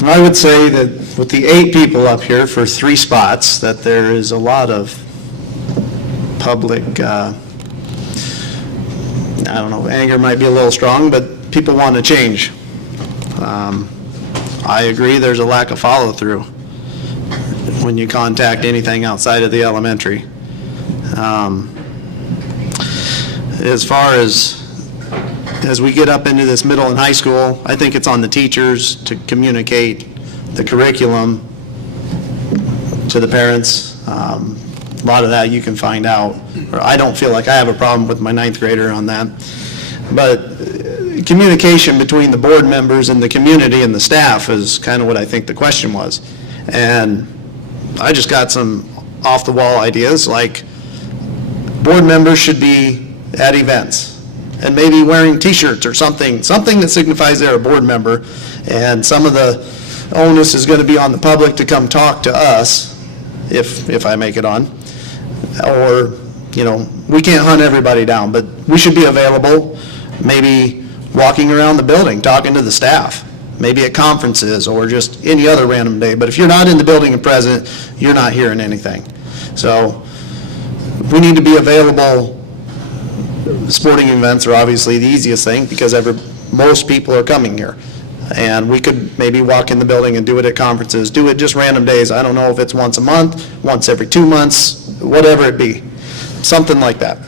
you. I would say that with the 8 people up here for 3 spots, that there is a lot of public, I don't know, anger might be a little strong, but people want to change. I agree there's a lack of follow-through when you contact anything outside of the elementary. As far as we get up into this middle and high school, I think it's on the teachers to communicate the curriculum to the parents. A lot of that you can find out, or I don't feel like I have a problem with my ninth grader on that. But communication between the board members and the community and the staff is kind of what I think the question was. And I just got some off-the-wall ideas, like board members should be at events and maybe wearing T-shirts or something that signifies they're a board member. And some of the onus is going to be on the public to come talk to us, if I make it on. Or, we can't hunt everybody down, but we should be available, maybe walking around the building, talking to the staff, maybe at conferences or just any other random day. But if you're not in the building and present, you're not hearing anything. So we need to be available. Sporting events are obviously the easiest thing because most people are coming here. And we could maybe walk in the building and do it at conferences, do it just random days. I don't know if it's once a month, once every 2 months, whatever it be, something like that.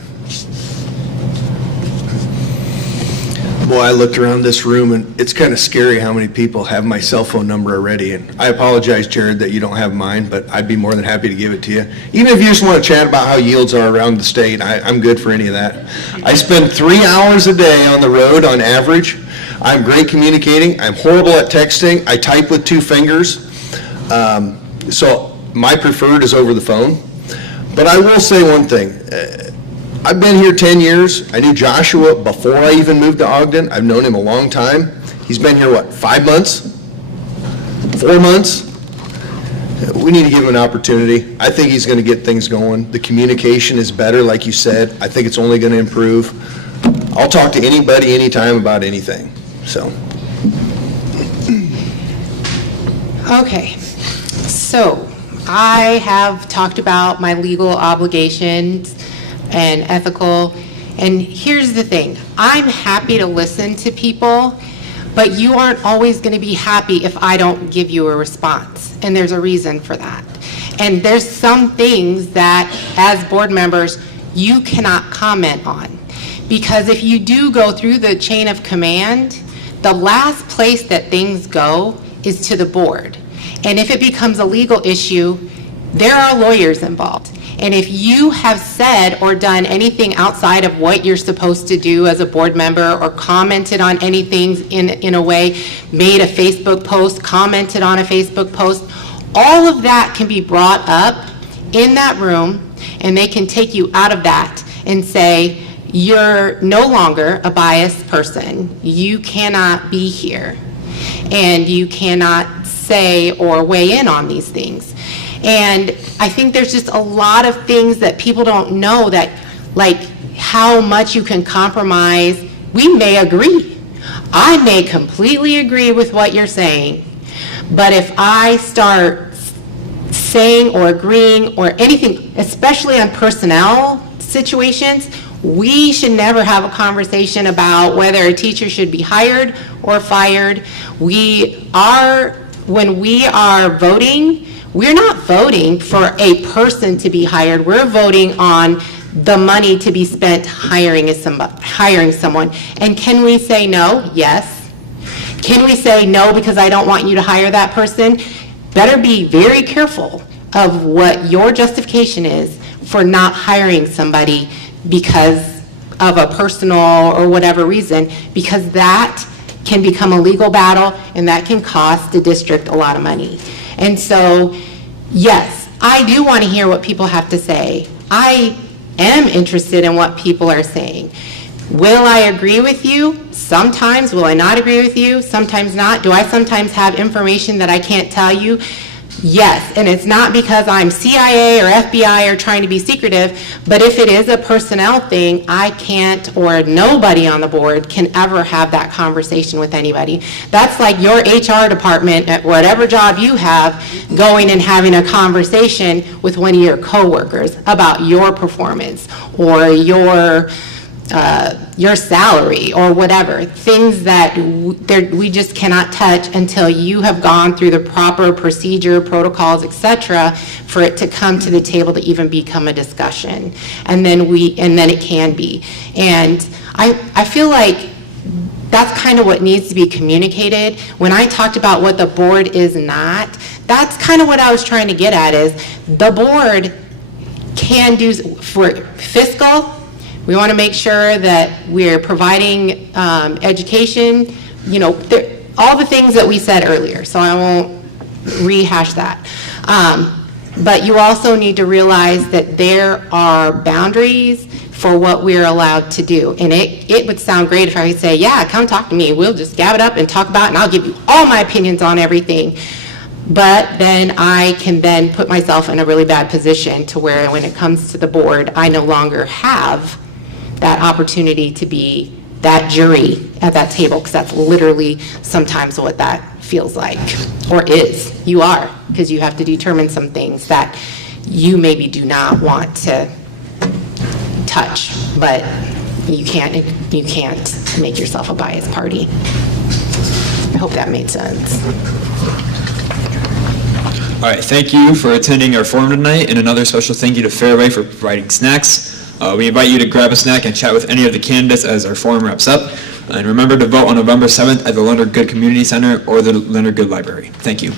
Boy, I looked around this room, and it's kind of scary how many people have my cell phone number already. And I apologize, Jared, that you don't have mine, but I'd be more than happy to give it to you. Even if you just want to chat about how yields are around the state, I'm good for any of that. I spend 3 hours a day on the road on average. I'm great communicating. I'm horrible at texting. I type with 2 fingers. So my preferred is over the phone. But I will say one thing. I've been here 10 years. I knew Joshua before I even moved to Ogden. I've known him a long time. He's been here, 5 months? 4 months? We need to give him an opportunity. I think he's going to get things going. The communication is better, like you said. I think it's only going to improve. I'll talk to anybody, anytime about anything. So. Okay, so I have talked about my legal obligations and ethical, and here's the thing. I'm happy to listen to people, but you aren't always going to be happy if I don't give you a response, and there's a reason for that. And there's some things that, as board members, you cannot comment on, because if you do go through the chain of command, the last place that things go is to the board. And if it becomes a legal issue, there are lawyers involved. And if you have said or done anything outside of what you're supposed to do as a board member, or commented on anything in a way, made a Facebook post, commented on a Facebook post, all of that can be brought up in that room, and they can take you out of that and say, you're no longer a biased person. You cannot be here, and you cannot say or weigh in on these things. And I think there's just a lot of things that people don't know, that, like, how much you can compromise. We may agree. I may completely agree with what you're saying, but if I start saying or agreeing or anything, especially on personnel situations, we should never have a conversation about whether a teacher should be hired or fired. When we are voting, we're not voting for a person to be hired. We're voting on the money to be spent hiring someone. And can we say no? Yes. Can we say no because I don't want you to hire that person? Better be very careful of what your justification is for not hiring somebody because of a personal or whatever reason, because that can become a legal battle, and that can cost the district a lot of money. And so, yes, I do want to hear what people have to say. I am interested in what people are saying. Will I agree with you? Sometimes. Will I not agree with you? Sometimes not. Do I sometimes have information that I can't tell you? Yes, and it's not because I'm CIA or FBI or trying to be secretive, but if it is a personnel thing, I can't, or nobody on the board can ever have that conversation with anybody. That's like your HR department at whatever job you have going and having a conversation with one of your coworkers about your performance or your salary or whatever, things that we just cannot touch until you have gone through the proper procedure, protocols, etc., for it to come to the table to even become a discussion. And then it can be. And I feel like that's kind of what needs to be communicated. When I talked about what the board is not, that's kind of what I was trying to get at, is the board can do, for fiscal, we want to make sure that we're providing education, all the things that we said earlier, so I won't rehash that. But you also need to realize that there are boundaries for what we're allowed to do. And it would sound great if I could say, yeah, come talk to me. We'll just gab it up and talk about it, and I'll give you all my opinions on everything. But then I can then put myself in a really bad position to where when it comes to the board, I no longer have that opportunity to be that jury at that table, because that's literally sometimes what that feels like, or is. You are, because you have to determine some things that you maybe do not want to touch, but you can't make yourself a biased party. I hope that made sense. All right, thank you for attending our forum tonight, and another special thank you to Fairway for providing snacks. We invite you to grab a snack and chat with any of the candidates as our forum wraps up. And remember to vote on November 7th at the Leonard Good Community Center or the Leonard Good Library. Thank you.